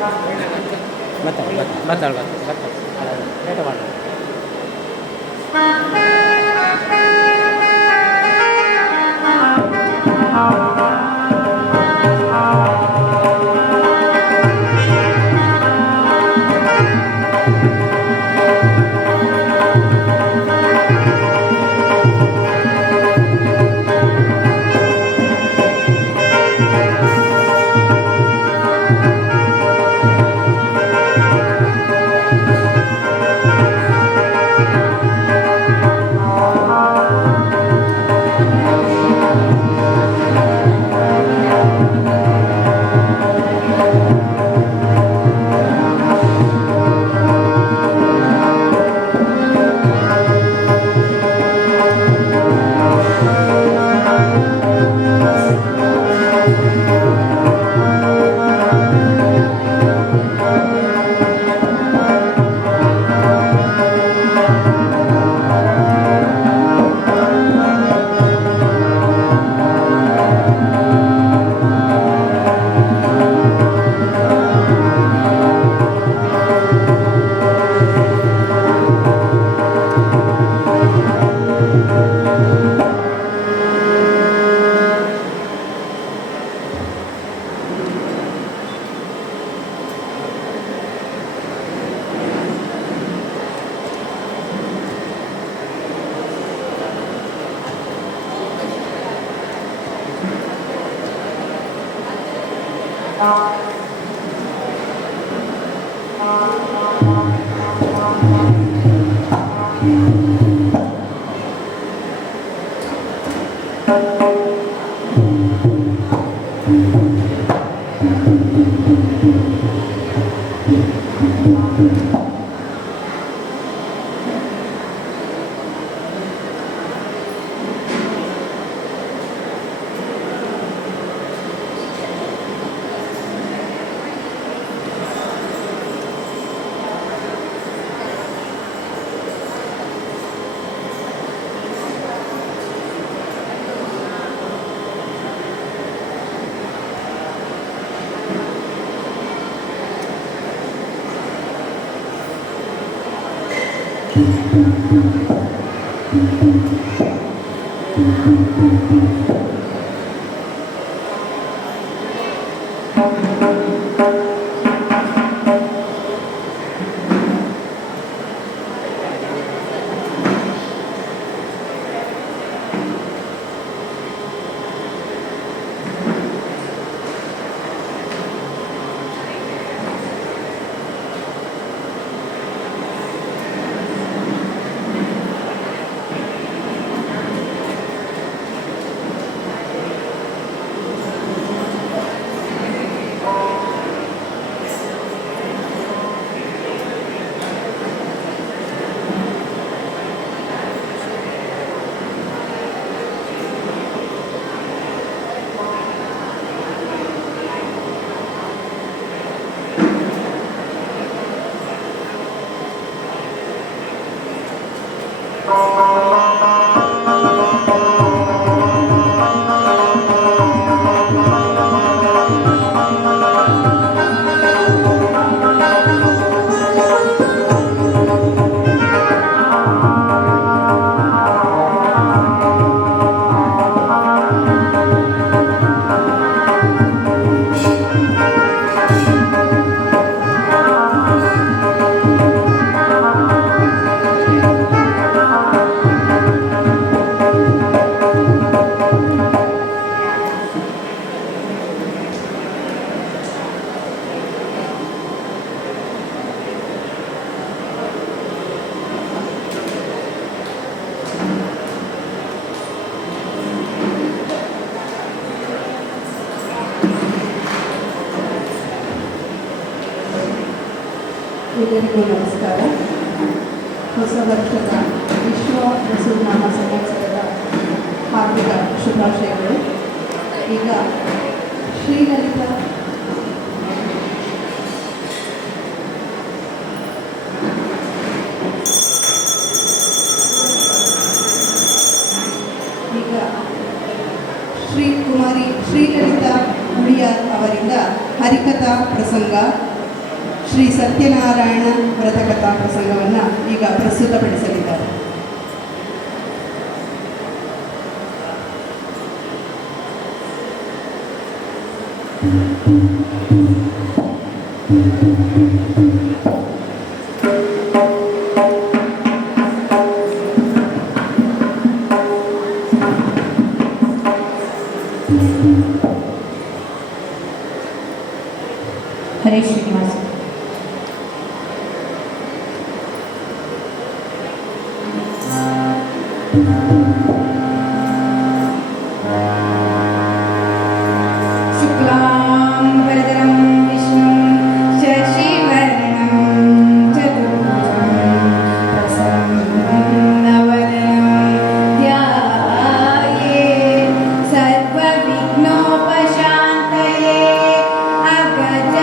ಮಾತಾಡ ಲೇಟ ಮಾಡ ಎಲ್ಲರಿಗೂ ನಮಸ್ಕಾರ. ಹೊಸ ವರ್ಷದ ವಿಶ್ವ ವಸುನಾಮ ಸಂವತ್ಸರದ ಹಾರ್ದಿಕ ಶುಭಾಶಯಗಳು. ಈಗ ಶ್ರೀಲಲಿತ ಶ್ರೀ ಕುಮಾರಿ ಶ್ರೀಲಲಿತಾ ಉಳಿಯಾರ್ ಅವರಿಂದ ಹರಿಕಥಾ ಪ್ರಸಂಗ ಶ್ರೀ ಸತ್ಯನಾರಾಯಣ ವ್ರತಕಥಾ ಪ್ರಸಂಗವನ್ನು ಈಗ ಪ್ರಸ್ತುತಪಡಿಸಲಿದ್ದಾರೆ. ಹರೇ ಶ್ರೀನಿವಾಸ. ಶುಕ್ಲಾಂ ವರದರಂ ವಿಷ್ಣುಂ ಶಶಿವರ್ಣಂ ಚತುರ್ಭುಜಂ ಪ್ರಸನ್ನವದನಂ ಧ್ಯಾಯೇತ್ ಸರ್ವವಿಘ್ನೋಪಶಾಂತಯೇ ಅಗಜ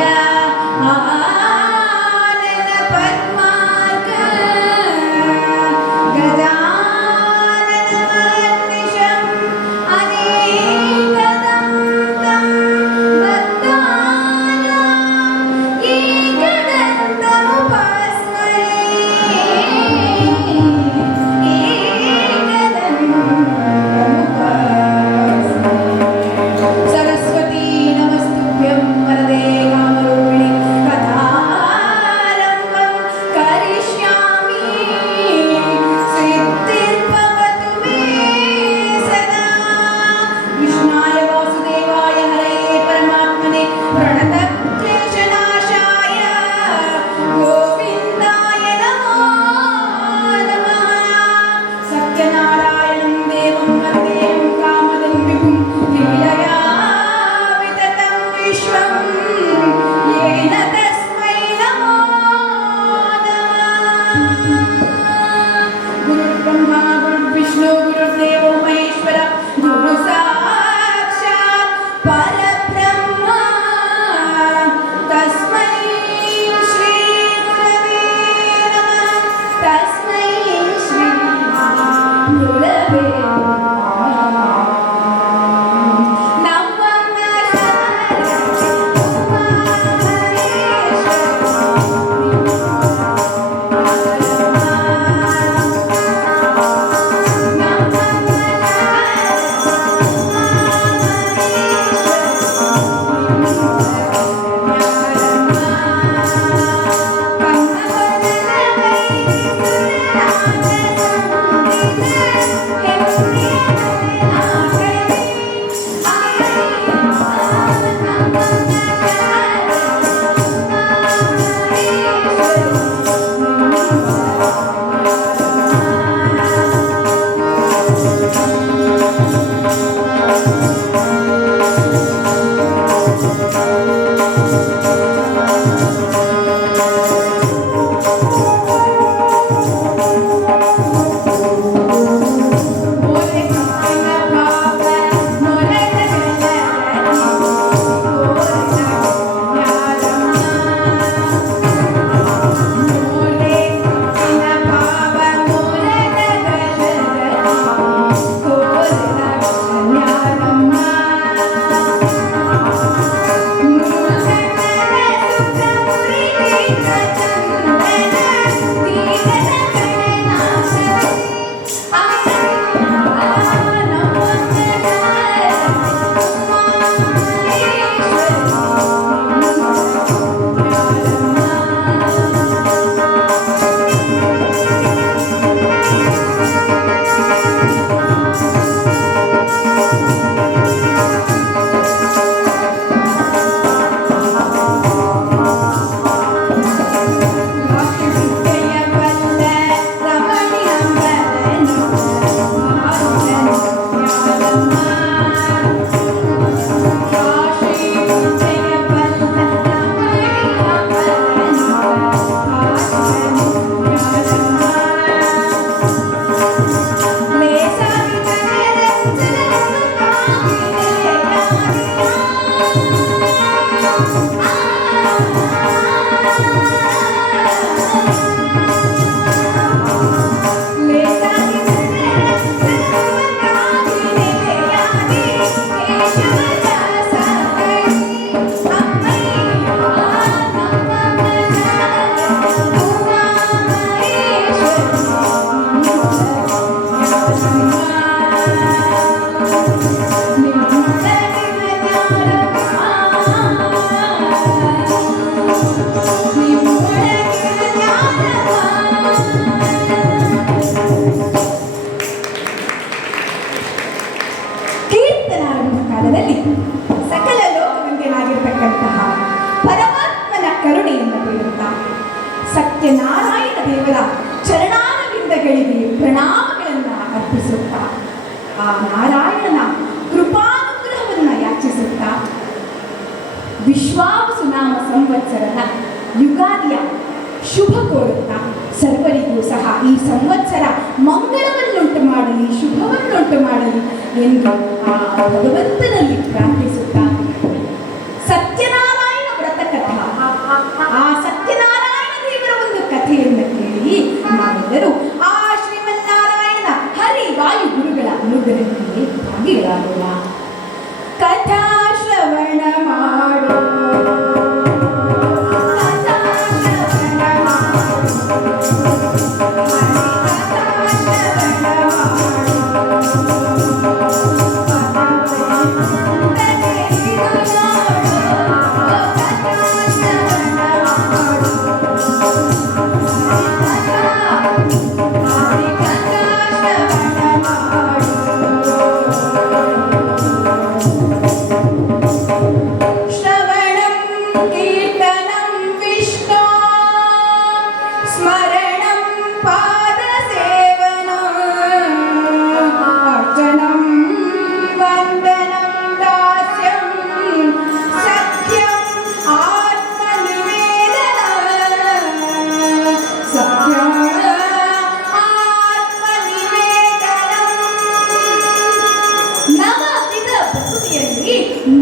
ಸತ್ಯನಾರಾಯಣ ದೇವರ ಚರಣಾರವಿಂದಗಳಿಗೆ ಪ್ರಣಾಮಗಳನ್ನು ಅರ್ಪಿಸುತ್ತಾ ಆ ನಾರಾಯಣನ ಕೃಪಾನುಗ್ರಹವನ್ನು ಯಾಚಿಸುತ್ತಾ ವಿಶ್ವಾವಸುನಾಮ ಸಂವತ್ಸರದ ಯುಗಾದಿಯ ಶುಭ ಕೋರುತ್ತಾ ಸರ್ವರಿಗೂ ಸಹ ಈ ಸಂವತ್ಸರ ಮಂಗಳವನ್ನುಂಟು ಮಾಡಲಿ, ಶುಭವನ್ನುಂಟು ಮಾಡಲಿ ಎಂದು ಆ ಭಗವಂತನಲ್ಲಿ ಪ್ರಾರ್ಥಿಸುತ್ತಾ ಸತ್ಯನಾರಾಯಣ ವ್ರತ ಕಥಾ, ಆ ಸತ್ಯನಾರಾಯಣ ದೇವರ ಒಂದು ಕಥೆಯನ್ನು ಕೇಳಿ ನಾವೆಲ್ಲರೂ ಆ ಶ್ರೀಮನ್ನಾರಾಯಣನ ಹರಿ ವಾಯು ಗುರುಗಳ ಅನುಗ್ರಹಕ್ಕೆ ಭಾಗಿಗಳಾಗೋಣ. ಕಥಾ ಶ್ರವಣ ಮಾಡು,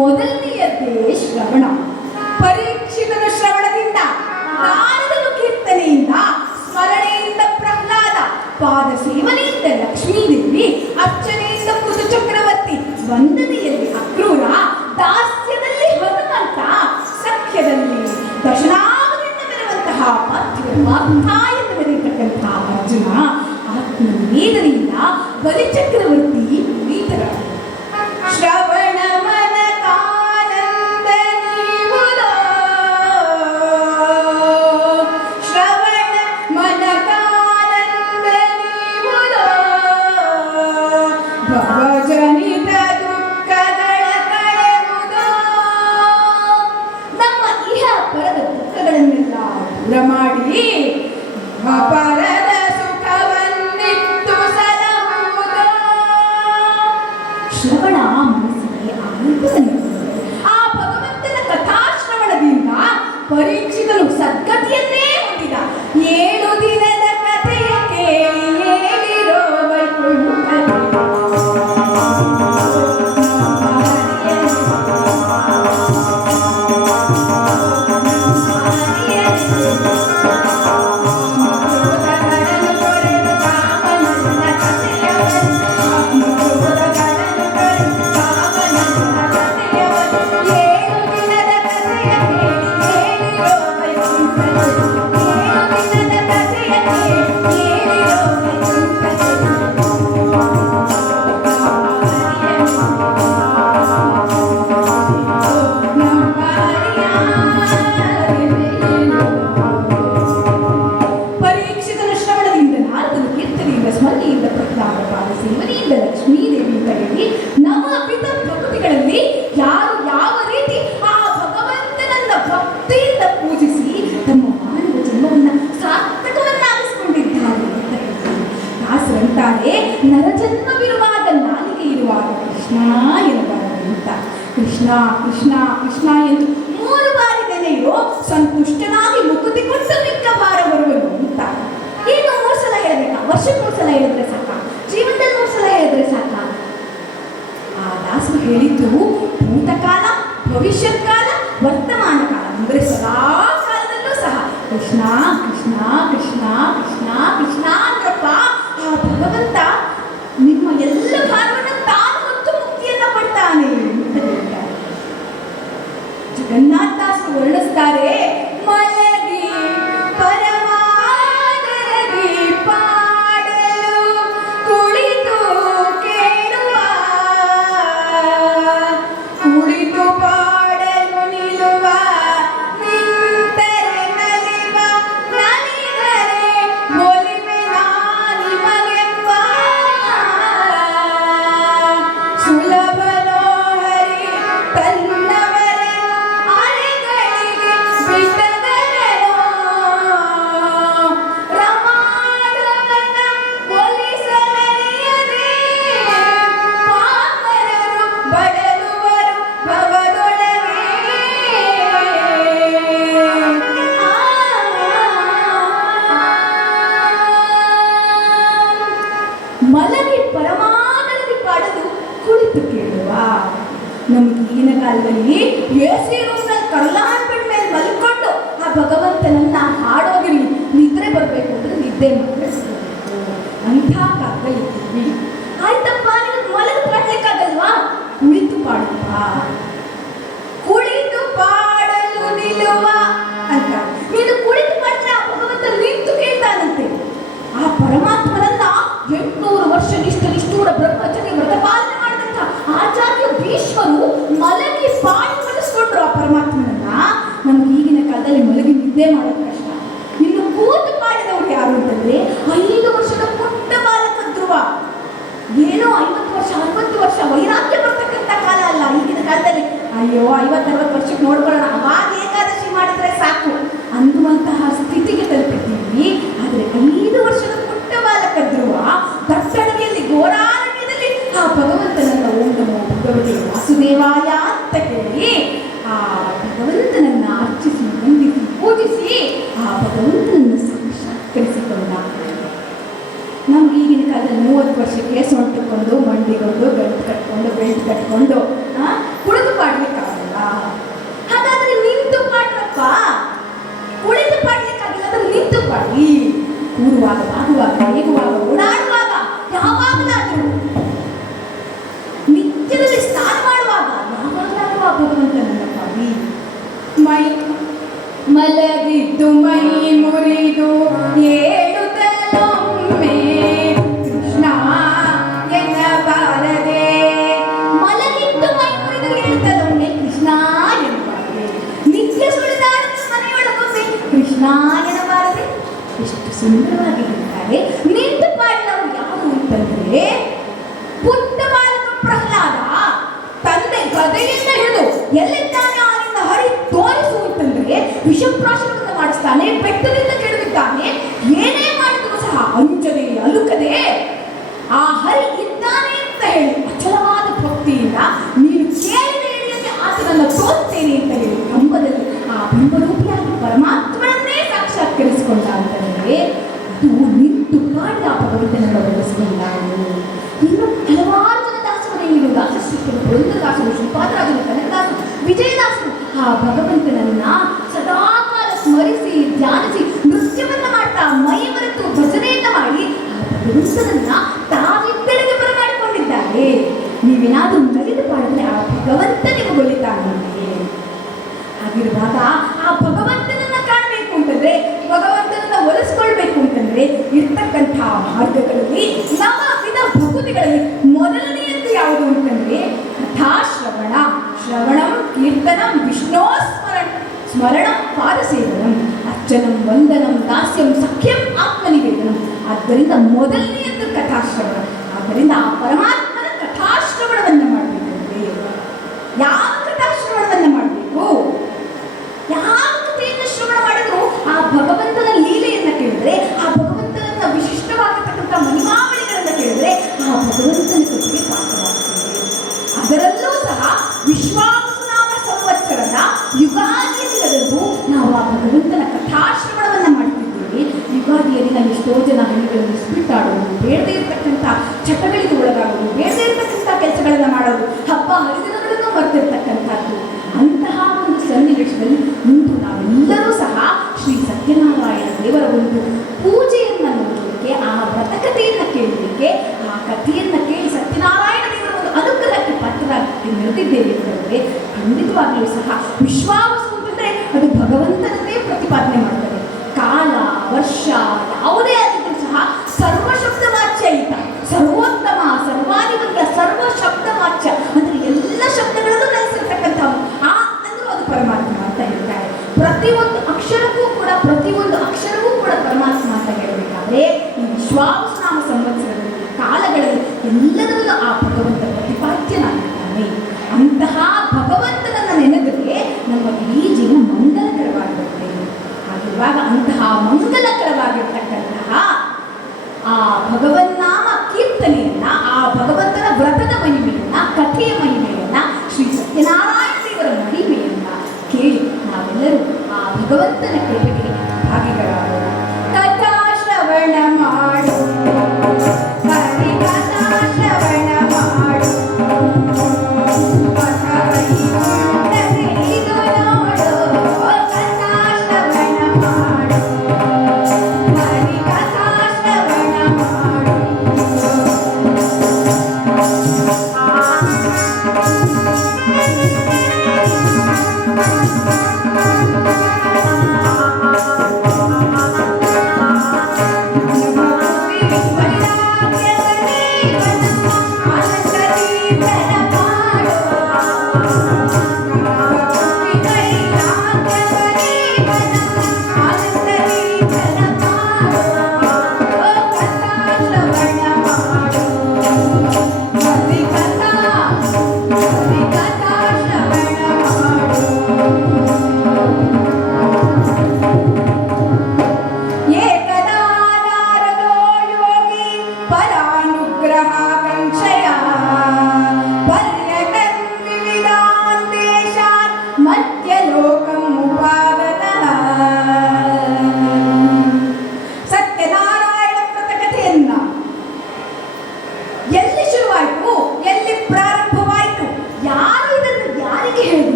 ಮೊದಲನೆಯದ್ದೇ ಶ್ರವಣ. ಪರೀಕ್ಷಿತನ ಶ್ರವಣದಿಂದ, ನಾರದನ ಕೀರ್ತನೆಯಿಂದ, ಸ್ಮರಣೆಯಿಂದ ಪ್ರಹ್ಲಾದ, ಪಾದ ಸೇವನೆಯಿಂದ ಲಕ್ಷ್ಮೀದೇವಿ, ಅರ್ಚನೆಯಿಂದ ಕುದು ಚಕ್ರವರ್ತಿ, ವಂದನೆಯಲ್ಲಿ ಅಕ್ರೂರ, ದಾಸ್ಯದಲ್ಲಿ ಹನುಮಂತ, ಸಖ್ಯದಲ್ಲಿ ದಶನಾಮದಿಂದ ಬರುವಂತಹ ಪಾರ್ಥಿವ ಎಂದು ಬರೆಯತಕ್ಕಂತಹ ಅರ್ಜುನ, ಆತ್ಮನಿವೇದನೆಯಿಂದ ಬಲಿಚಕ್ರವರ್ತಿ ಈತರ ಶ್ರವಣ ಮಾಡಿ ಪರದ ಸುಖವನ್ನಿತ್ತು ಸಲಹುವುದು. ಶ್ರವಣ ಮನಸ್ಸಿಗೆ ಆನಂದವನ್ನು, ಆ ಭಗವಂತನ ಕಥಾಶ್ರವಣದಿಂದ ಪರೀಕ್ಷಿತನು ಸದ್ಗತಿಯನ್ನೇ ಹೊಂದಿದ. 7 ದಿನದ ಕಥೆಯ ಕೇಳಿ ಏಳಿರೋ ವೈಕುಂಠ ನರಜನ್ಮವಿರುವಾಗ ನಾಲಿಗೆ ಇರುವಾಗ ಕೃಷ್ಣ ಎನ್ನಬಾರದು ಅಂತ. ಕೃಷ್ಣ ಕೃಷ್ಣ ಕೃಷ್ಣ ಎಂದು 3 ಬಾರಿ ನೆನೆಯೋ ಸಂತುಷ್ಟನಾಗಿ ಮುಕುತಿ ಕೊಟ್ಟು ಮಿಕ್ಕ ಭಾರ ಬರುವನು ಅಂತ. ಏನು 3 ಸಲ ಹೇಳಬೇಕಾ? ವರ್ಷಕ್ಕೆ 3 ಸಲ ಹೇಳಿದ್ರೆ ಸಾಕ? ಜೀವನದಲ್ಲಿ 3 ಸಲ ಹೇಳಿದ್ರೆ ಸಾಕ? ಆ ದಾಸರು ಹೇಳಿದ್ದು ಭೂತಕಾಲ, ಭವಿಷ್ಯತ್ ಕಾಲ, ವರ್ತಮಾನ ಕಾಲ, ಅಂದರೆ ಸದಾ ಕಾಲದಲ್ಲೂ ಸಹ ಕೃಷ್ಣ ಕೃಷ್ಣ ಕೃಷ್ಣ ಕೃಷ್ಣ ಕೃಷ್ಣ ಅಂದ್ರಪ್ಪ ಆ ಭಗವಂತ ನಿಮ್ಮ ಎಲ್ಲ ಭಾರವನ್ನು ತಾನು ಹೊತ್ತು ಮುಕ್ತಿಯನ್ನ ಪಡ್ತಾನೆ ಅಂತ ಹೇಳ್ತಾರೆ. ಜಗನ್ನಾಥದಾಸರು ವರ್ಣಿಸ್ತಾರೆ, ಮಲಗಿ ಪರಮಾದರದಿ ಪಾಡಲು ಕುಳಿತು ಕೇಳುವ, ಕುಳಿತು ಪಾಡಲು ನಿಲ್ಲುವ, ನಿಂತರೆ ನಲಿವ, ನಲಿದರೆ ಒಲಿವೆ ನಿಮಗೆಂಬ ಸುಲಭನೋ ಹರಿ ತನ್ನವರ ಅಲೆಗಳಿಗೆ ಬಿಟ್ಟ ಭಗವಂತನನ್ನ ಹಾಡೋದಿರಲಿ, ನಿದ್ರೆ ಬರಬೇಕು ಅಂದ್ರೆ ನಿದ್ದೆ ಮಾತ್ರ ಅಂಥ ಕಾಲದಲ್ಲಿ ಇದ್ದೀವಿ. ಆಯ್ತಪ್ಪ, ನಿಮಗೆ ಮಲಗಿ ಪಾಡ್ಲಿಕ್ಕಾಗಲ್ವಾ? ಕುಳಿತು ಪಾಡಪ್ಪ. ಕುಳಿತು ಪಾಡಲು ನಿಲ್ಲುವ ಅಂತ ನೀನು ಕುಳಿತು ಮಾಡಿದ್ರೆ ಆ ಭಗವಂತ ನಿಂತು ಕೇಳ್ತಾನಂತೆ. ಆ ಪರಮಾತ್ಮನನ್ನ 800 ವರ್ಷ ನಿಷ್ಠೂರ ಬ್ರಹ್ಮಚರ್ಯ ವ್ರತ ಪಾಲನೆ ಮಾಡಿದಂತ ಆಚಾರ್ಯ ಭೀಷ್ಮರು ಮಲಗಿ ಪಾಡಿ ಕಳಿಸ್ಕೊಂಡ್ರು ಆ ಪರಮಾತ್ಮನನ್ನ. ನಮ್ಗೆ ಈಗಿನ ಕಾಲದಲ್ಲಿ ಮಲಗಿ ನಿದ್ದೆ ಮಾಡೋದು ಕಷ್ಟ. ಇನ್ನು ಕೂತು ಪಾಡಿದವ್ರು ಯಾರು ಅಂತಂದ್ರೆ 5 ವರ್ಷದ ಪುಟ್ಟ ಬಾಲಕ ಧ್ರುವ. ಏನೋ 50 ವರ್ಷ 60 ವರ್ಷ ವೈರಾಗ್ಯ ಬರ್ತಕ್ಕಂಥ ಕಾಲ ಅಲ್ಲ ಈಗಿನ ಕಾಲದಲ್ಲಿ. ಅಯ್ಯೋ 50-60 ವರ್ಷಕ್ಕೆ ನೋಡ್ಕೊಳ್ಳೋಣ, ಅವಾಗ ಏಕಾದಶಿ ಮಾಡಿದ್ರೆ ಸಾಕು ಅನ್ನುವಂತಹ ಸ್ಥಿತಿಗೆ ತಲುಪಿದ್ದೀವಿ. ಆದರೆ 5 ವರ್ಷದ ಪುಟ್ಟ ಬಾಲಕ ಧ್ರುವ ದಟ್ಟಣೆಯಲ್ಲಿ ಘೋರಾರಣ್ಯದಲ್ಲಿ ಆ ಭಗವಂತನನ್ನ ಓಂ ನಮೋ ಭಗವತೆ ವಾಸುದೇವಾಯ ಅಂತ ಕೇಳಿ ಆ ಭಗವಂತನನ್ನ ಅರ್ಚಿಸಿ ವಂದಿಸಿ ಪೂಜಿಸಿ ಆ ಭಗವಂತನನ್ನು ಸಾಕ್ಷಾತ್ಕರಿಸಿಕೊಂಡ. ನಮ್ಗೆ ಈಗಿನ ಕಾಲದಲ್ಲಿ 30 ವರ್ಷಕ್ಕೆ ಸೊಂಟಕೊಂಡು ಮಂಡಿಗೊಂಡು ಗಂಟು ಕಟ್ಕೊಂಡು ಬೆಲ್ಟ್ ಕಟ್ಕೊಂಡು ಕುಳಿತು ಪಾಡ್ಲಿಕ್ಕಾಗಲ್ಲ. ಹಾಗಾದ್ರೆ ನಿಂತು ಪಾಡ್ರಪ್ಪ. ಕುಳಿತು ಪಾಡ್ಲಿಕ್ಕಾಗಿಲ್ಲ ಅಂದ್ರೆ ನಿಂತು ಪಾಡಿ. ಕೂರುವಾಗ, ಬಾಗುವಾಗ, ಹೇಗುವಾಗ, ಓಡಾಡುವಾಗ, ಯಾವಾಗಲಾದ್ರೂ ನಿತ್ಯದಲ್ಲಿ ಸ್ನಾನ ಮಾಡುವಾಗ ಯಾವಾಗಲಾದ್ರೂ ಆ ಭಗವಂತನನ್ನ ಪಾಡಿ. ಮೈ ಮಲಗಿದ್ದು ಮೈ ಮುರಿದು ಏಳುತ್ತಲೊಮ್ಮೆ ಕೃಷ್ಣ ಎನ್ನಬಾರದೆ. ಮಲಗಿದ್ದು ಮೈ ಮುರಿದು ಏಳುತ್ತಲೊಮ್ಮೆ ಕೃಷ್ಣ ಎನ್ನಬಾರದೆ. ನಿತ್ಯ ಸುಳಿದಾಡಿದ ಮನೆಯೊಳಗೊಮ್ಮೆ ಕೃಷ್ಣ ಎನ್ನಬಾರದೆ. ಎಷ್ಟು ಸುಂದರವಾಗಿ ಹೇಳ್ತಾರೆ. ನಿಂತು ಪಾಡಿದವರು ಯಾರು ಅಂತಂದ್ರೆ ಪುಟ್ಟ ಬಾಲಕ ಪ್ರಹ್ಲಾದ ತಂದೆ ಗದೆಯಿಂದ ಹಿಡಿದು ಎಲ್ಲಿದ್ದಾನೆ ಅವನಿಂದ ಹರಿ ತೋರಿಸು ಅಂತಂದ್ರೆ ವಿಷಪ್ರಾಶನವನ್ನು ಮಾಡಿಸ್ತಾನೆ, ಬೆಟ್ಟದಿಂದ ಕೆಡವಿದ್ದಾನೆ. ಏನೇ ಮಾಡಿದ್ರು ಸಹ ಅಂಜದೆ ಅಲುಕದೆ ಆ ಹರಿ ಇದ್ದಾನೆ ಅಂತ ಹೇಳಿ ಅಚಲವಾದ ಭಕ್ತಿಯಿಂದ ನೀನು ಕೇಳಿದ ಹಿಡಿಯದೆ ಆತನನ್ನು ತೋರ್ತೇನೆ ಅಂತ ಹೇಳಿ ಕಂಬದಲ್ಲಿ ಆ ಬಿಂಬರೂಪಿಯಾಗಿ ಪರಮಾತ್ಮನನ್ನೇ ಸಾಕ್ಷಾತ್ಕರಿಸಿಕೊಂಡ ಅಂತಂದ್ರೆ ಅದು ನಿಂತು ಪಾಡಿದ ಆ ಭಗವಂತನನ್ನು ಒಲಿಸಿಕೊಂಡಾನು. ಇನ್ನು ಹಲವಾರು ಜನ ದಾಸರು, ದಾಸಶ್ರೀಗಳು, ಪುರಂದರದಾಸರು, ಶ್ರೀಪಾದರಾಜರು, ಕನಕದಾಸರು, ವಿಜಯದಾಸರು ಆ ಭಗವಂತನನ್ನ ಸದಾಕಾಲ ಸ್ಮರಿಸಿ ಧ್ಯಾನಿಸಿ ನೃತ್ಯವನ್ನ ಮಾಡ್ತಾ ಮೈ ಮರೆತು ಭಜನೆಯನ್ನ ಮಾಡಿ ಆ ಭಗವಂತನನ್ನ ತಾವಿದ್ದರಿಗೆ ಬರಮಾಡಿಕೊಂಡಿದ್ದಾರೆ. ನೀವೇನಾದ್ರೂ ನಲಿದು ಪಾಡಿದ್ರೆ ಆ ಭಗವಂತ ನಿಮಗೆ ಒಲಿತಾನಂತೆ. ಹಾಗಿರುವಾಗ ಆ ಭಗವಂತನನ್ನ ಕಾಣಬೇಕು ಅಂತಂದ್ರೆ, ಭಗವಂತನನ್ನ ಒಲಿಸ್ಕೊಳ್ಬೇಕು ಅಂತಂದ್ರೆ ಇರ್ತಕ್ಕಂಥ ಮಾರ್ಗಗಳಲ್ಲಿ ನವವಿಧ ಭಕುತಿಗಳಲ್ಲಿ ಮೊದಲನೆಯದ್ದು ಯಾವುದು ಅಂತಂದ್ರೆ ಕಥಾಶ್ರವಣ. ಶ್ರವಣಂ ಕೀರ್ತನಂ ವಿಷ್ಣೋ ಸ್ಮರಣಂ ಪಾದಸೇವನಂ ಅರ್ಚನಂ ವಂದನಂ ದಾಸ್ಯಂ ಸಖ್ಯಂ ಆತ್ಮನಿವೇದನಂ. ಆದ್ದರಿಂದ ಮೊದಲನೆಯದ್ದು ಕಥಾಶ್ರವಣ. ಆದ್ದರಿಂದ ಆ ಪರಮಾತ್ಮನ ಕಥಾಶ್ರವಣವನ್ನ ಮಾಡಬೇಕಂದ್ರೆ ಯಾವ ಕಥಾಶ್ರವಣವನ್ನ ಮಾಡಬೇಕು? ಯಾವ ಕಥೆಯನ್ನು ಶ್ರವಣ ಮಾಡಿದ್ರು ಆ ಭಗವಂತನ ಲೀಲೆಯನ್ನ ಕೇಳಿದ್ರೆ, ಆ ಭಗವಂತನನ್ನ ವಿಶಿಷ್ಟವಾಗಿರ್ತಕ್ಕಂಥ ಮಹಿಮಾವಳಿಗಳನ್ನ ಕೇಳಿದ್ರೆ ಆ ಭಗವಂತನ ಕೃಪೆಗೆ ಪಾತ್ರವಾಗ್ತದೆ. ಅದರಲ್ಲೂ ಸಹ ವಿಶ್ವಾವಸುನಾಮ ಸಂವತ್ಸರದ ಯುಗಾದಿಯ ದಿನದಂದು ನಾವು ಆ ಭಗವಂತನ ಕಥಾಶ್ರವಣವನ್ನ ಮಾಡ್ತಿದ್ದೇವೆ. ಯುಗಾದಿಯ ದಿನ ಎಷ್ಟೋ ಜನ ಹಳ್ಳಿಗಳನ್ನು ಬಿಟ್ಟಾಡೋದು, ಬೇಡದೇ ಇರತಕ್ಕಂಥ ಚಟಗಳಿಗೆ ಒಳಗಾಗೋದು, ಬೇಡದೇ ಇರತಕ್ಕಂಥ ಕೆಲಸಗಳನ್ನ ಮಾಡೋದು, ಹಬ್ಬ ಹರಿದಿನಗಳನ್ನು ಮರೆತಿರ್ತಕ್ಕಂಥದ್ದು. ಅಂತಹ ಒಂದು ಸನ್ನಿವೇಶದಲ್ಲಿ ಇಂದು ನಾವೆಲ್ಲರೂ ಸಹ ಶ್ರೀ ಸತ್ಯನಾರಾಯಣ ದೇವರ ಒಂದು ಪೂಜೆಯನ್ನ ನೋಡಲಿಕ್ಕೆ, ಆ ವ್ರತಕಥೆಯನ್ನ ಕೇಳಲಿಕ್ಕೆ, ಆ ಕಥೆಯನ್ನ ಕೇಳಿ ಸತ್ಯನಾರಾಯಣ ದೇವರ ಒಂದು ಅನುಗ್ರಹಕ್ಕೆ ಪಾತ್ರರಾಗಲಿಕ್ಕೆ ನೆರೆದಿದ್ದೇವೆ ಅಂತಂದ್ರೆ ಖಂಡಿತವಾಗಲೂ ಸಹ ವಿಶ್ವಾವಸು ಅಂತಂದ್ರೆ ಅದು ಭಗವಂತನನ್ನೇ ಪ್ರತಿಪಾದನೆ ಮಾಡ್ತಾರೆ. ಕಾಲ ವರ್ಷ ಯಾವುದೇ ಆಗಿದ್ರೂ ಸಹ ಸರ್ವ ಶಬ್ದ ವಾಚ್ಯಯುತ, ಸರ್ವೋತ್ತಮ, ಸರ್ವಾಧಿಪತ್ಯ, ಸರ್ವ ಶಬ್ದ ವಾಚ್ಯ ಅಂದ್ರೆ ಎಲ್ಲ ಶಬ್ದಗಳಲ್ಲೂ ನೆಲೆಸಿರ್ತಕ್ಕಂಥ ಆ ಅಂದ್ರೂ ಅದು ಪರಮಾತ್ಮ ಅಂತ ಹೇಳ್ತಾರೆ. ಪ್ರತಿಯೊಂದು ಅಕ್ಷರವೂ ಕೂಡ ಪರಮಾತ್ಮ ಅಂತ ಹೇಳಬೇಕಾದ್ರೆ ಈ ವಿಶ್ವಾವಸುನಾಮ ಸಂವತ್ಸರದಲ್ಲಿ ಕಾಲಗಳಲ್ಲಿ ಎಲ್ಲದರಲ್ಲೂ ಆ ಭಗವಂತ ಪ್ರತಿಪಾದ್ಯನಾಗಿದ್ದಾನೆ. ಅಂತಹ ಭಗವಂತನನ್ನ ನೆನೆದರೆ ನಮ್ಮ ಇಡೀ ಜೀವನ ಮಂಗಲಕರವಾಗಿರುತ್ತೆ. ಹಾಗಿರುವಾಗ ಅಂತಹ ಮಂಗಲಕರವಾಗಿರ್ತಕ್ಕಂತಹ ಆ ಭಗವನ್ನಾಮ ಕೀರ್ತನೆಯನ್ನ, ಆ ಭಗವಂತನ ವ್ರತದ ಮಹಿಮೆಯನ್ನ, ಕಥೆಯ ಮಹಿಮೆಯನ್ನ, ಶ್ರೀ ಸತ್ಯನಾರಾಯಣ ದೇವರ ಮಹಿಮೆಯನ್ನ ಕೇಳಿ ನಾವೆಲ್ಲರೂ ಆ ಭಗವಂತನ ಕೃಪೆಗೆ ಭಾಗಿಗಳಾಗೋಣ. ಕಥಾ ಶ್ರವಣ ಮಾಡು, ಹರಿ ಕಥಾ ಶ್ರವಣ ಮಾಡು, ಇದು ನೋಡು ಕಥಾ ಶ್ರವಣ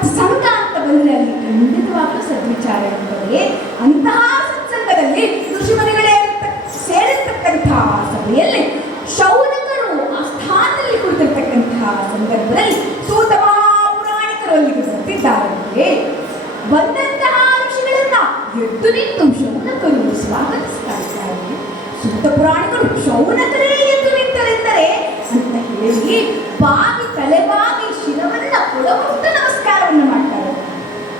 ಸತ್ಸಂಗ ಅಂತ ಬಂದರೆ ಅಲ್ಲಿ ಖಂಡಿತವಾಗ್ಲೂ ಸದ್ವಿಚಾರ ಇರ್ತದೆ. ಅಂತಹ ಸತ್ಸಂಗದಲ್ಲಿ ಋಷಿಮುನಿಗಳೇ ಸೇರಿರ್ತಕ್ಕಂತಹ ಸಭೆಯಲ್ಲಿ ಶೌನಕರು ಆ ಸ್ಥಾನದಲ್ಲಿ ಕುಳಿತಿರ್ತಕ್ಕಂತಹ ಸಂದರ್ಭದಲ್ಲಿ ಸೂತ ಮಹಾಪುರಾಣಿಕರು ಅಲ್ಲಿಗೆ ಬರ್ತಿದ್ದಾರೆ. ಬಂದಂತಹ ಋಷಿಗಳನ್ನ ಎದ್ದು ನಿಂತು ಶೌನಕರು ಸ್ವಾಗತಿಸ್ತಾ ಇದ್ದಾರೆ. ಸೂತ ಪುರಾಣಿಕರು ಶೌನಕರೇ ಎದ್ದು ನಿಂತರೆಂದರೆ ಅಂತ ಹೇಳಿ ಬಾಗಿ ತಲೆಬಾಗಿ ಶಿರವನ್ನ ಒಳಗೊಟ್ಟು ನಮಸ್ಕಾರವನ್ನು ಮಾಡ್ತಾರೆ.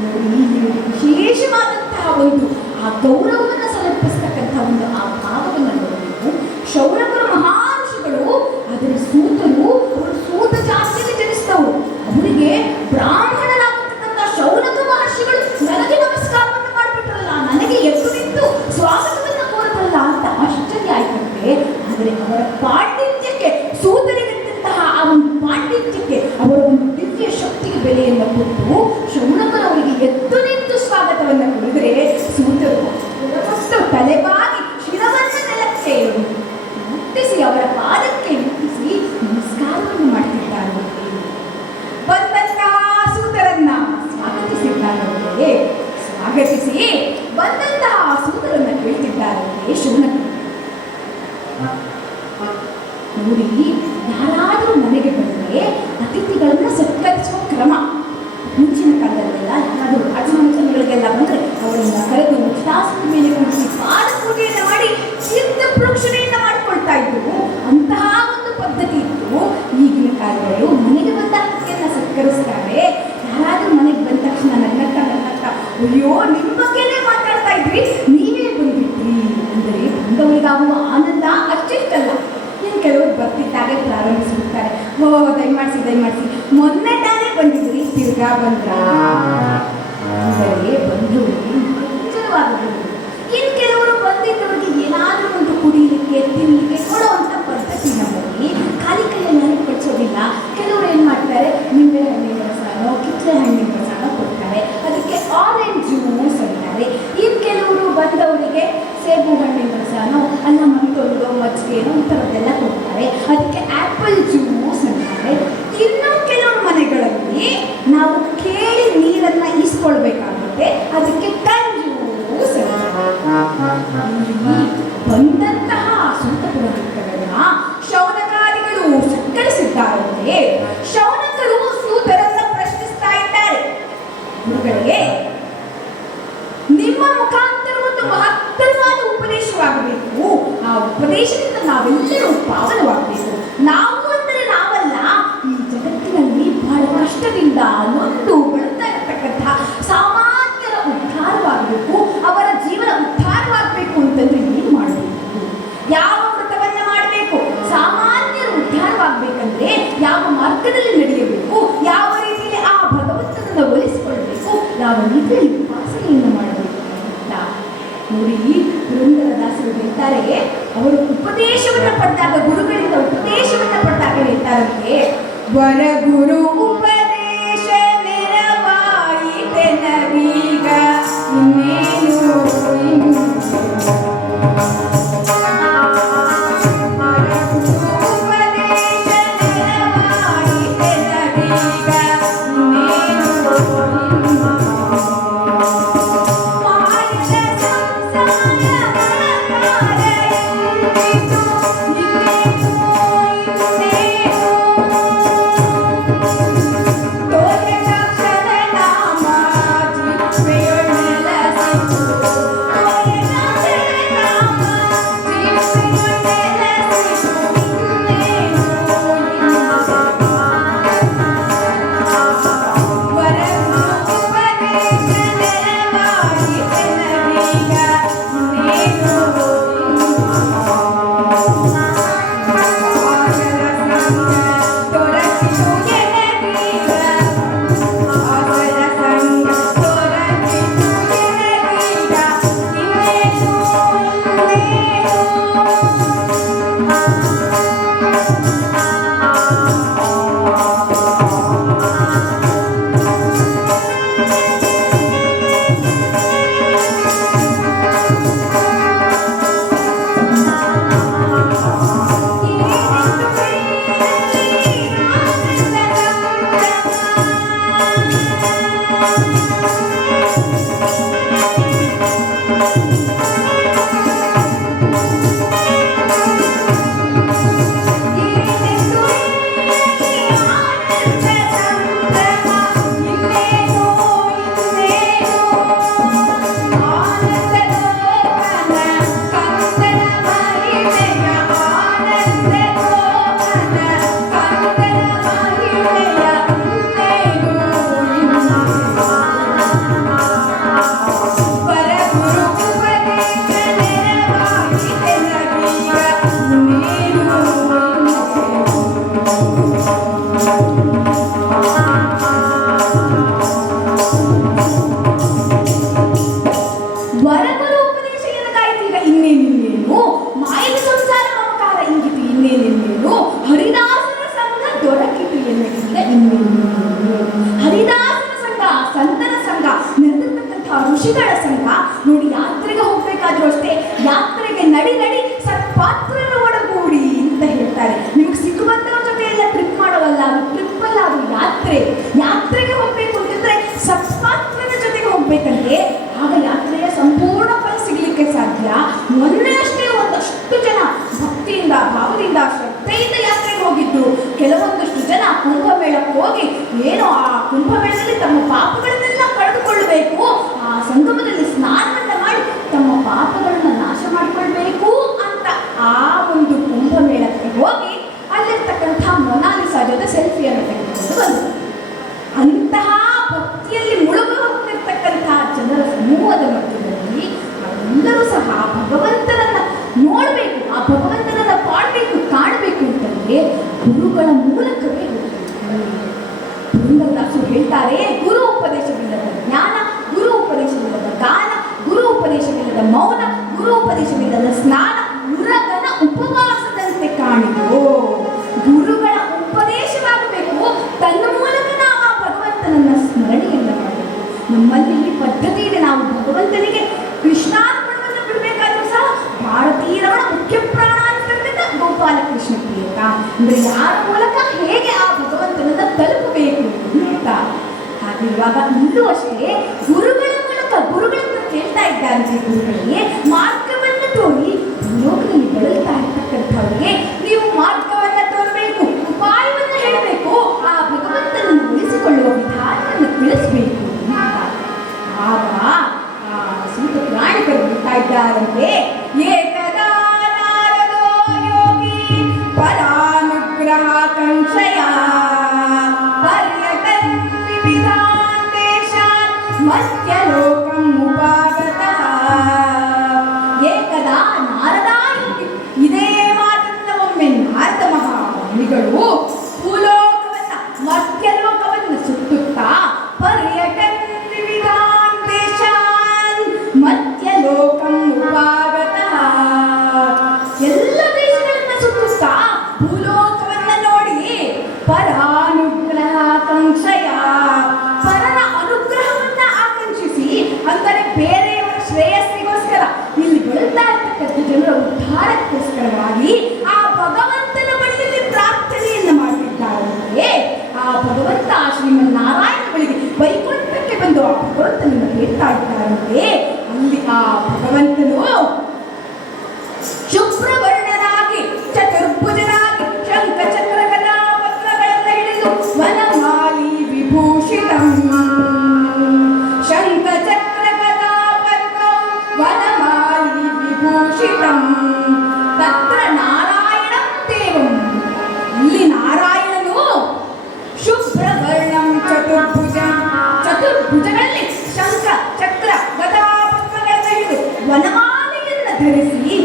ನೋಡಿ, ವಿಶೇಷವಾದಂತಹ ಒಂದು ಆ ಗೌರವವನ್ನು ಸಮರ್ಪಿಸ್ತಕ್ಕಂತಹ ಒಂದು ಆ ಭಾವವನ್ನು ನೋಡಬೇಕು. ಶೌನಕರು ಮಹಾಋಷಿಗಳು, ಆದರೆ ಸೂತರು ಅವರು ಸೂತ ಜಾತಿಯಲ್ಲಿ ಜನಿಸಿದವರು. ಅವರಿಗೆ ಬ್ರಾಹ್ಮಣರಾಗತಕ್ಕಂಥ ಶೌನಕ ಮಹರ್ಷಿಗಳು ನನಗೆ ನಮಸ್ಕಾರವನ್ನು ಮಾಡಿಬಿಟ್ರಲ್ಲ, ನನಗೆ ಎದ್ದು ನಿಂತು ಸ್ವಾಗತವನ್ನು ಕೋರದಲ್ಲ ಅಂತ ಆಶ್ಚರ್ಯ ಆಯ್ತಂತೆ. ಆದರೆ ಅವರ ಪಾಂಡಿತ್ಯಕ್ಕೆ, ಸೂತರಿಗಿದ್ದಂತಹ ಆ ಒಂದು ಪಾಂಡಿತ್ಯಕ್ಕೆ, ಅವರ ಒಂದು ದಿವ್ಯ ಶಕ್ತಿಗೆ ಬೆಲೆಯನ್ನು ಕೊಟ್ಟು ಶೌನಕರು ಅವರಿಗೆ ಎದ್ದು ನಿಂತು ಸ್ವಾಗತವನ್ನು ಕೊಡಿದರೆ ಸೂತರು ಒಳಗೊಟ್ಟು ತಲೆಬಾಗಿ ಶಿರವನ್ನ ನೆಲಕ್ಕೆ ಮುಟ್ಟಿಸಿ ಅವರ ಪಾದಕ್ಕೆ ಮುಟ್ಟಿಸಿ ನಮಸ್ಕಾರವನ್ನು ಮಾಡ್ತಿದ್ದಾರೆ. ಬಂದಂತಹ ಸೂತರನ್ನ ಸ್ವಾಗತಿಸಿದ್ದಾರೆ. ಸ್ವಾಗತಿಸಿ ಬಂದಂತಹ ಸೂತರನ್ನ ಕೇಳ್ತಿದ್ದಾರೆ ಶೌನಕರು. ನೋಡಿ, ಯಾರಾದರೂ ಮನೆಗೆ ಬಂದರೆ ಅತಿಥಿಗಳನ್ನ ಸತ್ಕರಿಸುವ ಕ್ರಮ ಮುಂಚಿನ ಕಾಲದಲ್ಲೆಲ್ಲ ಯಾರಾದರೂ ರಾಜಮಂತ್ರಿಗಳಿಗೆಲ್ಲ ಬಂದರೆ ಅವರನ್ನ ಕರೆದು ಶಾಸನ ಮೇಲೆ ಕುಳಿಸಿ ಪಾದ ಪೂಜೆಯನ್ನು ಮಾಡಿ ತೀರ್ಥ ಪ್ರೋಕ್ಷಣೆಯನ್ನು ಮಾಡಿಕೊಳ್ತಾ ಇದ್ರು. ಅಂತಹ ಒಂದು ಪದ್ಧತಿ ಇತ್ತು. ಈಗಿನ ಕಾಲಗಳು ಮನೆಗೆ ಬಂದ ಅತಿಥಿಯನ್ನ ಸತ್ಕರಿಸ್ತಾರೆ. ಯಾರಾದರೂ ಮನೆಗೆ ಬಂದ ತಕ್ಷಣ ನನ್ನಕ್ಕ ಅಯ್ಯೋ ನಿಮ್ಮ ಬಗ್ಗೆನೇ ಮಾತಾಡ್ತಾ ಇದ್ವಿ, ನೀವೇ ಬಂದ್ಬಿಟ್ರಿ ಅಂದರೆ ಬಂದವರಿಗಾಗುವ ಆನಂದ ಅಷ್ಟಿಷ್ಟಲ್ಲ. ಇನ್ನು ಕೆಲವರು ಬರ್ತಿದ್ದಾಗೆ ಪ್ರಾರಂಭಿಸಿಬಿಡ್ತಾರೆ. ಓ ದಯಮಾಡಿಸಿ ಮೊನ್ನೆ ತಾನೇ ಬಂದಿದ್ರಿ, ತಿರ್ಗಾ ಬಂದ್ರ ಅಂದರೆ ಬಂದವರಿಗೆ ಎಚ್ಚರವಾಗಬಹುದು. ಇನ್ನು ಕೆಲವರು ಬಂದಿದ್ದವರಿಗೆ ಏನಾದರೂ ಒಂದು ಕುಡಿಯಲಿಕ್ಕೆ ತಿನ್ನಲಿಕ್ಕೆ ಕೊಡುವಂಥ ಪದ್ಧತಿ ನಮ್ಮಲ್ಲಿ ಖಾಲಿ ಕೈಯಲ್ಲಿ ಯಾರು ಕಳಿಸೋದಿಲ್ಲ. ಕೆಲವರು ಏನು ಮಾಡ್ತಾರೆ, ನಿಂಬೆ ಹಣ್ಣಿನ ರಸನೋ ಕಿತ್ತಳೆ ಹಣ್ಣಿನ ರಸನೋ ಕೊಡ್ತಾರೆ, ಅದಕ್ಕೆ ಆರೆಂಜ್ ಜ್ಯೂಸ್ ಅಂತಾರೆ. ಇನ್ನು ಕೆಲವರು ಬಂದವರಿಗೆ ಸೇಬು ಹಣ್ಣಿನ ರಸನೋ ಅಲ್ಲ ಮತ್ತೊಂದು ಮಜ್ಜಿಗೆನೋ ಈ ಥರದ್ದೆಲ್ಲ ಕೊಡ್ತಾರೆ, ಅದಕ್ಕೆ ಆ್ಯಪಲ್ ಜ್ಯೂಸ್ ಅಂತಾರೆ. ಇನ್ನೂ ಕೆಲವು ಮನೆಗಳಲ್ಲಿ ನಾವು ಕೇಳಿ ನೀರನ್ನು ಈಸ್ಕೊಳ್ಬೇಕಾಗುತ್ತೆ, ಅದಕ್ಕೆ ಜ್ಯೂಸ್ ಬಂದಂತಹ ಸೂತ ಪುರಾಣಿಕರನ್ನ ಶೌನಕಾದಿಗಳು ಸತ್ಕರಿಸಿದ್ದಾರೆ. ಶೌನಕರು ಸೂತರನ್ನ ಪ್ರಶ್ನಿಸ್ತಾ ಇದ್ದಾರೆ, ಗುರುಗಳಿಗೆ ನಿಮ್ಮ ಮುಖಾಂತರ ಒಂದು ಮಹತ್ತರವಾದ ಉಪದೇಶವಾಗಬೇಕು. ಆ ಉಪದೇಶದಿಂದ ನಾವೆಲ್ಲರೂ ಪಾವನವಾಗಬೇಕು. ನಾವು ಅಂದರೆ ನಾವಲ್ಲ, ಈ ಜಗತ್ತಿನಲ್ಲಿ ಬಹಳ ಕಷ್ಟದಿಂದ ನೊಂದು ಬೆಳತಾ ಇರತಕ್ಕಂತಹ ಸಾಮಾನ್ಯರ ಉದ್ಧಾರವಾಗಬೇಕು. ಅವರ ಜೀವನ ಉದ್ಧಾರವಾಗಬೇಕು ಅಂತಂದ್ರೆ ಏನು ಮಾಡಬೇಕು, ಯಾವ ವ್ರತವನ್ನ ಮಾಡಬೇಕು, ಸಾಮಾನ್ಯರು ಉದ್ಧಾರವಾಗಬೇಕಂದ್ರೆ ಯಾವ ಮಾರ್ಗದಲ್ಲಿ ನಡೆಯಬೇಕು, ಯಾವ ರೀತಿಯಲ್ಲಿ ಆ ಭಗವಂತನನ್ನು ಒಲಿಸಿಕೊಳ್ಬೇಕು, ಯಾವ ರೀತಿಯಲ್ಲಿ ಉಪಾಸನೆಯನ್ನು ಮಾಡಬೇಕು ಅಂತ ನೋಡಿ. ಪುರಂದರದಾಸರು ಹೇಳ್ತಾರೆ, ಅವರು ಉಪದೇಶವನ್ನು ಪಡೆದಾಗ, ಗುರುಗಳಿಂದ ಉಪದೇಶವನ್ನು ಪಡೆದಾಗ ಹೇಳ್ತಾರಂತೆ, ವರ ಗುರು ಉಪದೇಶ ನೆರವಾಯಿತೆ ನವೀಗ ಇನ್ನೇನು ಹರಿದಾಸನ ಸಂಘ, ಸಂತರ ಸಂಘ, ನೆರೆದಿರ್ತಕ್ಕಂತಹ ಋಷಿಗಳ ಸಂಘ ನೋಡಿ. ಯಾತ್ರೆಗೆ ಹೋಗ್ಬೇಕಾದ್ರೂ ಅಷ್ಟೇ, ಯಾತ್ರೆಗೆ ನಡಿ ನಡಿ ಸತ್ಪಾತ್ರನ ಒಡಗೂಡಿ ಅಂತ ಹೇಳ್ತಾರೆ. ನಿಮಗೆ ಸಿಕ್ಕುವಂತವ್ರ ಜೊತೆ ಎಲ್ಲ ಟ್ರಿಪ್ ಮಾಡೋವಲ್ಲ, ಅದು ಟ್ರಿಪ್ ಅಲ್ಲ, ಅದು ಯಾತ್ರೆ. ಯಾತ್ರೆಗೆ ಹೋಗ್ಬೇಕು ಅಂತಂದ್ರೆ ಸತ್ಪಾತ್ರನ ಜೊತೆಗೆ ಹೋಗ್ಬೇಕಂತೆ. ಆಗ ಯಾತ್ರೆಯ ಸಂಪೂರ್ಣ ಫಲ ಸಿಗ್ಲಿಕ್ಕೆ ಸಾಧ್ಯ. ಮೊನ್ನೆ ಅಷ್ಟೇ ಒಂದಷ್ಟು ಜನ ಭಕ್ತಿಯಿಂದ, ಭಾವದಿಂದ, ಶ್ರದ್ಧೆಯಿಂದ ಯಾತ್ರೆಗೆ ಹೋಗಿದ್ದು. ಕೆಲವೊಂದಷ್ಟು ಜನ ಕುಂಭಮೇಳಕ್ಕೆ ಹೋಗಿ ಏನೋ ಆ ಕುಂಭಮೇಳದಲ್ಲಿ ತಮ್ಮ ಪಾಪಗಳನ್ನೆಲ್ಲ ಕಳೆದುಕೊಳ್ಳಬೇಕು, ಆ ಸಂಗಮದಲ್ಲಿ ಸ್ನಾನವನ್ನ ಮಾಡಿ ತಮ್ಮ ಪಾಪಗಳನ್ನ ನಾಶ ಮಾಡಿಕೊಳ್ಬೇಕು ಅಂತ ಆ ಒಂದು ಕುಂಭಮೇಳಕ್ಕೆ ಹೋಗಿ ಅಲ್ಲಿರ್ತಕ್ಕಂಥ ಮೊನಾಲಿಸಾ ಜೊತೆ ಸೆಲ್ಫಿಯನ್ನು ತೆಗೆದುಕೊಂಡು ಬಂದರು. ಅಂತಹ ಭಕ್ತಿಯಲ್ಲಿ ಮುಳುಗು ಹೋಗ್ತಿರ್ತಕ್ಕಂತಹ ಜನರ ಸಮೂಹದ ಮಧ್ಯದಲ್ಲಿ ಎಲ್ಲರೂ ಸಹ ಭಗವಂತನನ್ನ ನೋಡಬೇಕು, ಆ ಭಗವಂತನನ್ನ ಪಾಡಬೇಕು, ಕಾಣಬೇಕು ಅಂತಂದ್ರೆ ಗುರುಗಳ ಮೂಲಕವೇ ಪುರಂದರದಾಸರು ಹೇಳ್ತಾರೆ, ಗುರು ಉಪದೇಶವಿಲ್ಲದ ಜ್ಞಾನ, ಗುರು ಉಪದೇಶವಿಲ್ಲದ ಗಾನ, ಗುರು ಉಪದೇಶವಿಲ್ಲದ ಮೌನ, ಗುರು ಉಪದೇಶವಿಲ್ಲದ ಸ್ನಾನ ಉರಗನ ಉಪವಾಸದಂತೆ ಕಾಣಿತು. ಗುರುಗಳ ಉಪದೇಶವಾಗಬೇಕು, ತನ್ನ ಮೂಲಕ ನಾವು ಆ ಭಗವಂತನನ್ನ ಸ್ಮರಣೆಯನ್ನ ಮಾಡಬೇಕು. ನಮ್ಮಲ್ಲಿ ಈ ಪದ್ಧತಿ ಇದೆ. ನಾವು ಭಗವಂತನಿಗೆ ಕೃಷ್ಣಾರ್ಪಣವನ್ನು ಬಿಡಬೇಕಾದ್ರೂ ಸಹ ಭಾರತೀಯರವರ ಮುಖ್ಯ ಪ್ರಾಣ ಅಂತಕ್ಕಂಥ ಗೋಪಾಲಕೃಷ್ಣ ಪ್ರಿಯಕ ಅಂದ್ರೆ ಯಾರ ಮೂಲಕ ಹೇಗೆ ಆ ಭಗವಂತನನ್ನ ತಲುಪಬೇಕು ಅಂತ. ಹಾಗೆ ಇವಾಗ ಇಲ್ಲೂ ಅಷ್ಟೇ ಗುರುಗಳ ಮೂಲಕ, ಗುರುಗಳನ್ನ ಕೇಳ್ತಾ ಇದ್ದಾರೆ, ಗುರುಗಳಿಗೆ ಮಾರ್ಗವನ್ನು ತೋರಿ ಲೋಕದಲ್ಲಿ ಬಳಲ್ತಾ ಇರ್ತಕ್ಕಂಥವ್ರಿಗೆ ನೀವು ಮಾರ್ಗವನ್ನ ತೋರಬೇಕು, ಉಪಾಯವನ್ನು ಹೇಳಬೇಕು, ಆ ಭಗವಂತನನ್ನು ಉಳಿಸಿಕೊಳ್ಳುವ ವಿಧಾನವನ್ನು ತಿಳಿಸಬೇಕು ಅಂತ. ಆಗ ಆ ಸೂತ ಪ್ರಾಣಿಕರು ಹೇಳ್ತಾ ಇದ್ದಾರಂತೆ, ಏಕದಾ ನಾರದೋ ಯೋಗಿ ಪರಾನುಗ್ರಹ ಕಂಕ್ಷಯ ಪರ್ಯಟನ್ ವಿವಿಧಾನ್ ದೇಶಾನ್ ಮರ್ತ್ಯಲೋಕಂ ಉಪಾಗತಃ. ಏಕದಾ ನಾರದ ಯೋಗಿ, ಇದೇ ಮಾತನ್ನ ಒಮ್ಮೆ ನಾರದ ಮಹಾಮುನಿಗಳು ಭೂಲೋಕವನ್ನ, ಮರ್ತ್ಯಲೋಕವನ್ನು ಸುತ್ತುತ್ತಾ ಪರ್ಯಟನ್ ವಿವಿಧಾನ್ ದೇಶಾನ್ ಮರ್ತ್ಯಲೋಕಂ ಉಪಾಗತಃ, ಎಲ್ಲ ದೇಶಗಳನ್ನ ಸುತ್ತುತ್ತಾ ಭೂಲೋಕವನ್ನ ನೋಡಿ ಪರಾನುಗ್ರಹ ಕಂಕ್ಷಯ, ಪರರ ಅನುಗ್ರಹವನ್ನ ಆಕಾಂಕ್ಷಿಸಿ, ಅಂದರೆ ಬೇರೆಯವರ ಶ್ರೇಯಸ್ಸಿಗೋಸ್ಕರ, ಇಲ್ಲಿ ಬೆಳೀತಾ ಇರ್ತಕ್ಕಂಥ ಜನರ ಉದ್ಧಾರಕ್ಕೋಸ್ಕರವಾಗಿ ಆ ಭಗವಂತನ ಬಳಿಯಲ್ಲಿ ಪ್ರಾರ್ಥನೆಯನ್ನ ಮಾಡುತ್ತಿದ್ದಾರೆ. ಆ ಭಗವಂತ ಶ್ರೀಮನ್ನಾರಾಯಣ ಬಳಿಗೆ ವೈಕುಂಠಕ್ಕೆ ಬಂದು ಆ ಭಗವಂತನನ್ನು ಬೇಡ್ತಾ ಇದ್ದಾರಂತೆ. ಅಲ್ಲಿ ಆ ಭಗವಂತನು ಶುಭ್ರವರ್ಣನಾಗಿ, ಚತುರ್ಭುಜನಾಗಿ, ಶಂಖ ಚಕ್ರ ಗದಾ ಪದ್ಮಗಳನ್ನು ಹಿಡಿದು ವನಮಾಲಿ ವಿಭೂಷಿತಂ, ಶಂಖ ಚಕ್ರ ಗದಾ ಪದ್ಮಂ ವನಮಾಲಿ ವಿಭೂಷಿತಂ ತತ್ರ ನಾರಾಯಣಂ ದೇವಂ. ಇಲ್ಲಿ ನಾರಾಯಣನು ಶುಭ್ರವರ್ಣಂ ಚತುರ್ಭುಜ, ಚತುರ್ಭುಜಗಳಲ್ಲಿ ಶಂಖ ಚಕ್ರ ಗದಾ ಪದ್ಮಗಳನ್ನು ಹಿಡಿದು ವನಮಾಲೆಯನ್ನು ಧರಿಸಿ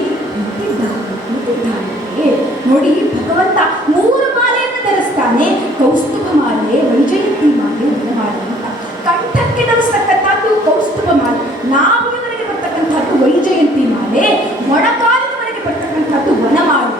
ನಿಂತಿದ್ದಾನೆ. ನೋಡಿ, ಭಗವಂತ 3 ಮಾಲೆಯನ್ನು ಧರಿಸ್ತಾನೆ. ಕೌಸ್ತುಭ ಮಾಲೆ, ವೈಜಯಂತಿ ಮಾಲೆ, ವನಮಾಲೆ ಅಂತ. ಕಂಠಕ್ಕೆ ಧರಿಸ್ತಕ್ಕಂಥದ್ದು ಕೌಸ್ತುಭ ಮಾಲೆ, ನಾಭಿಯವರೆಗೆ ಬರ್ತಕ್ಕಂಥದ್ದು ವೈಜಯಂತಿ ಮಾಲೆ, ಮೊಣಕಾಲಿನವರೆಗೆ ಬರ್ತಕ್ಕಂಥದ್ದು ವನಮಾಲೆ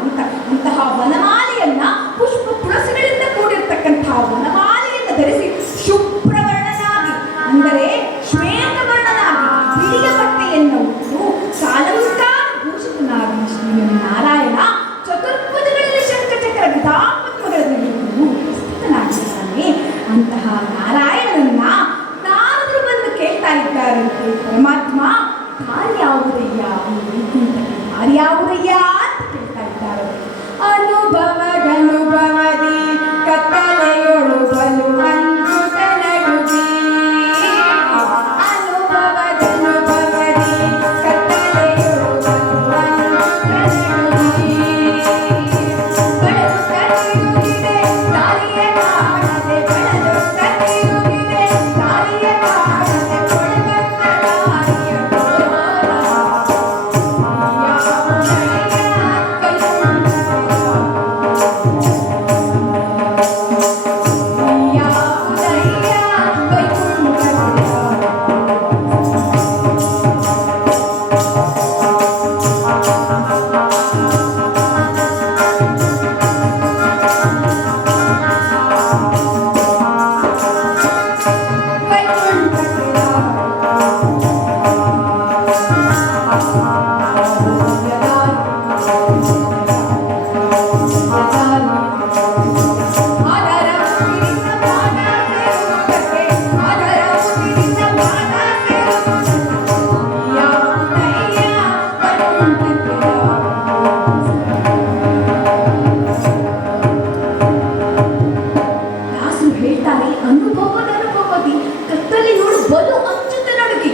ಬಲು ಅಂಜುತ್ತ ನಡುಗಿ.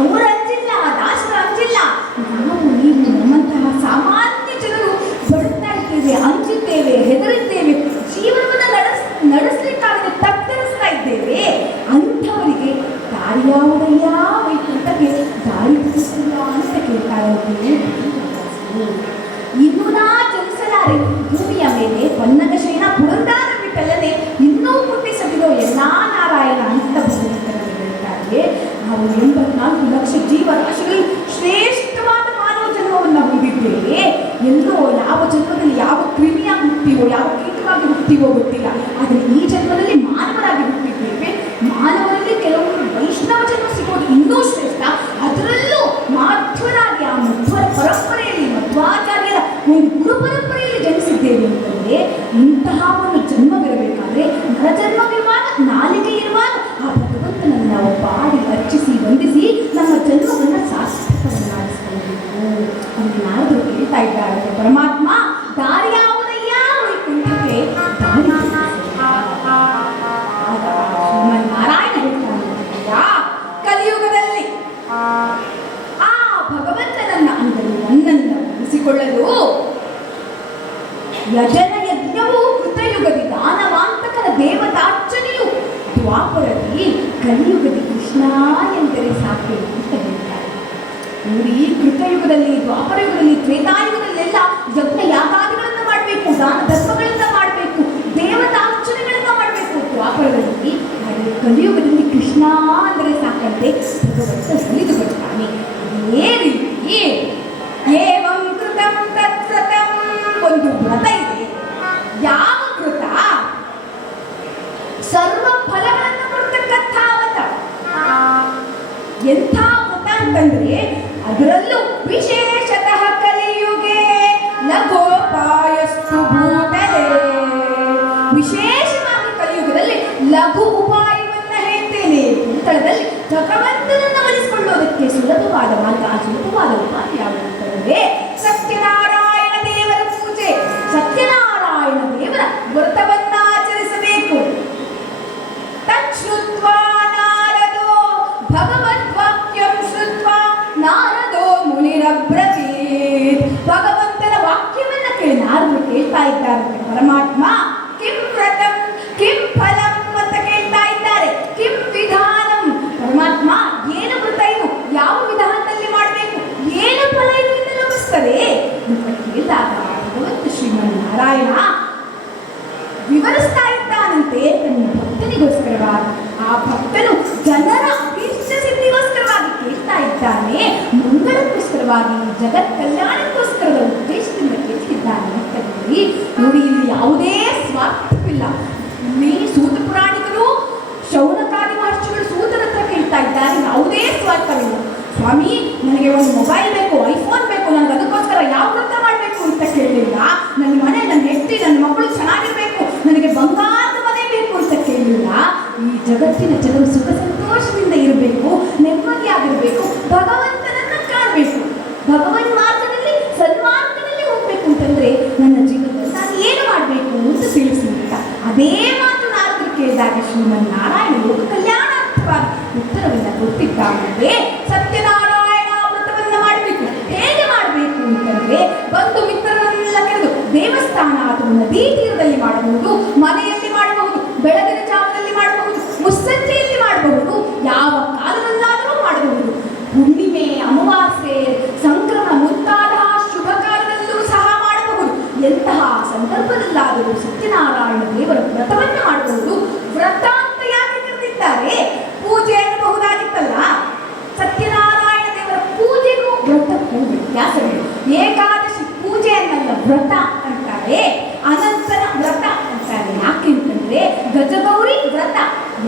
ಅವರು ಅಂಜಿಲ್ಲ, ದಾಸರು ಅಂಜಿಲ್ಲ. ನಾವು ನೀವು ನಮ್ಮಂತಹ ಸಾಮಾನ್ಯ ಜನರು ಬಡುತ್ತಾ ಇದ್ದೇವೆ, ಅಂಜಿದ್ದೇವೆ, ಹೆದರಿದ್ದೇವೆ, ಜೀವನವನ್ನು ನಡೆಸಲಿಕ್ಕಾಗದೆ ತತ್ತರಿಸ್ತಾ ಇದ್ದೇವೆ. ಅಂಥವರಿಗೆ ದಾರಿ ಯಾವುದಯ್ಯ ವೈಕುಂಠಕ್ಕೆ ದಾರಿ ತಿಳಿಸಿಲ್ಲ ಅಂತ ಕೇಳ್ತಾ ಇದ್ದೇವೆ. ಇನ್ನೂ ನಾ ಜನಿಸಲಾರೆ ಭೂಮಿಯ ಮೇಲೆ ಪನ್ನಗ ಶಯನ ಪುರಂದಾರ ಬಿಟ್ಟಲ್ಲದೆ ಇನ್ನೂ ಹುಟ್ಟಿಸದಿರೋ ಎಲ್ಲಾ ನಾರಾಯಣ ಅಂತ ಭಗವಂತನಲ್ಲಿ ಹೇಳ್ತಾರೆ. ನಾವು 84 ಲಕ್ಷ ಜೀವರಾಶಿಗಳು ಶ್ರೇಷ್ಠವಾದ ಮಾನವ ಜನ್ಮವನ್ನು ಹೊಂದಿದ್ದೇವೆ. ಎಲ್ಲೋ ಯಾವ ಜನ್ಮದಲ್ಲಿ ಯಾವ ಕ್ರಿಮಿಯಾಗಿ ಹುಟ್ಟಿವೋ, ಯಾವ ಕೀಟವಾಗಿ ಹುಟ್ಟಿವೋ ಗೊತ್ತಿಲ್ಲ. ಆದರೆ ಈ ಜನ್ಮದಲ್ಲಿ ಮಾನವರಾಗಿ ಹುಟ್ಟಿದ್ದೇವೆ. ಮಾನವರಲ್ಲಿ ಕೆಲವರು ವೈಷ್ಣವ ಜನ್ಮ ಸಿಗೋದು ಇನ್ನೂ ಶ್ರೇಷ್ಠ. ಅದರಲ್ಲೂ ಮಾಧ್ವರಾಗಿ ಆ ಮಧ್ವರ ಪರಂಪರೆಯಲ್ಲಿ ಮಧ್ವಾಚಾರ್ಯರ ಒಂದು ಗುರು ಪರಂಪರೆಯಲ್ಲಿ ಜನಿಸಿದ್ದೇವೆ ಅಂತಂದರೆ ಇಂತಹ ಒಂದು ಜನ್ಮವಿರಬೇಕಾದ್ರೆ ನರಜನ್ಮವಿರುವಾಗ, ನಾಲಿಗೆ ಇರುವಾಗ ಆ ಭಗವಂತನನ್ನು ನಾವು ಪಾಡಿ ಅರ್ಚಿಸಿ ವಂದಿಸಿ ನಮ್ಮ ಜನ್ಮವನ್ನು ಸಾರ್ಥಕವನ್ನಾಗಿಸಿಕೊಳ್ಳಬೇಕು ಅಂತ ನಾರದರು ಹೇಳ್ತಾ ಇದ್ದಾರೆ. ಪರಮಾತ್ಮ ದಾರಿ ಯಾವುದಯ್ಯ ವೈಕುಂಠಕ್ಕೆ ದಾರಿ ನಾರಾಯಣ ಹೇಳ್ತಾನೆ. ಕಲಿಯುಗದಲ್ಲಿ ಆ ಭಗವಂತನನ್ನ ಅಂದರೆ ನನ್ನನ್ನು ಉಳಿಸಿಕೊಳ್ಳಲು ಯಜನ ಯಜ್ಞವು ಕೃತಯುಗದಿ ದಾನವಾಂತಕರ ದೇವತಾರ್ಚನೆಯು ದ್ವಾಪರದಿ, ಕಲಿಯುಗದಿ ಕೃಷ್ಣ ಎಂದರೆ ಸಾಕೆ ಅಂತ ಹೇಳ್ತಾರೆ. ನೋಡಿ, ಕೃತಯುಗದಲ್ಲಿ, ದ್ವಾಪರಯುಗದಲ್ಲಿ, ತ್ರೇತಾಯುಗದಲ್ಲೆಲ್ಲ ಯಜ್ಞ ಯಾಗಾದಿಗಳನ್ನು ಮಾಡಬೇಕು, ದಾನ ಧರ್ಮಗಳನ್ನ ಮಾಡಬೇಕು, ದೇವತಾರ್ಚನೆಗಳನ್ನ ಮಾಡಬೇಕು ದ್ವಾಪರದಲ್ಲಿ. ಆದರೆ ಕಲಿಯುಗದಲ್ಲಿ ಕೃಷ್ಣ ಅಂದರೆ ಸಾಕಂತೆ ಭಗವಂತ ಉಳಿದು ಬರ್ತಾನೆ. ಅದೇ ರೀತಿ ಏವಂ ಕೃತಂ ತತ್ಸತಂ ಒಂದು ವ್ರತ ಇದೆ. ಯಾವ ವ್ರತ? ಸರ್ವ ಫಲಗಳನ್ನು ಕೊಡ್ತಕ್ಕಂಥ ವ್ರತ. ಎಂಥ ವ್ರತ ಅಂತಂದ್ರೆ ಅದರಲ್ಲೂ ವಿಶೇಷತಃ ಕಲಿಯುಗೆ ಲಘೋಪಾಯಸ್ತು ಭೂತಲೇ. ವಿಶೇಷವಾಗಿ ಕಲಿಯುಗದಲ್ಲಿ ಲಘು ಉಪಾಯವನ್ನ ಹೇಳ್ತೇನೆ. ಭೂತಳದಲ್ಲಿ ಭಗವಂತನನ್ನು ಒಲಿಸಿಕೊಳ್ಳೋದಕ್ಕೆ ಸುಲಭವಾದ ಮಾರ್ಗ. ಆ ಸುಲಭವಾದ ಉಪಾಯ ಯಾವುದು ಅಂತಂದ್ರೆ ಸತ್ಯನಾರಾಯಣ ದೇವರ ಪೂಜೆ. ಸತ್ಯನಾರಾಯಣ ದೇವರ ವ್ರತವನ್ನ ಆಚರಿಸಬೇಕು. ತಚ್ಛ್ರುತ್ವಾ ನಾರದೋ ಭಗವದ್ವಾಕ್ಯಂ ಶ್ರುತ್ವಾ ನಾರದೋ ಮುನಿರಬ್ರವೀತ್. ಭಗವಂತನ ವಾಕ್ಯವನ್ನ ಕೇಳಿ ನಾರದರು ಕೇಳ್ತಾ ಇದ್ದಾರೆ. ಪರಮಾತ್ಮ ಕಿಂ ವ್ರತಂ ಕಿಂ ಫಲಂ ಅಂತ ಕೇಳ್ತಾ ಇದ್ದಾರೆ. ಕಿಂ ವಿಧಾನಂ. ಪರಮಾತ್ಮ ಏನು ವ್ರತ ಇದು, ಯಾವ ವಿಧಾನದಲ್ಲಿ ಮಾಡಬೇಕು, ಏನು ಫಲ ಇದರಿಂದ ಲಭಿಸ್ತದೆ ಅಂತ ಕೇಳಿದಾಗ ಭಗವಂತ ಶ್ರೀಮನ್ನಾರಾಯಣ ವಿವರಿಸ್ತಾ ಇದ್ದಾನಂತೆ ತನ್ನ ಭಕ್ತನಿಗೋಸ್ಕರವಾಗಿ. ಆ ಭಕ್ತನು ಜನರ ಅಭೀಷ್ಟ ಸಿದ್ಧಿಗೋಸ್ಕರವಾಗಿ ಕೇಳ್ತಾ ಇದ್ದಾನೆ, ಮಂಗಳಕ್ಕೋಸ್ಕರವಾಗಿ, ಜಗತ್ ಕಲ್ಯಾಣಕ್ಕೋಸ್ಕರದ ಉದ್ದೇಶದಿಂದ ಕೇಳ್ತಿದ್ದಾನೆ ಅಂತ ಹೇಳಿ. ನೋಡಿ, ಇಲ್ಲಿ ಯಾವುದೇ ಸ್ವಾರ್ಥವಿಲ್ಲ. ಇಲ್ಲಿ ಸೂತ ಪುರಾಣಿಕರು, ಶೌನಕಾದಿ ಮಹರ್ಷಿಗಳು ಸೂತರ ಹತ್ರ ಕೇಳ್ತಾ ಇದ್ದಾರೆ, ಯಾವುದೇ ಸ್ವಾರ್ಥವಿಲ್ಲ. ಸ್ವಾಮಿ, ನನಗೆ ಒಂದು ಮೊಬೈಲ್ ಬೇಕು, ಐಫೋನ್ ಬೇಕು, ನನಗೆ ಅದಕ್ಕೋಸ್ಕರ ಯಾವ ವ್ರತ ಮಾಡಬೇಕು ಅಂತ ಕೇಳಲಿಲ್ಲ. ನನ್ನ ಮನೆ, ನನ್ನ ಹೆಂಡತಿ, ನನ್ನ ಮಕ್ಕಳು ಚೆನ್ನಾಗಿರ್ಬೇಕು, ನನಗೆ ಬಂಗಾರದ ಮನೆ ಬೇಕು ಅಂತ ಕೇಳಲಿಲ್ಲ. ಈ ಜಗತ್ತಿನ ಜನರು ಸುಖ ಸಂತೋಷದಿಂದ ಇರಬೇಕು, ನೆಮ್ಮದಿಯಾಗಿರಬೇಕು, ಭಗವಂತನನ್ನ ಕಾಣಬೇಕು, ಭಗವನ್ ಮಾರ್ಗದಲ್ಲಿ ಸನ್ಮಾರ್ಗದಲ್ಲಿ ಹೋಗ್ಬೇಕು ಅಂತಂದ್ರೆ ನನ್ನ ಜೀವನದಲ್ಲಿ ನಾನು ಏನು ಮಾಡಬೇಕು ಅಂತ ತಿಳಿಸಿಲ್ಲ. ಅದೇ ಮಾತು ನಾರದರು ಕೇಳಿದಾಗ ಶ್ರೀಮನ್ನಾರಾಯಣ ಲೋಕ ಕಲ್ಯಾಣಾರ್ಥವಾಗಿ ಉತ್ತರವನ್ನು ಕೊಟ್ಟಿದ್ದಾನಂತೆ. ಸತ್ಯನಾರಾಯಣ ವ್ರತವನ್ನ ಮಾಡಬೇಕು. ಹೇಗೆ ಮಾಡಬೇಕು ಅಂತಂದ್ರೆ ಬಂಧು ಮಿತ್ರರನ್ನೆಲ್ಲ ಕರೆದು ದೇವಸ್ಥಾನ ಅಥವಾ ನದಿ ತೀರದಲ್ಲಿ ಮಾಡಬಹುದು, ಮನೆಯಲ್ಲಿ ಮಾಡಬಹುದು, ಬೆಳಗಿನ ಜಾವದಲ್ಲಿ ಮಾಡಬಹುದು, ಮುಸ್ಸಂಜೆಯಲ್ಲಿ ಮಾಡಬಹುದು, ಯಾವ ಕಾಲದಲ್ಲಾದರೂ ಮಾಡಬಹುದು. ಹುಣ್ಣಿಮೆ, ಅಮಾವಾಸ್ಯೆ, ಸಂಕ್ರಮಣ ಮುಂತಾದ ಶುಭ ಕಾಲದಲ್ಲೂ ಸಹ ಮಾಡಬಹುದು. ಎಂತಹ ಸಂದರ್ಭದಲ್ಲಾದರೂ ಸತ್ಯನಾರಾಯಣ ದೇವರ ವ್ರತವನ್ನು ಮಾಡಬಹುದು. ವ್ರತ ಅಂತ ಯಾಕೆ ಕರೆದಿದ್ದಾರೆ? ಪೂಜೆ ಅನ್ನಬಹುದಾಗಿತ್ತಲ್ಲ. ಸತ್ಯನಾರಾಯಣ ದೇವರ ಪೂಜೆಗೂ ವ್ರತಕ್ಕೂ ವ್ಯತ್ಯಾಸವಿದೆ. ಏಕಾದಶಿ ಪೂಜೆಯನ್ನೆಲ್ಲ ವ್ರತ ಅಂತಾರೆ, ಅನಂತರ ವ್ರತ ಅಂತಾರೆ. ಯಾಕೆ ಅಂತಂದ್ರೆ ಗಜಗೌರಿ ವ್ರತ.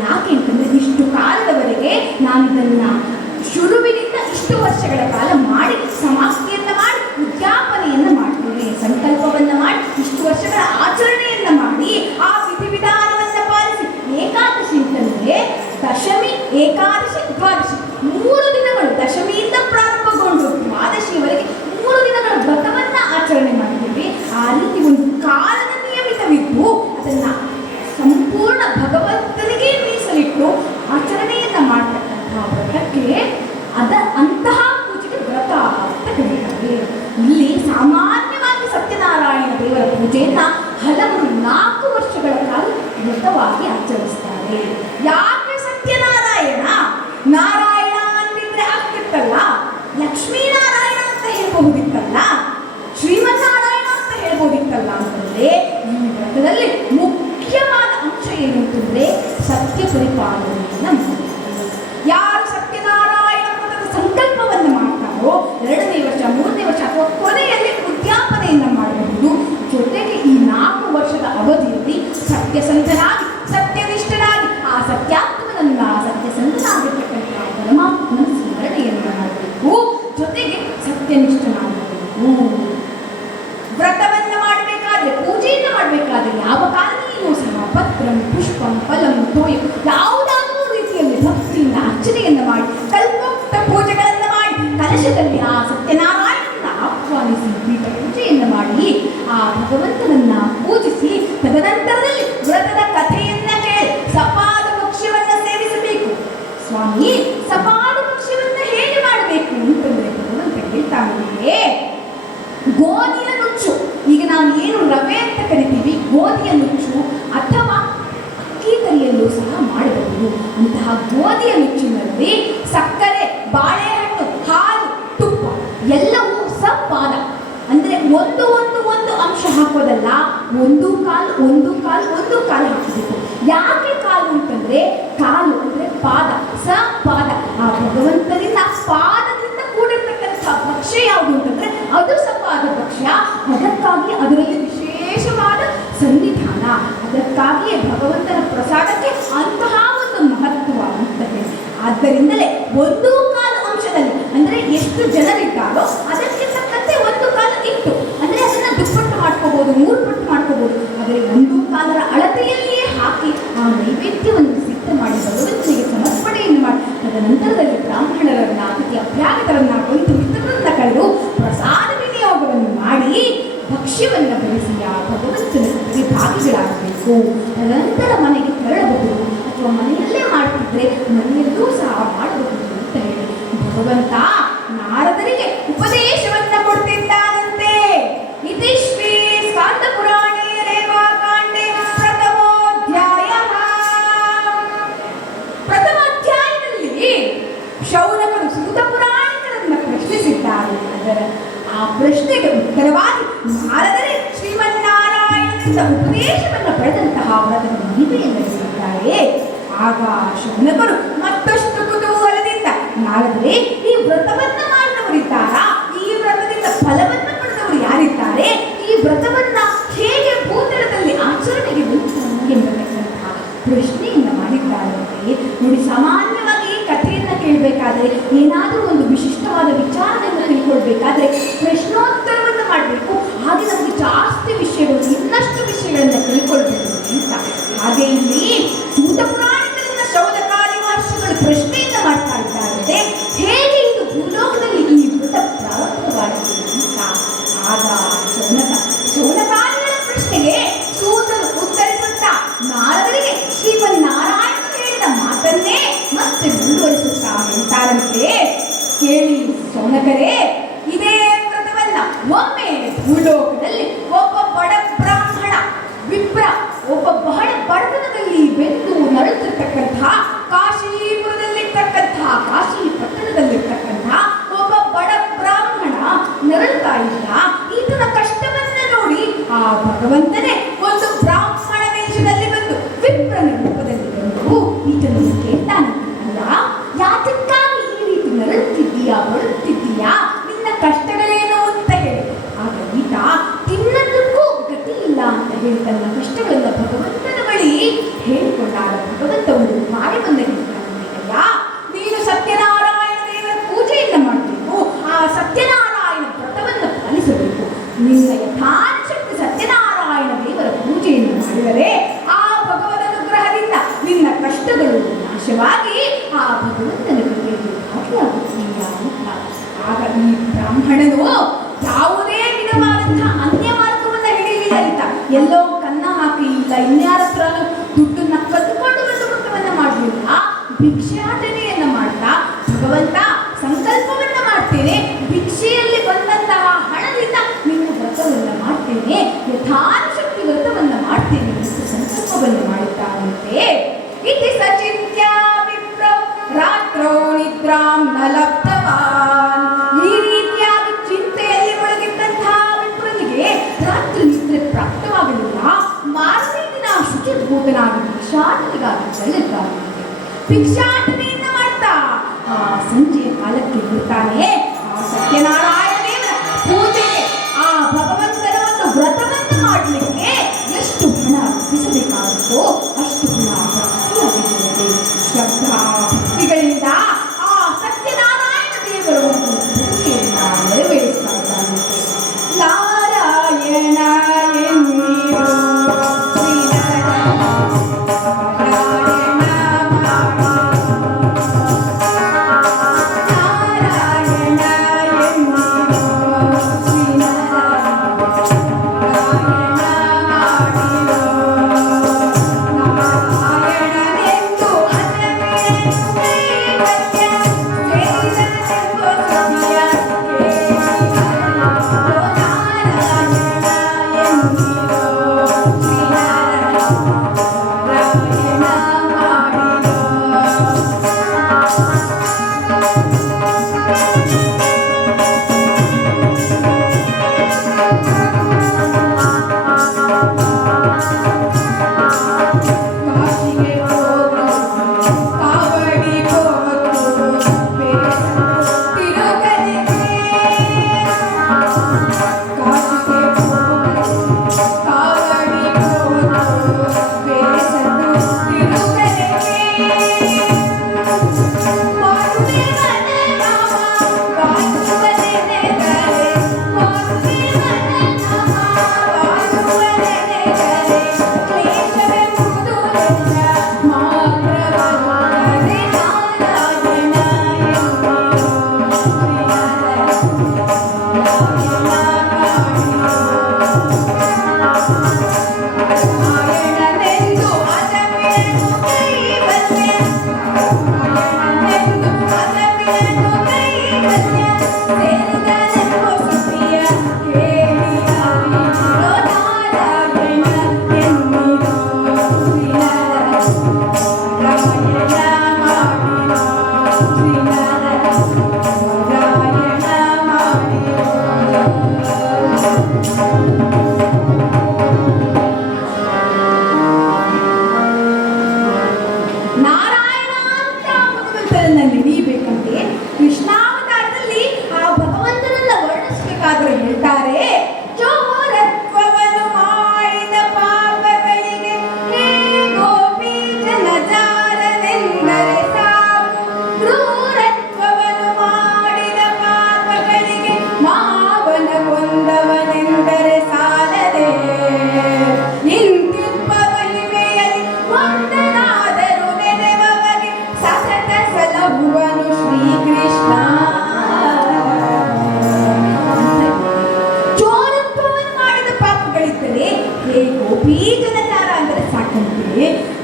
ಯಾಕೆ ಅಂತಂದ್ರೆ ಇಷ್ಟು ಕಾಲದವರೆಗೆ ನಾನು ಇದನ್ನ ಶುರುವಿನಿಂದ ಇಷ್ಟು ವರ್ಷಗಳ ಕಾಲ ಮಾಡಿ ಸಮಾಪ್ತಿಯನ್ನ ಮಾಡಿ ಉದ್ಯಾಪನೆಯನ್ನ ಮಾಡ್ತೇನೆ, ಸಂಕಲ್ಪವನ್ನ ಮಾಡಿ ಇಷ್ಟು ವರ್ಷಗಳ ಆಚರಣೆಯನ್ನ ಮಾಡಿ ಆ ವಿಧಿವಿಧಾನವನ್ನ ಪಾಲಿಸಿ. ಏಕಾದಶಿ ಅಂತಂದ್ರೆ ದಶಮಿ, ಏಕಾದಶಿ, ದ್ವಾದಶಿ 3 ದಿನಗಳು, ದಶಮಿಯಿಂದ ಪ್ರಾರಂಭಗೊಂಡು ದ್ವಾದಶಿಯವರೆಗೆ 3 ದಿನಗಳ ವ್ರತವನ್ನ ಆಚರಣೆ ಮಾಡ್ತೀವಿ. ಆ ರೀತಿ ಒಂದು ಕಾಲದ ನಿಯಮಿತವಿದ್ದು ಅದನ್ನ ಸಂಪೂರ್ಣ ಭಗವಂತನಿಗೆ ಮೀಸಲಿಟ್ಟು ಆಚರಣೆಯನ್ನ ಮಾಡ್ತಾರೆ. ಸತ್ಯಸಂಧನಾಗಿ ಸತ್ಯನಿಷ್ಠನಾಗಿ ಆ ಸತ್ಯಾತ್ಮನನ್ನ ಸತ್ಯಸಂಧನಾಗಿರ್ತಕ್ಕಂಥ ಪರಮಾತ್ಮನ ಸ್ಮರಣೆಯನ್ನು ಮಾಡಬೇಕು. ಜೊತೆಗೆ ಸತ್ಯನಿಷ್ಠನಾಗಬೇಕು. ವ್ರತವನ್ನ ಮಾಡಬೇಕಾದ್ರೆ, ಪೂಜೆಯನ್ನು ಮಾಡಬೇಕಾದ್ರೆ ಯಾವ ಕಾಲದಲ್ಲಿಯೂ ಸಹ ಪತ್ರಂ ಪುಷ್ಪಂ ಫಲಂ ತೋಯಂ ಯಾವುದಾದರೂ ರೀತಿಯಲ್ಲಿ ಭಕ್ತಿಯಿಂದ ಅರ್ಚನೆಯನ್ನು ಮಾಡಿ ಕಲ್ಪೋಕ್ತ ಪೂಜೆಗಳನ್ನು ಮಾಡಿ ಕಲಶದಲ್ಲಿ ಆ ಸತ್ಯನಾರಾಯಣನ ಆಹ್ವಾನಿಸಿ ಪೀಠ ಪೂಜೆಯನ್ನು ಮಾಡಿ ಆ ಭಗವಂತನನ್ನ ಪೂಜಿಸಿ ತದನಂತರದಲ್ಲಿ ವ್ರತದ ಕಥೆಯನ್ನ ಕೇಳಿ ಸಪಾದ ಭಕ್ಷ್ಯವನ್ನ ಸೇವಿಸಬೇಕು. ಸ್ವಾಮಿ, ಸಪಾದ ಭಕ್ಷ್ಯವನ್ನ ಹೇಗೆ ಮಾಡಬೇಕು ಅಂತಂದ್ರೆ ಭಗವಂತ ಹೇಳ್ತಾನೆ, ಗೋಧಿಯ ನುಚ್ಚು, ಈಗ ನಾವು ಏನು ರವೆ ಅಂತ ಕರಿತೀವಿ, ಗೋಧಿಯ ನುಚ್ಚು ಅಥವಾ ಅಕ್ಕಿ ಕರಿಯಲ್ಲೂ ಸಹ ಮಾಡಬಹುದು. ಅಂತಹ ಗೋಧಿಯ ನುಚ್ಚಿನಲ್ಲಿ ಸಕ್ಕರೆ, ಬಾಳೆಹಣ್ಣು, ಹಾಲು, ತುಪ್ಪ ಎಲ್ಲವೂ ಸಪಾದ ಅಂದ್ರೆ ಒಂದು ಒಂದು ಒಂದು ಅಂಶ ಹಾಕೋದಲ್ಲ, ಒಂದು ಕಾಲು ಹಾಕಬೇಕು. ಯಾಕೆ ಕಾಲು ಅಂತಂದ್ರೆ ಕಾಲು ಅಂದ್ರೆ ಪಾದ, ಸಪಾದ. ಆ ಭಗವಂತನಿಂದ ಪಾದದಿಂದ ಕೂಡಿರ್ತಕ್ಕಂಥ ಭಕ್ಷ್ಯ ಯಾವುದು ಅಂತಂದ್ರೆ ಅದು ಸಪಾದ ಭಕ್ಷ್ಯ. ಅದಕ್ಕಾಗಿ ಅದರಲ್ಲಿ ವಿಶೇಷವಾದ ಸನ್ನಿಧಾನ, ಅದಕ್ಕಾಗಿಯೇ ಭಗವಂತನ ಪ್ರಸಾದಕ್ಕೆ ಅಂತಹ ಒಂದು ಮಹತ್ವ ಅಂತ ಹೇಳಿ. ಆದ್ದರಿಂದಲೇ ಒಂದು ಕಾಲು ಅಂಶದಲ್ಲಿ ಅಂದ್ರೆ ಎಷ್ಟು ಜನರಿದ್ದಾರೋ ಅದಕ್ಕೆ ತಕ್ಕಂತೆ ಒಂದು ಕಾಲು ಇಟ್ಟು ಅಂದ್ರೆ ಅದನ್ನ ದುಪ್ಪಟ್ಟು ಮಾಡ್ಕೋಬಹುದು, 3 ಪಟ್ಟು ಮಾಡ್ಕೋಬಹುದು. ಆದರೆ ಒಂದು ಕಾಲರ ಅಳತೆಯಲ್ಲಿಯೇ ಹಾಕಿ ಆ ನೈವೇದ್ಯವನ್ನು ಸಿದ್ಧ ಮಾಡಿ ಭಗವಂತನಿಗೆ ಸಮರ್ಪಣೆಯನ್ನು ಮಾಡಿ ತದನಂತರದಲ್ಲಿ ಬ್ರಾಹ್ಮಣರನ್ನ, ಅತಿಥಿ ಅಭ್ಯಾಗತರನ್ನ, ಬಂಧು ಮಿತ್ರರನ್ನ ಕರೆದು ಪ್ರಸಾದ ವಿನಿಯೋಗವನ್ನು ಮಾಡಿ ಭಕ್ಷ್ಯವನ್ನು ಬಯಸಿ ಆ ಭಗವಂತನ ಕೃಪೆಗೆ ಭಾಗಿಗಳಾಗಬೇಕು. ತದನಂತರ ಮನೆಗೆ ತೆರಳಬಹುದು ಅಥವಾ ಮನೆಯಲ್ಲೇ ಮಾಡ್ತಿದ್ರೆ ಮನೆಯಲ್ಲೂ ಸಹ ಮಾಡಬಹುದು ಅಂತ ಹೇಳಿ ಭಗವಂತ ನಾರದರಿಗೆ ಉಪದೇಶವನ್ನ ಕೊಡ್ತಿದ್ದಾನಂತೆ. ಇತಿ ಶ್ರೀ ಸ್ಕಾಂದ ಪುರಾಣೇ ರೇವಾಕಾಂಡೇ ಪ್ರಥಮ ಅಧ್ಯಾಯದಲ್ಲಿ ಶೌನಕರು ಸೂತ ಪುರಾಣಿಕರನ್ನ ಪ್ರಶ್ನಿಸಿದ್ದಾರೆ. ಅದರ ಆ ಪ್ರಶ್ನೆಗೆ ಉತ್ತರವಾಗಿ ನಾರದರೆ ಶ್ರೀಮನ್ನಾರಾಯಣನಿಂದ ಉಪದೇಶವನ್ನು ಪಡೆದಂತಹ ವ್ರತದ ಮಹಿಮೆಯನ್ನು ಹೇಳಿದ್ದಾರೆ. ಆಗ ಶೌನಕರು ಮತ್ತಷ್ಟು ಕುತೂಹಲದಿಂದ, ನಾರದರೆ ಈ ವ್ರತವನ್ನ ಮಾಡಿದವರಿದ್ದಾರಾ, ಈ ವ್ರತದಿಂದ ಫಲವನ್ನು ಪಡೆದವರು ಯಾರಿದ್ದಾರೆ, ಈ ವ್ರತವನ್ನ ಹೇಗೆ ಭೂತಲದಲ್ಲಿ ಆಚರಣೆಗೆ ಎಂಬತಕ್ಕಂತಹ ಪ್ರಶ್ನೆಯನ್ನು ಮಾಡಿದ್ದಾರೆ. ನೋಡಿ, ಸಾಮಾನ್ಯವಾಗಿ ಕಥೆಯನ್ನ ಕೇಳಬೇಕಾದ್ರೆ, ಏನಾದರೂ ಒಂದು ವಿಶಿಷ್ಟವಾದ ವಿಚಾರವನ್ನು ತಿಳ್ಕೊಳ್ಬೇಕಾದ್ರೆ ಪ್ರಶ್ನೋತ್ತರವನ್ನು ಮಾಡಬೇಕು. ಹಾಗೆ ನಮಗೆ ಜಾಸ್ತಿ ವಿಷಯಗಳು, ಇನ್ನಷ್ಟು ವಿಷಯಗಳನ್ನು ತಿಳ್ಕೊಳ್ಬೇಕು ಅಂತ. ಹಾಗೆ ಇಲ್ಲಿ ಸೂತ ಪುರಾಣಿಕರಿಂದ ಶೌನಕಾದಿ ಮಹರ್ಷಿಗಳು ಪ್ರಶ್ನೆಯನ್ನು ಮಾಡ್ತಾ ಇದ್ದಾರೆ, ಹೇಗೆ ಇದು ಭೂಲೋಕದಲ್ಲಿ ಈ ವ್ರತ ಪ್ರಾರಂಭವಾಗಿದೆ ಅಂತ. ಆಗ ಶೌನಕಾದಿಗಳ ಪ್ರಶ್ನೆಗೆ ಸೂತರು ಉತ್ತರಿಸುತ್ತಾ ನಾರದರಿಗೆ ಶ್ರೀಮನ್ನಾರಾಯಣ ಹೇಳಿದ ಮಾತನ್ನೇ ಮತ್ತೆ ಮುಂದುವರಿಸುತ್ತಾ ಹೇಳ್ತಾರಂತೆ, ಕೇಳಿ ಶೌನಕರೇ, ಇದೇ ವ್ರತವನ್ನ ಒಮ್ಮೆ ಭೂಲೋಕದಲ್ಲಿ ಒಬ್ಬ ಬಡ ಬ್ರಾಹ್ಮಣ ವಿಪ್ರ, ಒಬ್ಬ ಬಹಳ ಬಡತನದಲ್ಲಿ ಬೆಂದು ನರಳುತ್ತಿರ್ತಕ್ಕಂತಹ ಕಾಶೀಪುರದಲ್ಲಿರ್ತಕ್ಕಂತಹ, ಕಾಶಿ ಪಟ್ಟಣದಲ್ಲಿರ್ತಕ್ಕಂತಹ ಒಬ್ಬ ಬಡ ಬ್ರಾಹ್ಮಣ ನರಳುತ್ತಾ ಇದ್ದ. ಈತನ ಕಷ್ಟವನ್ನ ನೋಡಿ ಆ ಭಗವಂತನೇ ಒಂದು ಬ್ರಾಹ್ಮಣ ವೇಷದಲ್ಲಿ ಬಂದು, ವಿಪ್ರನ ರೂಪದಲ್ಲಿ ಬಂದು ಈತನನ್ನು ಕೇಳ್ತಾನೆ, ಅಲ್ಲ ಯಾತಕ್ಕಾಗಿ ಈ ರೀತಿ ನರಳುತ್ತಿದ್ದೀಯಾ, ಬರುತ್ತಿದ್ದೀಯಾ, ನಿನ್ನ ಕಷ್ಟಗಳೇನು ಅಂತ ಹೇಳಿ. ಆಗ ಈತ ತಿನ್ನೋದಕ್ಕೂ ಗತಿ ಇಲ್ಲ ಅಂತ ಹೇಳಿ ತನ್ನ ಕಷ್ಟಗಳನ್ನು ಭಗವಂತನ ಬಳಿ ಹೇಳಿಕೊಂಡಾಗ ಭಗವಂತ ಒಂದು ಕಾರ್ಯವನ್ನು ಹೇಳ್ತಾನೆ, ನೀನು ಸತ್ಯನಾರಾಯಣ ದೇವರ ಪೂಜೆಯನ್ನು ಮಾಡಬೇಕು, ಆ ಸತ್ಯನಾರಾಯಣ ವ್ರತವನ್ನು ಪಾಲಿಸಬೇಕು. ನಿನ್ನ ಯಥಾಶಕ್ತಿ ಸತ್ಯನಾರಾಯಣ ದೇವರ ಪೂಜೆಯನ್ನು ಮಾಡಿದರೆ ಆ ಭಗವದ ಅನುಗ್ರಹದಿಂದ ನಿನ್ನ ಕಷ್ಟಗಳು ನಾಶವಾಗಿ ಆ ಭಗವಂತನ ಕೃಪೆಗೆ ಭಾಗಿಯಾಗುತ್ತೀಯ ಅಂತ. ಆಗ ಈ ಬ್ರಾಹ್ಮಣನು ಯಾವುದೇ ವಿಧವಾದಂತಹ ಅನ್ಯ ಮಾರ್ಗವನ್ನು ಹಿಡಿಯಲಿಲ್ಲ ಅಂತ, ಎಲ್ಲೋ ಕನ್ನ ಹಾಕಿ ಇಲ್ಲ, ಇನ್ಯಾರ ಹತ್ರ ದುಡ್ಡನ್ನ ಕದ್ದುಕೊಂಡು ಬಂದು ವ್ರತವನ್ನ ಮಾಡಲಿಲ್ಲ. ಭಿಕ್ಷಾಟನೆಯನ್ನ ಮಾಡ್ತಾ, ಭಗವಂತ ಸಂಕಲ್ಪವನ್ನ ಮಾಡ್ತೇನೆ, ಭಿಕ್ಷೆಯಲ್ಲಿ ಬಂದಂತಹ ಹಣದಿಂದ ನಿನ್ನ ವ್ರತವನ್ನ ಮಾಡ್ತೇನೆ, ಯಥಾಶಕ್ತಿ ವ್ರತವನ್ನ ಮಾಡ್ತೇನೆ ಎಂದು ಸಂಕಲ್ಪವನ್ನು ಮಾಡುತ್ತಾನಂತೆ. ಇತಿ ಸಚಿತ್ಯ ವಿಪ್ರ ರಾತ್ರೋ ನಿದ್ರಾಂ ನ ಲಬ್ಧವಾನ್. ಈ ರೀತಿಯಾಗಿ ಚಿಂತೆಯಲ್ಲಿ ಒಳಗಿದ್ದಂತಹ ವಿಪ್ರನಿಗೆ ರಾತ್ರಿ ನಿದ್ರೆ ಪ್ರಾಪ್ತವಾಗಲಿಲ್ಲ. ಮಾರನೇ ದಿನ ಶುಚಿಭೂತನಾಗಿ ಭಿಕ್ಷಾಟನೆಗಾಗಿ ತೆರಳಿದ್ದಾನೆ. ಭಿಕ್ಷಾಟನೆಯನ್ನ ಮಾಡ್ತಾ ಆ ಸಂಜೆಯ ಕಾಲಕ್ಕೆ ಬರ್ತಾನೆ. ಆ ಸತ್ಯನಾರಾಯಣ ದೇವರ ಪೂಜೆಗೆ, ಆ ಭಗವಂತನ ಒಂದು ವ್ರತವನ್ನು ಮಾಡಲಿಕ್ಕೆ ಎಷ್ಟು ಹಣ ಅರ್ಪಿಸಬೇಕಾಗುತ್ತೋ ಭಕ್ತಿಗಳಿಂದ ಆ ಸತ್ಯನಾರಾಯಣ ದೇವರ ಒಂದು ಪೂಜೆಯನ್ನ ನೆರವೇರಿಸ್ತಾ ಇದ್ದಾನಂತೆ. ನಾರಾಯಣ ಎನ್ನಿರು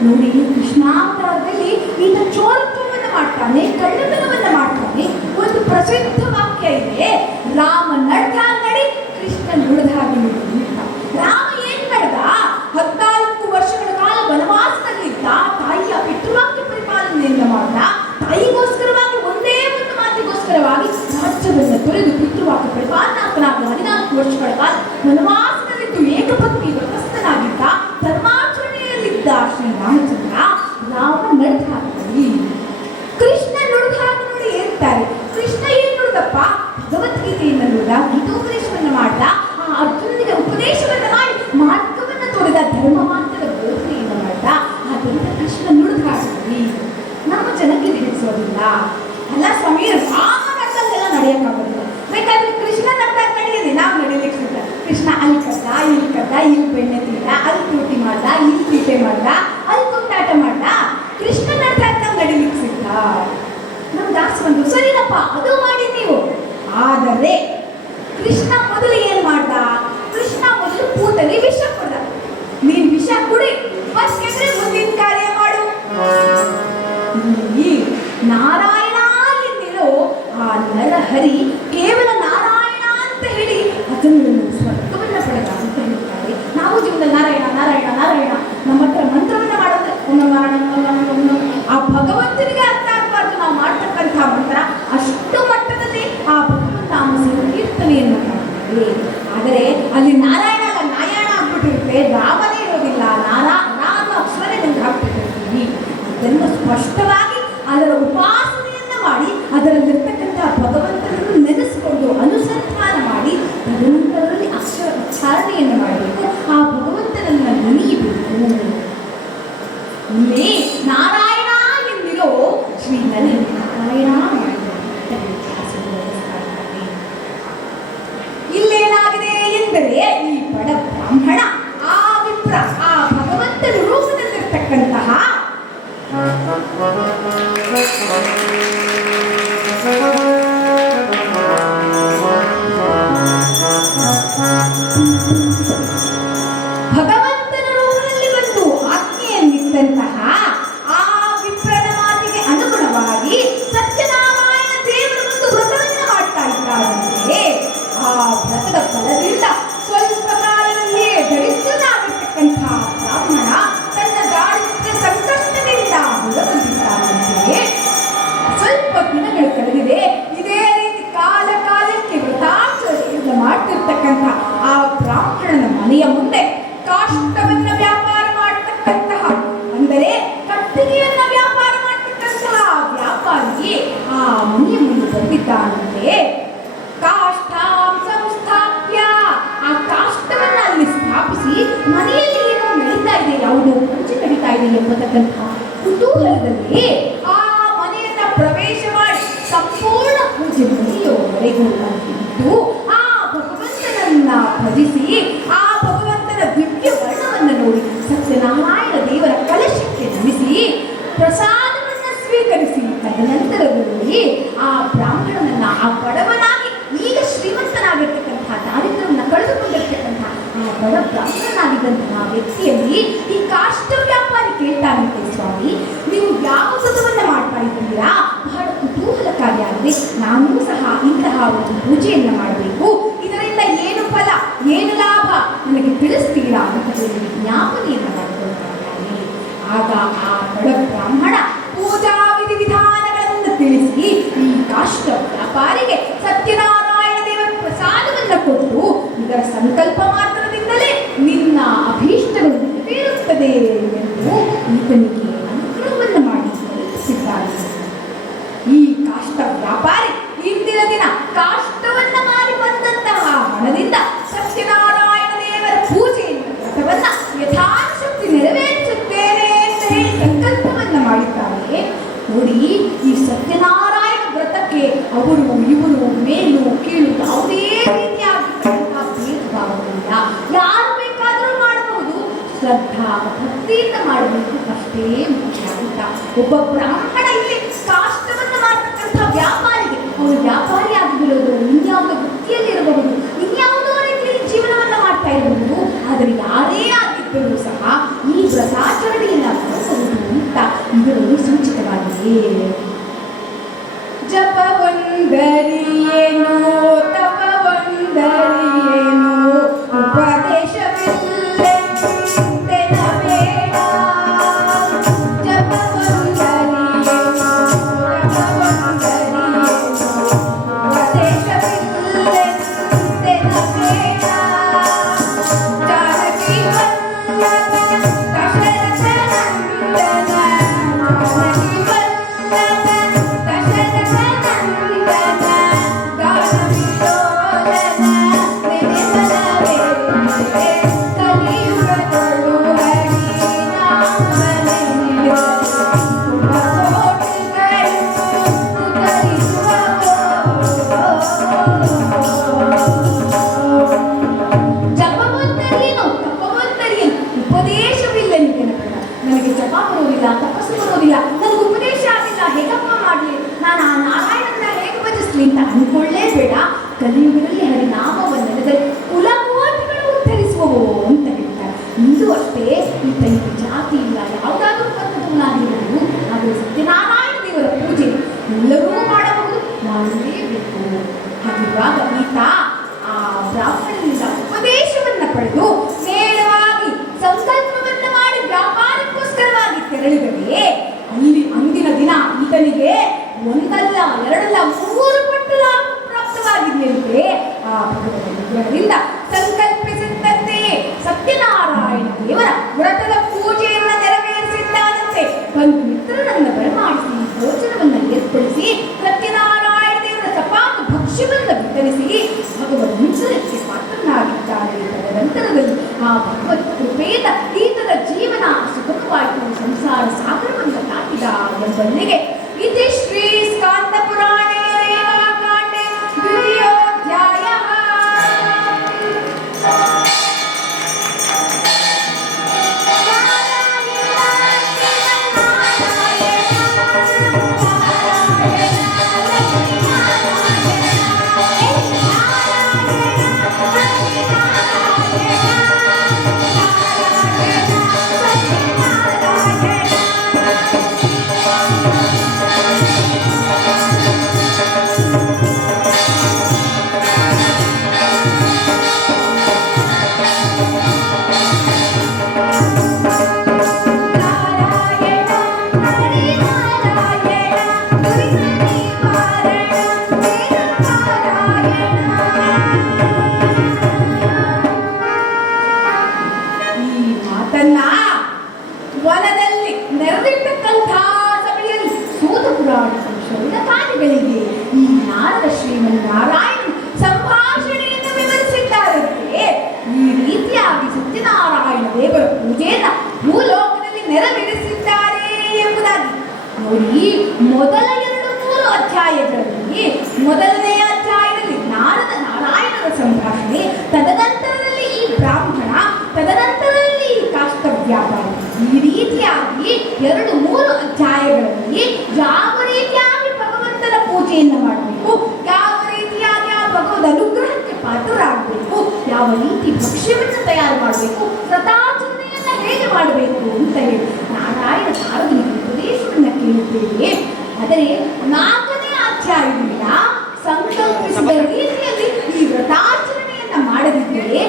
ನೋಡಿ, ಕೃಷ್ಣಾವತಾರದಲ್ಲಿ ಈತ ಚೋರತ್ವವನ್ನು ಮಾಡ್ತಾನೆ, ಕಳ್ಳತನವನ್ನು ಮಾಡ್ತಾನೆ. ಒಂದು ಪ್ರಸಿದ್ಧ ವಾಕ್ಯ ಇದೆ, ರಾಮ ನಡೆದ ನಡಿ, ಕೃಷ್ಣ ನುಡಿದ ಹಾಗೆ ನುಡಿ ಅಂತ. ರಾಮ ಏನ್ ನಡೆದ? 14 ವರ್ಷಗಳ ಕಾಲ ವನವಾಸದಲ್ಲಿದ್ದ, ತಾಯಿಯ ಪಿತೃವಾಕ್ಯ ಪರಿಪಾಲನೆಯಿಂದ ಮಾಡ್ದ. ತಾಯಿಗೋಸ್ಕರವಾಗಿ ಒಂದೇ ಒಂದು ಮಾತಿಗೋಸ್ಕರವಾಗಿ ರಾಜ್ಯವನ್ನು ತೊರೆದು ಪಿತೃವಾಕ್ಯ ಪರಿಪಾಲನಾತ್ಮನಾದ 14 ವರ್ಷಗಳ ಕಾಲ ವನವಾಸದಲ್ಲಿದ್ದು ಏಕಪತ್ನಿ ವ್ರತಸ್ಥನಾಗಿದ್ದ, ಧರ್ಮಾಚರಣೆಯಲ್ಲಿದ್ದ ಶ್ರೀರಾಮಚಂದ್ರ ರಾಮ ನಡೆದ ಹಾಕಿ ಕೃಷ್ಣ ನುಡಿದ ಹಾಗೆ ನೋಡಿ ಇರ್ತಾರೆ. ಕೃಷ್ಣ ಏನ್ ನುಡಿದಪ್ಪ? ಭಗವದ್ಗೀತೆಯನ್ನು ನುಡಿದ, ಗೀತೋಪದೇಶವನ್ನು ಮಾಡ್ದ, ಆ ಅರ್ಜುನನಿಗೆ ಉಪದೇಶವನ್ನು ಮಾಡಿ ಮಾರ್ಗವನ್ನು ತೋರಿದ, ಧರ್ಮ ಮಾರ್ಗದ ಬೋಧನೆಯನ್ನು ಮಾಡ್ದ. ಆದ್ದರಿಂದ ಕೃಷ್ಣ ನುಡಿದ ಹಾಕಿ ನಮ್ಮ ಜನಕ್ಕೆ ತಿಳಿಸೋದಿಲ್ಲ. ಅಲ್ಲ ಸ್ವಾಮಿ, ರಾಮ ನಡೆದಂಗೆಲ್ಲ ನಡೆಯಕ್ಕಾಗೋದಿಲ್ಲ. ಬೇಕಾದ್ರೆ ಕೃಷ್ಣ ನಡೆದಾಗ ನಡೆಯದೆ ನಾವು ನಡೀಲಿಕ್ಕೆ ಸಿದ್ಧ. ಕೃಷ್ಣ ಅಲ್ಲಿ ಕದ್ದ, ಇಲ್ಲಿ ಕದ್ದ, ಇಲ್ಲಿ ಬೆಣ್ಣೆ ತಿಂದ, ಅಲ್ಲಿ ತೂಟಿ ಮಾಡ್ದ, ಇಲ್ಲಿ ತೀಟೆ ಮಾಡ್ದ, ಅಲ್ಲಿ ಕುಂಟಾಟ ಮಾಡ್ದ. ಕೃಷ್ಣ ನಡೆದಾಗ ನಾವು ನಡೀಲಿಕ್ಕೆ ಸಿದ್ಧ. ನಮ್ಮ ದಾಸ ಬಂದು ಸರಿನಪ್ಪ, ಅದು ಮಾಡಿ ನೀವು. ಆದರೆ ಕೃಷ್ಣ ಮೊದಲು ಏನ್ ಮಾಡ್ದ? ಕೃಷ್ಣ ಮೊದಲು ಪೂತಲಿ ವಿಷ ಕೊಡ್ದ. ನೀನ್ ವಿಷ ಕುಡಿ, ಬಸ್ಕೆಟ್ರೆ ಮುಂದಿನ ಕಾರ್ಯ ಮಾಡು. ಇಲ್ಲಿ ನಾರಾಯಣ ಎಂದಿರೋ ಆ ನರಹರಿ ಕೇವಲ ನಾರಾಯಣ ಅಂತ ಹೇಳಿ ಅದನ್ನು ಸ್ವರ್ಗವನ್ನ ಪಡೆದ ಅಂತ ಹೇಳ್ತಾರೆ. ನಾವು ಜೀವನದಲ್ಲಿ ನಾರಾಯಣ ನಾರಾಯಣ ನಾರಾಯಣ ನಮ್ಮ ಹತ್ರ ಮಂತ್ರವನ್ನ ಮಾಡೋದ್ರೆ ಒಂದು ನಾರಾಯಣ ಆ ಭಗವಂತನಿಗೆ ಅರ್ಥ ಆಗಬಾರ್ದು ನಾವು ಮಾಡ್ತಕ್ಕಂಥ ಮಂತ್ರ. ಅಷ್ಟು ಮಟ್ಟದಲ್ಲಿ ಆ ಭಗವಂತ ನಾಮ ಸಂಕೀರ್ತನೆಯನ್ನು ಮಾಡ್ತಾರೆ. ಆದರೆ ಅಲ್ಲಿ ನಾರಾಯಣ ನಾರಾಯಣ ಆಗ್ಬಿಟ್ಟಿರುತ್ತೆ, ರಾಮನೇ ಇರೋದಿಲ್ಲ. ರಾಮ ಅಕ್ಷರನೇ ನಮ್ಗೆ ಆಗ್ಬಿಟ್ಟಿರ್ತೀವಿ. ಅದನ್ನು ಸ್ಪಷ್ಟವಾಗಿ ಅದರ ಉಪಾಸನೆಯನ್ನ ಮಾಡಿ ಅದರಲ್ಲಿರ್ತಕ್ಕಂಥ ಭಗವಂತನನ್ನು ನೆನೆಸಿಕೊಂಡು ಅನುಸಂಧಾನ ಮಾಡಿ ತದನಂತರದಲ್ಲಿ ಅಕ್ಷರ ಉಚ್ಚಾರಣೆಯನ್ನು ಮಾಡಬೇಕು. ಆ ಭಗವಂತನನ್ನ ನೆನೆಯಬೇಕು. ಇಲ್ಲಿ ನಾರಾಯಣ ಎಂದಿರೋ ಶ್ರೀ ಭಗವಂತನ ರೂಪದಲ್ಲಿ ಬಂದು ಆಜ್ಞೆಯನ್ನಿದ್ದಂತಹ ಆ ವಿಪ್ರನ ಮಾತಿಗೆ ಅನುಗುಣವಾಗಿ ಸತ್ಯನಾರಾಯಣ ದೇವರು ಒಂದು ವ್ರತವನ್ನು ಮಾಡ್ತಾ ಇದ್ದಾರಂತೆ. ಆ ವ್ರತದ ಫಲದಿಂದ ಸ್ವಲ್ಪ ಕಾಲದಲ್ಲಿಯೇ ದರಿದ್ರನಾಗಿರ್ತಕ್ಕಂತಹ ಬ್ರಾಹ್ಮಣ ತನ್ನ ದಾರಿದ್ರ್ಯ ಸಂಕಷ್ಟದಿಂದ ಹೊರಬಂದಿದ್ದಾರಂತೆ. ಸ್ವಲ್ಪ ದಿನಗಳು ಕಳೆದಿದೆ. ಇದೇ ರೀತಿ ಕಾಲ ಕಾಲಕ್ಕೆ ವ್ರತಾಚರಣೆಯಿಂದ ಮಾಡ್ತಿರ್ತಕ್ಕಂಥ ಆ ಬ್ರಾಹ್ಮಣನ ಮನೆಯ ಮುಂದೆ ಕಾಷ್ಟವನ್ನ ವ್ಯಾಪಾರ ಮಾಡತಕ್ಕಂತಹ, ಅಂದರೆ ಕಟ್ಟಿಗೆಯನ್ನ ವ್ಯಾಪಾರ ಮಾಡತಕ್ಕಂತಹ ವ್ಯಾಪಾರಿ ಆ ಮನೆಯ ಮುಂದೆ ಬಂದಿದ್ದಾನಂತೆ. ಕಾಷ್ಟಾಂ ಸಂಸ್ಥಾಪ್ಯ, ಆ ಕಾಷ್ಟವನ್ನ ಅಲ್ಲಿ ಸ್ಥಾಪಿಸಿ ಮನೆಯಲ್ಲಿ ಏನೋ ನಡೀತಾ ಇದೆ, ಯಾವುದೋ ಪೂಜೆ ನಡೀತಾ ಇದೆ ಎಂಬತಕ್ಕಂತಹ ಕುತೂಹಲದಲ್ಲಿ ಆ ಮನೆಯನ್ನ ಪ್ರವೇಶ ಮಾಡಿ ಸಂಪೂರ್ಣ ಪೂಜೆ ಮುಗಿಯುವವರೆಗೂ ಇದ್ದು ಆ ಭಗವಂತನನ್ನ ಭಜಿಸಿ ಆ ಭಗವಂತನ ದಿವ್ಯ ವರ್ಣವನ್ನು ನೋಡಿ ಸತ್ಯನಾರಾಯಣ ದೇವರ ಕಲಶಕ್ಕೆ ನಮಿಸಿ ಪ್ರಸಾದವನ್ನ ಸ್ವೀಕರಿಸಿ ತದನಂತರದಲ್ಲಿ ಆ ಬ್ರಾಹ್ಮಣನನ್ನ, ಆ ಬಡವನಾಗಿ ಈಗ ಶ್ರೀಮಂತನಾಗಿರ್ತಕ್ಕಂತಹ ದಾರಿದ್ರ್ಯವನ್ನು ಕಳೆದುಕೊಂಡಿರ್ತಕ್ಕಂತಹ ಆ ಬಡ ಬ್ರಾಹ್ಮಣನಾಗಿದ್ದಂತಹ ವ್ಯಕ್ತಿಯಲ್ಲಿ ಈ ಕಾಷ್ಟ ವ್ಯಾಪಾರಿ ಕೇಳ್ತಾನಂತೆ, ಸ್ವಾಮಿ ನೀವು ಯಾವ ವ್ರತವನ್ನ ಮಾಡ್ತಾ ಇದ್ದೀರಾ? ಬಹಳ ಕುತೂಹಲಕಾರಿಯಾಗಿದೆ. ನಾನೂ ಸಹ ಇಂತಹ ಒಂದು ಪೂಜೆಯನ್ನ ಮಾಡಬೇಕು, ಇದರಿಂದ ಏನು ಫಲ, ಏನು ಲಾಭ ನನಗೆ ತಿಳಿಸ್ತೀರಾ ಅಂತ ಹೇಳಿ ವಿಜ್ಞಾಪನೆಯನ್ನ ಮಾಡಿಕೊಳ್ತಾನೆ. ಆಗ ಆ ಬಡ ಬ್ರಾಹ್ಮಣ ಪೂಜಾ ವಿಧಿವಿಧಾನಗಳನ್ನು ತಿಳಿಸಿ ಈ ಕಾಷ್ಟ ವ್ಯಾಪಾರಿಗೆ ಸತ್ಯನಾರಾಯಣ ದೇವರ ಪ್ರಸಾದವನ್ನು ಕೊಟ್ಟು ಇದರ ಸಂಕಲ್ಪ ಮಾತ್ರದಿಂದಲೇ ನಿನ್ನ ಅಭೀಷ್ಟಗಳು ನೆರವೇರುತ್ತದೆ ಎಂದು ಈತನಿಗೆ ಅನುಗ್ರಹವನ್ನು ಮಾಡಿ ಕಲ್ಪಿಸಿದ್ದಾನೆ. ಈ ಕಾಷ್ಟ ವ್ಯಾಪಾರಿ ಇಂದಿನ ದಿನ ಕಾಷ್ಟವನ್ನ ಮಾರಿ ಬಂದಂತಹ ಹಣದಿಂದ ಸತ್ಯನಾರಾಯಣ ದೇವರ ಪೂಜೆಯನ್ನು ವ್ರತವನ್ನ ಯಥಾಶಕ್ತಿ ನೆರವೇರಿಸುತ್ತೇನೆ ಅಂತ ಹೇಳಿ ಸಂಕಲ್ಪವನ್ನ ಮಾಡಿದ್ದಾರೆ. ನೋಡಿ, ಈ ಸತ್ಯನಾರಾಯಣ ವ್ರತಕ್ಕೆ ಅವರು ಇವರು ಮೇಲು ಕೀಳು ಯಾವುದೇ ರೀತಿಯಾಗಿರ್ತಕ್ಕಂತಹ ಭೇದ ಭಾವವಿಲ್ಲ. ಯಾರು ಬೇಕಾದರೂ ಮಾಡಬಹುದು, ಶ್ರದ್ಧಾ ಭಕ್ತಿಯಿಂದ ಮಾಡಬೇಕು ಅಷ್ಟೇ ಮುಖ್ಯ ಅಂತ. ಒಬ್ಬ ಬ್ರಾಹ್ಮಣ ಇಲ್ಲಿ ಕಾಷ್ಟವನ್ನು ಮಾಡತಕ್ಕಂಥ ವ್ಯಾಪಾರಿಗೆ, ಅವರು ವ್ಯಾಪಾರಿ ಆಗಿಬಿಡೋದು, ಇನ್ಯಾವುದೋ ವೃತ್ತಿಯಲ್ಲಿರಬಹುದು, ಇನ್ಯಾವುದೋ ರೀತಿಯಲ್ಲಿ ಜೀವನವನ್ನು ಮಾಡ್ತಾ ಇರಬಹುದು. ಆದರೆ ಯಾರೇ ಆಗಿದ್ದರೂ ಸಹ ಈ ವ್ರತಾಚರಣೆಯನ್ನು ಮಾಡಬಹುದು ಅಂತ ಇದರಲ್ಲಿ ಸೂಚಿತವಾಗಿದೆ. ಜಪವೊಂದರಿಯೇನೋ ತಪವೊಂದರಿಯೇನೋ ಉಪದೇಶವಿಲ್ಲೆಂದೆನ ಬೇಡ. ಜಪವೊಂದರಿಯೇನೋ ತಪವೊಂದರಿಯೇನೋ ಉಪದೇಶವಿಲ್ಲೆಂದೆನ ಬೇಡ. ಜಾನಕಿ ವಲ್ಲಭ ದಶರಥ ನಂದನ, ಜಾನಕಿ ವಲ್ಲಭ ದಶರಥ ನಂದನ, ಗಾನ ವಿಲೋಲನ ನಿಧಿಸಲವೇ ಕಲಿಯುಗದೊಳು ಹರಿನಾಮನೆನೆಯುವ ಕೋಟಿಗಳಿಗೂ ಜಪವಂತರೇನು ತಪವಂತರೇನು ಉಪದೇಶವಿಲ್ಲ. ನನಗೆ ಜಪ ಬರೋದಿಲ್ಲ, ತಪಸ್ಸು ಬರೋದಿಲ್ಲ, ನನಗೆ ಉಪದೇಶ ಆಗಿಲ್ಲ, ಹೇಗಪ್ಪ ಮಾಡಲಿ, ನಾನು ಆ ನಾರಾಯಣನ ಹೇಗೆ ಭಜಿಸ್ಲಿ ಅಂತ ಅನ್ಕೊಳ್ಳೇಬೇಡ. ಕಲಿಯುಗದಲ್ಲಿ ಹರಿನಾಮವನ್ನೆಳೆದರೆ ಕುಲಕೋಟಿಗಳು ಉತ್ತರಿಸುವವು ಅಂತ ಹೇಳ್ತಾರೆ. ಇಂದು ಅಷ್ಟೇ ಈತನಿಗೆ ಜಾತಿ ಇಲ್ಲ, ಯಾವುದಾದ್ರೂ ಪಂಥದವನಾಗಿರಬಹುದು, ಆದರೆ ಸತ್ಯನಾರಾಯಣ ದೇವರ ಪೂಜೆ ಎಲ್ಲರೂ ಮಾಡಬಹುದು, ಮಾಡಲೇಬೇಕು. ಹಾಗಿರುವಾಗ ಈತ ಆ ಬ್ರಾಹ್ಮಣನಿಂದ ಉಪದೇಶವನ್ನ ಪಡೆದು ನೇರವಾಗಿ ಸಂಕಲ್ಪವನ್ನ ಮಾಡಿ ವ್ಯಾಪಾರಕ್ಕೋಸ್ಕರವಾಗಿ ತೆರಳಿದರೆ ಅಲ್ಲಿ ಅಂದಿನ ದಿನ ಈತನಿಗೆ ಒಂದಲ್ಲ ಎರಡಲ್ಲ 3 ಪಟ್ಟು ಲಾಭ ಪ್ರಾಪ್ತವಾಗಿದೆಯಂತೆ. ಆ ಭಗವಂತನ ಅನುಗ್ರಹದಿಂದ ಸಂಕಲ್ಪಿಸಿದಂತೆ ಸತ್ಯನಾರಾಯಣ ದೇವರ ವ್ರತದ ಪೂಜೆಯನ್ನ ನೆರವೇರಿಸಿದ್ದಾನಂತೆ. ಬಂಧು ಮಿತ್ರರನ್ನ ಬರಮಾಡಿಸಿ ಭೋಜನವನ್ನು ಏರ್ಪಡಿಸಿ ಸತ್ಯನಾರಾಯಣ ದೇವರ ಸಪಾಕ ಭಕ್ಷ್ಯವನ್ನು ವಿತರಿಸಿ ಭಗವದ್ ಮಿತ್ರರಿಗೆ ಪಾತ್ರನಾಗಿದ್ದಾರೆ. ತದನಂತರದಲ್ಲಿ ಆ ಭಗವತ್ ಕೃಪೆಯಿಂದ ಈತನ ಜೀವನ ಸುಗಮವಾಯಿತು, ಸಂಸಾರ ಸಾಗರವನ್ನು ದಾಟಿದ ಎಂಬಲ್ಲಿಗೆ ಇತಿ ಶ್ರೀ ಸ್ಕಾಂದ ಪುರಾಣೇ ರೇವಾಕಾಂಡೇ ದ್ವಿತೀಯೋಧ್ಯಾಯಃ. ನಾರಾಯಣ ಶ್ರೀಮನ್ನಾರಾಯಣ ಸಂಭಾಷಣೆಯನ್ನು ವಿವರಿಸಿದ್ದಾರಂತೆ. ಈ ರೀತಿಯಾಗಿ ಸತ್ಯನಾರಾಯಣ ದೇವರ ಪೂಜೆಯನ್ನ ಭೂಲೋಕದಲ್ಲಿ ನೆರವೇರಿಸಿದ್ದಾರೆ ಎಂಬುದಾಗಿ ನೋಡಿ. ಮೊದಲ 2-3 ಅಧ್ಯಾಯಗಳಲ್ಲಿ ಮೊದಲನೆಯ ಅಧ್ಯಾಯದಲ್ಲಿ ನಾರಾಯಣನ ಸಂಭಾಷಣೆ, ತದನಂತರದಲ್ಲಿ ಈ ಬ್ರಾಹ್ಮಣ, ತದನಂತರದಲ್ಲಿ ಈ ಕಾಷ್ಟ ವ್ಯಾಪಾರಿ. ಈ ರೀತಿಯಾಗಿ 2-3 ಅಧ್ಯಾಯಗಳಲ್ಲಿ ಯಾವ ರೀತಿಯಾಗಿ ಭಗವಂತನ ಪೂಜೆಯನ್ನು ಮಾಡಬೇಕು, ಯಾವ ರೀತಿಯಾಗಿ ಆ ಭಗವದ್ ಅನುಗ್ರಹಕ್ಕೆ ಪಾತ್ರರಾಗಬೇಕು, ಯಾವ ರೀತಿ ಭಕ್ಷ್ಯವನ್ನು ತಯಾರು ಮಾಡಬೇಕು, ವ್ರತಾಚರಣೆಯನ್ನ ಹೇಗೆ ಮಾಡಬೇಕು ಅಂತ ಹೇಳಿ ನಾರಾಯಣ ಸಾರ್ವಜನಿಕ ಉಪದೇಶವನ್ನ ಕೇಳಿದ್ದೇವೆ. ಆದರೆ 4ನೇ ಅಧ್ಯಾಯದಿಂದ ಸಂಕಲ್ಪಿಸಿದ ರೀತಿಯಲ್ಲಿ ಈ ವ್ರತಾಚರಣೆಯನ್ನ ಮಾಡದಿದ್ದರೆ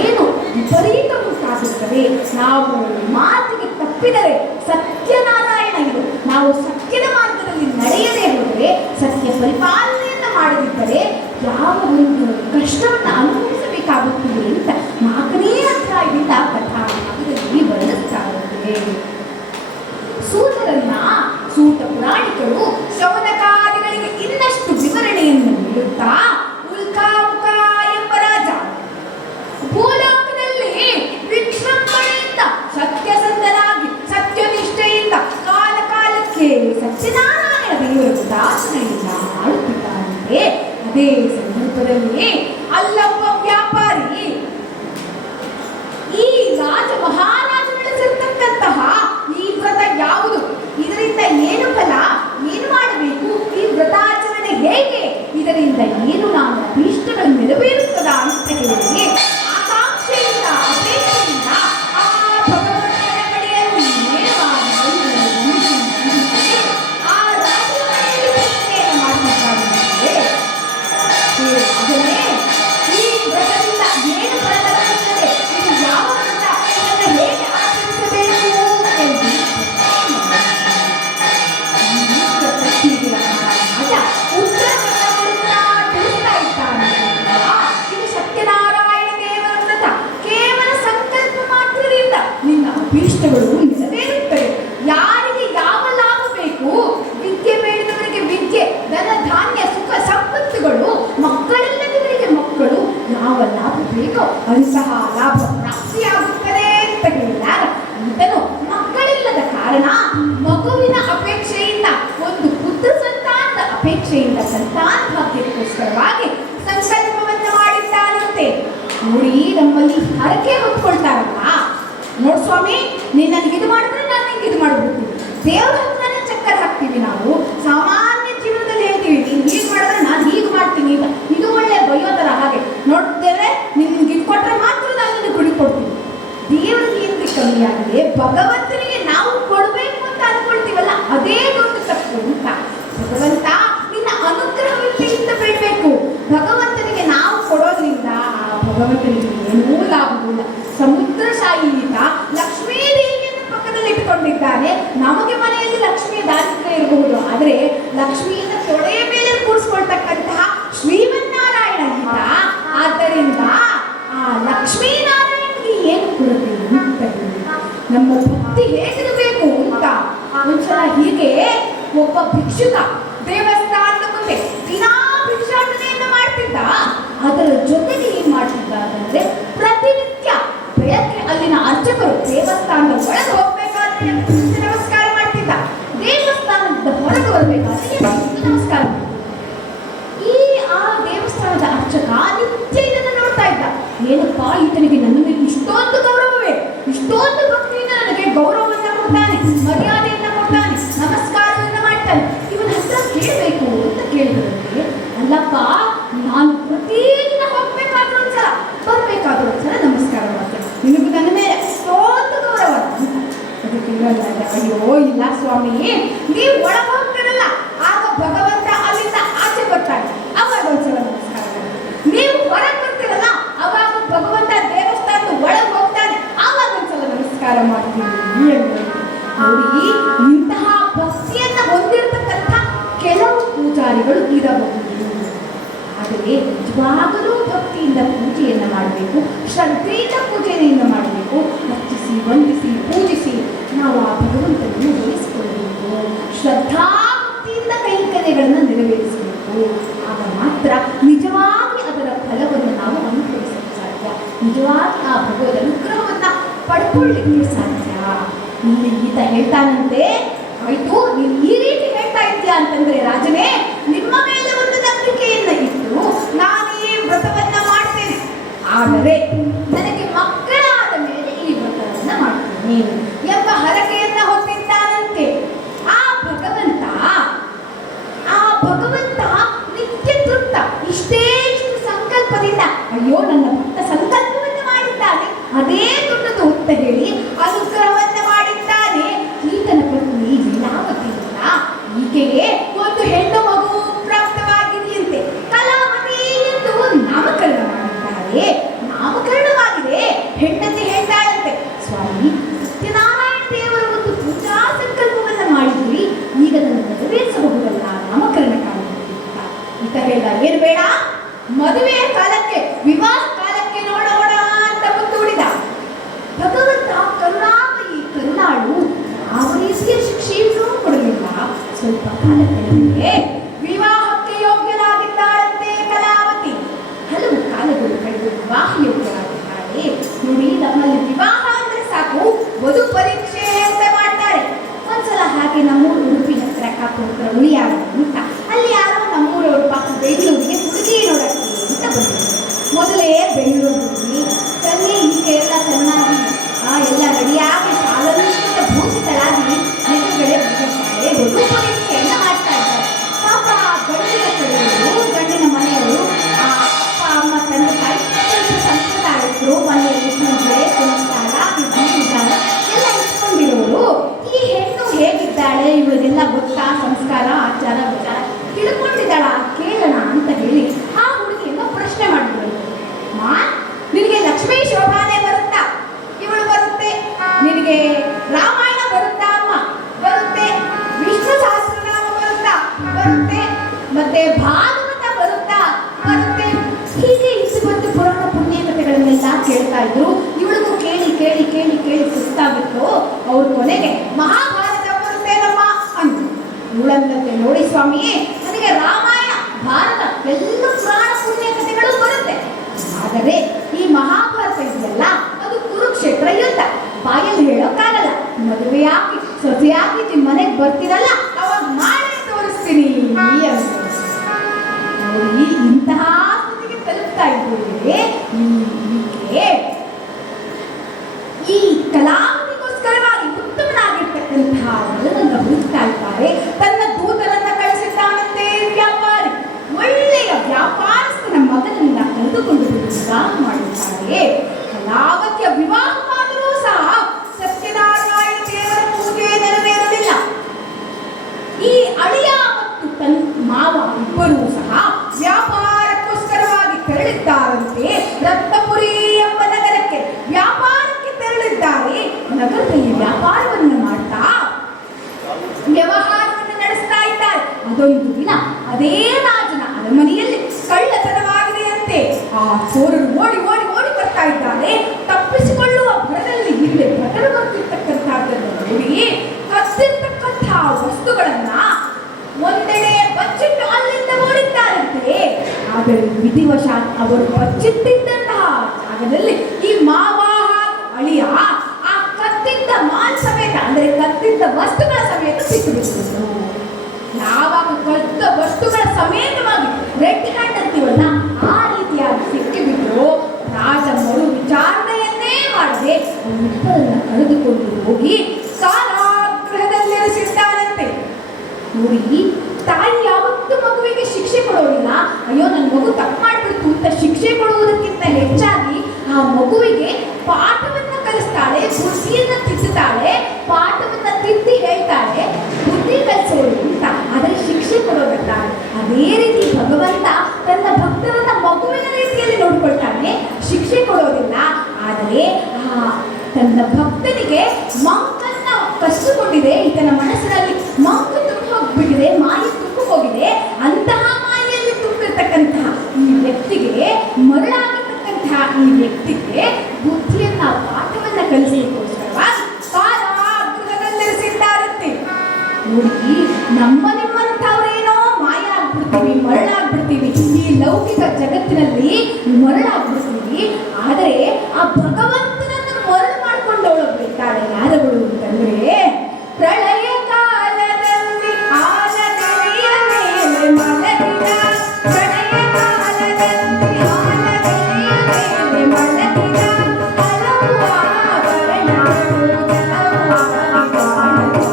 ಏನು ವಿಪರೀತ ಉಂಟಾಗುತ್ತದೆ. ನಾವು ಮಾತಿಗೆ ತಪ್ಪಿದರೆ ಸತ್ಯನಾರಾಯಣ ಇದು, ನಾವು ಸತ್ಯದ ಮಾರ್ಗದಲ್ಲಿ ನಡೆಯದೇ ಹೋದರೆ, ಸತ್ಯ ಪರಿಪಾಲನೆಯನ್ನ ಮಾಡದಿದ್ದರೆ ಯಾವ ಒಂದು ಕಷ್ಟವನ್ನು ಅನುಭವಿಸಬೇಕಾಗುತ್ತದೆ ಅಂತ 4ನೇ ಅಧ್ಯಾಯದಿಂದ ಕಥಾಭಾಗದಲ್ಲಿ ವರ್ಣಿಸ್ತಾರೆ. ಸೂತರನ್ನ ಸೂತ ಪುರಾಣಿಕರು ಶೌನಕಾದಿಗಳಿಗೆ ಇನ್ನಷ್ಟು ವಿವರಣೆಯನ್ನು ನೀಡುತ್ತಾ, ಉಲ್ಕಾಮುಖ ಎಂಬ ರಾಜ ಭೂಲೋಕದಲ್ಲಿ ವಿಜೃಂಭಣೆಯಿಂದ ಸತ್ಯಸಂಧನಾಗಿ ಸತ್ಯನಿಷ್ಠೆಯಿಂದ ಕಾಲ ಕಾಲಕ್ಕೆ ಸತ್ಯನಾರಾಯಣ ದೇವರ ಉದಾಸನೆಯಿಂದ ಆಡುತ್ತಿದ್ದಾರಂತೆ. ಅದೇ ಸಂದರ್ಭದಲ್ಲಿ ಅಲ್ಲೊಬ್ಬ ವ್ಯಾಪಾರಿ ಈ ರಾಜ ಮಹಾರಾಜ ನಡೆಸಿರ್ತಕ್ಕಂತಹ ಈ ವ್ರತ ಯಾವುದು, ಇದರಿಂದ ಏನು ಫಲ, ಏನು ಮಾಡಬೇಕು, ಈ ವ್ರತಾಚರಣೆ ಹೇಗೆ, ಇದರಿಂದ ಏನು ನಾನು ಅಭೀಷ್ಟಗಳು ನೆರವೇರುತ್ತದ ಅಂತ ಹೇಳಿ ಆಕಾಂಕ್ಷೆಯಿಂದ ಅಪೇಕ್ಷೆಯಿಂದ ಆ ಭಗವಂತನ ಕಡೆಯಲ್ಲಿ ನೇರವಾಗಿ ಆ ರಾಜನ ಪ್ರಶ್ನೆಯನ್ನು ಮಾಡುತ್ತಿದ್ದಾರೆ. ಅದನ್ನೇ ಈ ವ್ರತದಿಂದ ಏನು ಫಲ ಬರುತ್ತದೆ, ಇದು ಯಾವ ವ್ರತ, ಇದನ್ನು ಹೇಗೆ ಆಚರಿಸಬೇಕು ಎಂದು ತಿಳಿಸ್ತಾ ಇದ್ದಾನೆ. ಇದು ಸತ್ಯನಾರಾಯಣ ದೇವರ ವ್ರತ. ಕೇವಲ ಸಂಕಲ್ಪ ಮಾತ್ರದಿಂದ ನಿನ್ನ ಅಭೀಷ್ಟಗಳು ನೆರವೇರುತ್ತವೆ. ಯಾರಿಗೆ ಯಾವ ಲಾಭ ಬೇಕು, ವಿದ್ಯೆ ಬೇಡಿದವರಿಗೆ ವಿದ್ಯೆ, ಧನ ಧಾನ್ಯ ಸುಖ ಸಂಪತ್ತುಗಳು, ಮಕ್ಕಳಿಲ್ಲದವರಿಗೆ ಮಕ್ಕಳು, ಯಾವ ಲಾಭ ಬೇಕೋ ಅಂತಹ ಲಾಭ ಪ್ರಾಪ್ತಿಯಾಗುತ್ತದೆ ಅಂತ ಹೇಳಿದಾಗ ಈತನು ಮಕ್ಕಳಿಲ್ಲದ ಕಾರಣ ಮಗುವಿನ ಅಪೇಕ್ಷೆಯಿಂದ, ಒಂದು ಪುತ್ರ ಸಂತಾನದ ಅಪೇಕ್ಷೆಯಿಂದ ಸಂತಾನ ಭಾಗ್ಯಕ್ಕೋಸ್ಕರವಾಗಿ ಸಂಕಲ್ಪವನ್ನು ಮಾಡಿದ್ದಾನಂತೆ. ನೋಡಿ, ನಮ್ಮಲ್ಲಿ ಹರಕೆ ಹೊತ್ಕೊಳ್ತಾರಲ್ಲ, ನೋಡ್ ಸ್ವಾಮಿ ನೀನು ನನಗೆ ಇದು ಮಾಡಿದ್ರೆ ನಾನು ನಿಂಗೆ ಇದು ಮಾಡಿಬಿಡ್ತೀನಿ, ದೇವ್ರ ಹತ್ರನೇ ಚಕ್ಕರ್ ಹಾಕ್ತೀವಿ. ನಾವು ಸಾಮಾನ್ಯ ಜೀವನದಲ್ಲಿ ಹೇಳ್ತೀವಿ, ನೀನು ಹೀಗೆ ಮಾಡಿದ್ರೆ ನಾನು ಹೀಗೆ ಮಾಡ್ತೀನಿ ಅಂತ. ಇದು ಒಳ್ಳೆ ಬೈಯೋದರ ಹಾಗೆ ನೋಡ್ತೇವೆ, ನಿನ್ಗೆ ಇದು ಕೊಟ್ಟರೆ ಮಾತ್ರ ನಾನು ನಿನಗೆ ಗುಡಿ ಕೊಡ್ತೀನಿ. ದೇವರಿಗೆ ಏನ್ರಿ ಕಮ್ಮಿ ಆಗಿದೆ, ಭಗವಂತನಿಗೆ ನಾವು ಕೊಡಬೇಕು ಅಂತ ಅನ್ಕೊಳ್ತೀವಲ್ಲ, ಅದೇ ದೊಡ್ಡ ತಪ್ಪು ಅಂತ. ಭಗವಂತ ನಿನ್ನ ಅನುಗ್ರಹವಿಂದ ಬೇಡಬೇಕು. ಭಗವಂತನಿಗೆ ನಾವು ಕೊಡೋದ್ರಿಂದ ಆ ಭಗವಂತನಿಗೆ ಏನೂ ಲಾಭವಿಲ್ಲ. ಸಮುದ್ರಶಾಹಿತ ಲಕ್ಷ್ಮೀದೇವಿಯನ್ನು ಪಕ್ಕದಲ್ಲಿ ಇಟ್ಕೊಂಡಿದ್ದಾನೆ. ನಮಗೆ ಮನೆಯಲ್ಲಿ ಲಕ್ಷ್ಮಿಯ ದಾರಿದ್ರ್ಯ ಇರಬಹುದು, ಆದರೆ ಲಕ್ಷ್ಮಿಯನ್ನು ತೊಡೆಯ ಮೇಲೆ ಕೂರಿಸ್ಕೊಳ್ತಕ್ಕಂತಹ ಶ್ರೀಮನ್ನಾರಾಯಣ ಈತ. ಆದ್ದರಿಂದ ಆ ಲಕ್ಷ್ಮೀನಾರಾಯಣನಿಗೆ ಏನು ಕೊಡುತ್ತೆ ಅಂತ ನಮ್ಮ ಭಕ್ತಿ ಹೇಗಿರಬೇಕು ಅಂತ ಒಂದ್ಸಲ ಹೀಗೆ ಒಬ್ಬ ಭಿಕ್ಷುಕ ದೇವಸ್ಥಾನದ ಮುಂದೆ ದಿನಾ ಭಿಕ್ಷಾಟನೆಯನ್ನು ಮಾಡ್ತಿದ್ದ. ಅದರ ಜೊತೆಗೆ ಏನ್ ಮಾಡ್ತಿದ್ದ ಅಂದ್ರೆ, ಪ್ರತಿನಿತ್ಯ ಬೆಳಗ್ಗೆ ಅಲ್ಲಿನ ಅರ್ಚಕರು ದೇವಸ್ಥಾನದ ಒಳಗೆ ಹೋಗ್ಬೇಕಾದ್ರೆ ನಮಸ್ಕಾರ ಮಾಡ್ತಿದ್ದ, ದೇವಸ್ಥಾನದ ಹೊರಗೆ ಬರಬೇಕಾದ್ರೆ ನಮಸ್ಕಾರ ಮಾಡ್ತಿದ್ದ. ಆ ದೇವಸ್ಥಾನದ ಅರ್ಚಕ ನಿತ್ಯ ಇದನ್ನು ನೋಡ್ತಾ ಇದ್ದ. ಏನಪ್ಪಾ ಈತನಿಗೆ ನನ್ನ ಮೇಲೆ ಇಷ್ಟೊಂದು ಗೌರವವೇ, ಇಷ್ಟೊಂದು ಭಕ್ತಿಯಿಂದ ನನಗೆ ಗೌರವವನ್ನ ಕೊಡ್ತಾನೆ, ಮರ್ಯಾದೆಯನ್ನ ಕೊಡ್ತಾನೆ, ನಮಸ್ಕಾರವನ್ನ ಮಾಡ್ತಾನೆ, ಇವನ ಹತ್ರ ಕೇಳಬೇಕು ಅಂತ ಕೇಳಿದ್ರೆ, ಅಲ್ಲಪ್ಪ ನಾನು ಪ್ರತಿದಿನ ಹೋಗ್ಬೇಕಾದ್ರೂ ಒಂದ್ಸಲ, ಬರ್ಬೇಕಾದ್ರೂ ಒಂದ್ಸಲ ನಮಸ್ಕಾರ ಮಾಡ್ತೇನೆ, ನಿನಗೂ ನನ್ನ ಮೇಲೆ ಎಷ್ಟೊಂದು ಗೌರವ ಅಂತ. ಅದಕ್ಕೆ ಅಯ್ಯೋ ಇಲ್ಲ ಸ್ವಾಮಿ, ನೀವು ಒಳಗೆ ಹೋಗ್ತಾರಲ್ಲ ಆಗ ಭಗವಂತ ಅಲ್ಲಿಂದ ಆಚೆ ಬರ್ತಾನೆ, ಅವಾಗ ಒಂದ್ಸಲ ನಮಸ್ಕಾರ ಮಾಡ್ತೀನಿ. ನೀವು ಹೊರಗೆ ಬರ್ತೀರಲ್ಲ ಅವಾಗ ಭಗವಂತ ದೇವಸ್ಥಾನದ ಒಳಗೆ ಹೋಗ್ತಾನೆ, ಆವಾಗ ಒಂದ್ಸಲ ನಮಸ್ಕಾರ ಮಾಡ್ತೀನಿ ಎಂದು. ನೋಡಿ, ಇಂತಹ ಭಕ್ತಿಯನ್ನ ಹೊಂದಿರತಕ್ಕಂಥ ಕೆಲವು ಪೂಜಾರಿಗಳು ಇರಬಹುದು. ಆದರೆ ನಿಜವಾಗಲೂ ಭಕ್ತಿಯಿಂದ ಪೂಜೆಯನ್ನು ಮಾಡಬೇಕು, ಶ್ರದ್ಧೆಯಿಂದ ಪೂಜೆಯನ್ನು ಮಾಡಬೇಕು. ಅರ್ಚಿಸಿ ವಂದಿಸಿ ಪೂಜಿಸಿ ನಾವು ಆ ಭಗವಂತನನ್ನು ಒಲಿಸಿಕೊಳ್ಳಬೇಕು. ಶ್ರದ್ಧಾ ಭಕ್ತಿಯಿಂದ ಕೈಂಕರ್ಯಗಳನ್ನು ನೆರವೇರಿಸಬೇಕು. ಆಗ ಮಾತ್ರ ಮಾತ್ರ ನಿಜವಾಗಿ ಅದರ ಫಲವನ್ನು ನಾವು ಅನುಭವಿಸಲು ಸಾಧ್ಯ, ನಿಜವಾಗಿ ಆ ಭಗವದ್ ಅನುಗ್ರಹವನ್ನು ಪಡ್ಕೊಳ್ಳಿಕ್ಕೆ ಸಾಧ್ಯ. ಇಲ್ಲಿ ಈತ ಹೇಳ್ತಾನಂತೆ, ಆಯ್ತು ನೀನು ಈ ರೀತಿ ಹೇಳ್ತಾ ಇದ್ದೀಯಾ ಅಂತಂದ್ರೆ ರಾಜನೇ, ನಿಮ್ಮ ಮೇಲೆ ಒಂದು ನಂಬಿಕೆಯನ್ನ ಇಟ್ಟು ನಾನು ಈ ವ್ರತವನ್ನ ಮಾಡ್ತೇನೆ, ಆದರೆ ನನಗೆ ಮಕ್ಕಳಾದ ಮೇಲೆ ಈ ವ್ರತವನ್ನ ಮಾಡ್ತೇನೆ ಎಂಬ ಹರಕೆಯನ್ನ ಹೊತ್ತಿದ್ದಾನಂತೆ. ಆ ಭಗವಂತ ನಿತ್ಯ ತೃಪ್ತ, ಇಷ್ಟೇ ಸಂಕಲ್ಪದಿಂದ ಅಯ್ಯೋ ನನ್ನ ಭಕ್ತ ಸಂಕಲ್ಪವನ್ನು ಮಾಡಿದ್ದಾನೆ, ಅದೇ ದೊಡ್ಡದು ಅಂತ ಹೇಳಿ ಅನುಗ್ರಹವನ್ನ ಮಾಡಿದ್ದಾನೆ. ಈತನ ಪತ್ನಿ ಲೀಲಾವತಿಯಲ್ಲ, ಈಕೆಗೆ ಒಂದು ಹೆಣ್ಣು ಮಗು ಪ್ರಾಪ್ತವಾಗಿದೆಯಂತೆ. ಕಲಾವತಿ ಎಂದು ನಾಮಕರಣ ಮಾಡಿದ್ದಾರೆ. ನಾಮಕರಣವಾಗಿದೆ. ಹೆಂಡತಿ ಹೇಳ್ತಾಳಂತೆ, ಸ್ವಾಮಿ ಸತ್ಯನಾರಾಯಣ ದೇವರ ಒಂದು ಪೂಜಾ ಸಂಕಲ್ಪವನ್ನ ಮಾಡಿದ್ರಿ, ಈಗ ನನ್ನ ನೆರವೇರಿಸಬಹುದಲ್ಲ ನಾಮಕರಣ ಕಾಲಕ್ಕೆ ಅಂತ. ಈತ ಹೇಳ್ದ, ಏನು ಬೇಡ, ಮದುವೆಯ ಕಾಲಕ್ಕೆ ವಿವಾಹ ಕಾಲಕ್ಕೆ ನೋಡೋಣ ಅಂತ ಮುಂದೂಡಿದ. ಭಗವಂತ ಕರುಣಾಮಯಿ ಕರುಣಾಳು ಯಾವ ರೀತಿಯ ಶಿಕ್ಷೆಯನ್ನೂ ಕೊಡಲಿಲ್ಲ. ಸ್ವಲ್ಪ ಕಾಲಕ್ಕೆ ವಿವಾಹಕ್ಕೆ ಯೋಗ್ಯರಾಗಿದ್ದಾಳಂತೆ ಕಲಾವತಿ. ಹಲವು ಕಾಲಗಳು ಕಳೆದು ವಿವಾಹ ಯೋಗ್ಯರಾಗಿದ್ದಾಳೆ. ನೋಡಿ, ನಮ್ಮಲ್ಲಿ ವಿವಾಹ ಅಂದ್ರೆ ಸಾಕು ವಧು ಪರೀಕ್ಷೆ ಅಂತ ಮಾಡ್ತಾರೆ. ಒಂದ್ಸಲ ಹಾಗೆ ನಮ್ಮೂರು ಉಡುಪಿ ಹತ್ರ ಕಾಪುರ ಉಳಿಯಾಗ ಅಂತ ಅಲ್ಲಿ ಯಾರೋ ನಮ್ಮೂರವರು ಪಾಪ ಬೆಂಗಳೂರಿಗೆ ಹುಡುಗಿ ನೋಡಕ್ಕೆ ಅಂತ ಬಂದರು. ಮೊದಲೇ ಬೆಂಗಳೂರು ಹುಡುಗಿ ಸನ್ನೆ ಹೀಗೆ ಎಲ್ಲ ಚೆನ್ನಾಗಿ ಎಲ್ಲ ರೆಡಿಯಾಗಿ ಸಾಲಂತ ಭೂಷಿತಳಾಗಿ ಎದುರುಗಡೆ ಬಂದಿರ್ತಾರೆ. ವಧು ಪರೀಕ್ಷೆಯನ್ನು ಮಾಡ್ತಾ ಇದ್ದಾರೆ. ಪಾಪ ಗಂಡಿನ ಕಡೆಯವರು, ಗಂಡಿನ ಮನೆಯವರು, ಅಪ್ಪ ಅಮ್ಮ ತಂದೆ ತಾಯಿ ಸ್ವಲ್ಪ ಸಂಪ್ರದಾಯಸ್ಥರು, ಮನೆಯಲ್ಲಿ ಪೂಜೆ ಪುನಸ್ಕಾರ ವಿಧಾನ ಎಲ್ಲ ಇಟ್ಕೊಂಡಿರೋರು ಈ ಹೆಣ್ಣು ಹೇಗಿದ್ದಾಳೆ, ಇವಳಿಗೆಲ್ಲ ಗೊತ್ತಾ ಸಂಸ್ಕಾರ ಆಚಾರ ವಿಚಾರ ತಿಳ್ಕೊಂಡಿದ್ದಾಳ ಕೇಳೋಣ ಅಂತ ಹೇಳಿ ಆ ಹುಡುಗಿಯನ್ನು ಪ್ರಶ್ನೆ ಮಾಡಿದ್ರು. ನಿನಗೆ ಲಕ್ಷ್ಮೀ ಶೋಭಾನೆ ಬರುತ್ತಾ? ಇವಳು ಬರುತ್ತೆ. ನಿನಗೆ ರಾಮಾಯಣ ಬರುತ್ತಾ? ಅಮ್ಮ ಬರುತ್ತೆ. ವಿಷ್ಣು ಸಹಸ್ರನಾಮ ಬರುತ್ತಾ? ಬರುತ್ತೆ. ಮತ್ತೆ ಭಾಗವತ ಬರುತ್ತಾ? ಬರುತ್ತೆ. ಹೀಗೆ ಇಷ್ಟು ಪುರಾಣ ಪುಣ್ಯಕಥೆಗಳನ್ನೆಲ್ಲ ಕೇಳ್ತಾ ಇದ್ರು. ಇವಳಿಗೂ ಕೇಳಿ ಕೇಳಿ ಕೇಳಿ ಕೇಳಿ ಸುಸ್ತಾಗಿತ್ತು. ಅವ್ರ ಕೊನೆಗೆ ಮಹಾಭಾರತ ಬರುತ್ತೇನಮ್ಮ ಅಂದ್ರು. ಇವಳನ್ನಂತೆ, ನೋಡಿ ಸ್ವಾಮಿ, ನನಗೆ ರಾಮಾಯಣ ಭಾರತ ಎಲ್ಲ ಪುರಾಣ ಪುಣ್ಯಕಥೆಗಳು ಬರುತ್ತೆ, ಆದರೆ ಈ ಮಹಾಭಾರತ ಇದೆಯಲ್ಲ ಅದು ಕುರುಕ್ಷೇತ್ರ ಯುದ್ಧ, ಬಾಯಲ್ಲಿ ಹೇಳೋಕ್ಕಾಗಲ್ಲ. ಮದುವೆಯಾಗಿ ಸೊಸೆಯಾಗಿ ನಿಮ್ಮ ಮನೆಗೆ ಬರ್ತೀರಲ್ಲ ಅವಾಗ ಮಾಡೇ ತೋರಿಸ್ತೀನಿ ಅಂತ ನೋಡಿ ಇಂತಹ ಸ್ಥಿತಿಗೆ ತಲುಪ್ತಾ ಇದ್ದೇವೆ. ಈ ಕಲಾವಿದರಿಗೋಸ್ಕರವಾಗಿ ಉತ್ತಮನಾಗಿರ್ತಕ್ಕಂತಹ ವರನನ್ನು ಹುಡುಕ್ತಾ ಇದ್ದಾರೆ. ತನ್ನ ದೂತರನ್ನ ಕಳಿಸಿದ್ದಾನಂತೆ ವ್ಯಾಪಾರಿ. ಒಳ್ಳೆಯ ವ್ಯಾಪಾರಸ್ಥನ ಮಗನನ್ನ ಕರೆದುಕೊಂಡು ವಿವಾಹ ಮಾಡಿದ್ದಾರೆ. ಕಲಾವತಿಯ ವಿವಾಹವಾದರೂ ಸಹ ಸತ್ಯನಾರಾಯಣ ದೇವರ ಪೂಜೆ ನೆರವೇರಲಿಲ್ಲ. ಈ ಅಳಿಯ ಮತ್ತು ತನ್ನ ಮಾವ ಇಬ್ಬರೂ ಸಹ ವ್ಯಾಪಾರಕ್ಕೋಸ್ಕರವಾಗಿ ತೆರಳಿದ್ದಾರಂತೆ. ರತ್ನಪುರಿ ಎಂಬ ನಗರಕ್ಕೆ ವ್ಯಾಪಾರಕ್ಕೆ ತೆರಳಿದ್ದಾರೆ. ನಗರದಲ್ಲಿ ವ್ಯಾಪಾರವನ್ನು ಮಾಡ್ತಾ ವ್ಯವಹಾರವನ್ನು ನಡೆಸ್ತಾ ಇದ್ದಾರೆ. ಅದೊಂದು ದಿನ ಅದೇ ರಾಜನ ಅರಮನೆಯಲ್ಲಿ ಕಳ್ಳತನವಾಗಿದೆಯಂತೆ. ಆ ಚೋರರು ಓಡಿ ಓಡಿ ಓಡಿ ಬರ್ತಾ ಇದ್ದಾರೆ. ತಪ್ಪಿಸಿಕೊಳ್ಳುವ ಭರದಲ್ಲಿ ಇಲ್ಲಿ ಭಟರು ಬರ್ತಿರ್ತಕ್ಕಂಥದ್ದನ್ನು ನೋಡಿ ಕದ್ದಿರ್ತಕ್ಕಂತಹ ವಸ್ತುಗಳನ್ನ ಒಂದೆಡೆ ಬಚ್ಚಿಟ್ಟು ಅಲ್ಲಿಂದ ಓಡಿದ್ದಾರಂತೆ. ಆದರೆ ವಿಧಿವಶಾತ್ ಅವರು ಬಚ್ಚಿಟ್ಟಿದ್ದಂತಹ ಜಾಗದಲ್ಲಿ ಈ ಮಾವ ಅಳಿಯ ಆ ಕತ್ತಿದ್ದ ಮಾಲ್ ಸಮೇತ, ಅಂದರೆ ಕತ್ತಿದ್ದ ವಸ್ತುಗಳ ಸಮೇತ ಸಿಕ್ಕಿಬಿಟ್ಟಿದ್ರು. ಯಾವಾಗ ಕದ್ದ ವಸ್ತುಗಳ ಸಮೇತವಾಗಿ ರೆಡ್ ಹ್ಯಾಂಡ್ ಅಂತೀವಲ್ಲ ಆ ರೀತಿಯಾಗಿ ಸಿಕ್ಕಿಬಿಟ್ರು. ರಾಜ ಮರು ವಿಚಾರಣೆಯನ್ನೇ ಮಾಡದೆ ಅವರಿಬ್ಬರನ್ನ ಕಳೆದುಕೊಂಡು ಹೋಗಿ ಕಾರಾಗೃಹದಲ್ಲಿರಿಸಿದ್ದಾರಂತೆ. ನೋಡಿ, ತಾಯಿ ಯಾವತ್ತೂ ಮಗುವಿಗೆ ಶಿಕ್ಷೆ ಕೊಡೋದಿಲ್ಲ. ಅಯ್ಯೋ ನನ್ನ ಮಗು ತಪ್ಪು ಮಾಡಿಬಿಡ್ತು ಅಂತ ಶಿಕ್ಷೆ ಕೊಡುವುದಕ್ಕಿಂತ ಹೆಚ್ಚಾಗಿ ಆ ಮಗುವಿಗೆ ಪಾಠವನ್ನ ಕಲಿಸ್ತಾಳೆ, ಬುದ್ಧಿಯನ್ನ ತಿದ್ದುತ್ತಾಳೆ, ಪಾಠವನ್ನ ತಿದ್ದಿ ಹೇಳ್ತಾಳೆ, ಬುದ್ಧಿ ಕಲಿಸೋಳು ಅಂತ. ಆದರೆ ಶಿಕ್ಷೆ ಕೊಡೋದಲ್ಲ. ಅದೇ ರೀತಿ ಭಗವಂತ ತನ್ನ ಭಕ್ತರನ್ನ ಮಗುವಿನ ರೀತಿಯಲ್ಲಿ ನೋಡ್ಕೊಳ್ತಾನೆ, ಶಿಕ್ಷೆ ಕೊಡೋದಿಲ್ಲ. ಆದರೆ ತನ್ನ ಭಕ್ತನಿಗೆ ಮಂಕನ್ನ ಕಸಿದುಕೊಂಡಿದೆ, ಈತನ ಮನಸ್ಸಿನಲ್ಲಿ ಮಂಕು ತುಂಬ ಹೋಗ್ಬಿಟ್ಟಿದೆ, ಮಾಯಿ ತುಂಬ ಹೋಗಿದೆ. ಅಂತಹ ಮಾಯಿಯಲ್ಲಿ ತುಂಬಿರ್ತಕ್ಕಂತಹ ಈ ವ್ಯಕ್ತಿಗೆ, ಮರಳಾಗಿರ್ತಕ್ಕಂತಹ ಈ ವ್ಯಕ್ತಿಗೆ ಬುದ್ಧಿಯನ್ನ ಪಾಠವನ್ನ ಕಲಿಸಲಿಕ್ಕೋಸ್ಕರವಾಗಿ ಕಾರಾಗೃಹದಲ್ಲಿ ಹೊತ್ತಿನಲ್ಲಿ ಮರಳಾಗ್ಬಿಡ್ತೀವಿ. ಆದರೆ ಆ ಭಗವಂತನನ್ನು ಮರಳು ಮಾಡ್ಕೊಂಡವಳು ಬಿಡ್ತಾಳೆ ಯಾರಗಳು ಅಂತಂದ್ರೆ, ಪ್ರಳಯ ಕಾಲದಲ್ಲಿ ಆಲನೆಯ ಮೇಲೆ ಮಲಗಿದ, ಪ್ರಳಯ ಕಾಲದಲ್ಲಿ ಆಲನೆಯ ಮೇಲೆ ಮಲಗಿದ ಹಲವು ಆಭರಣಗಳು ಜಲವಾಗಿ ಕಾಣುವು,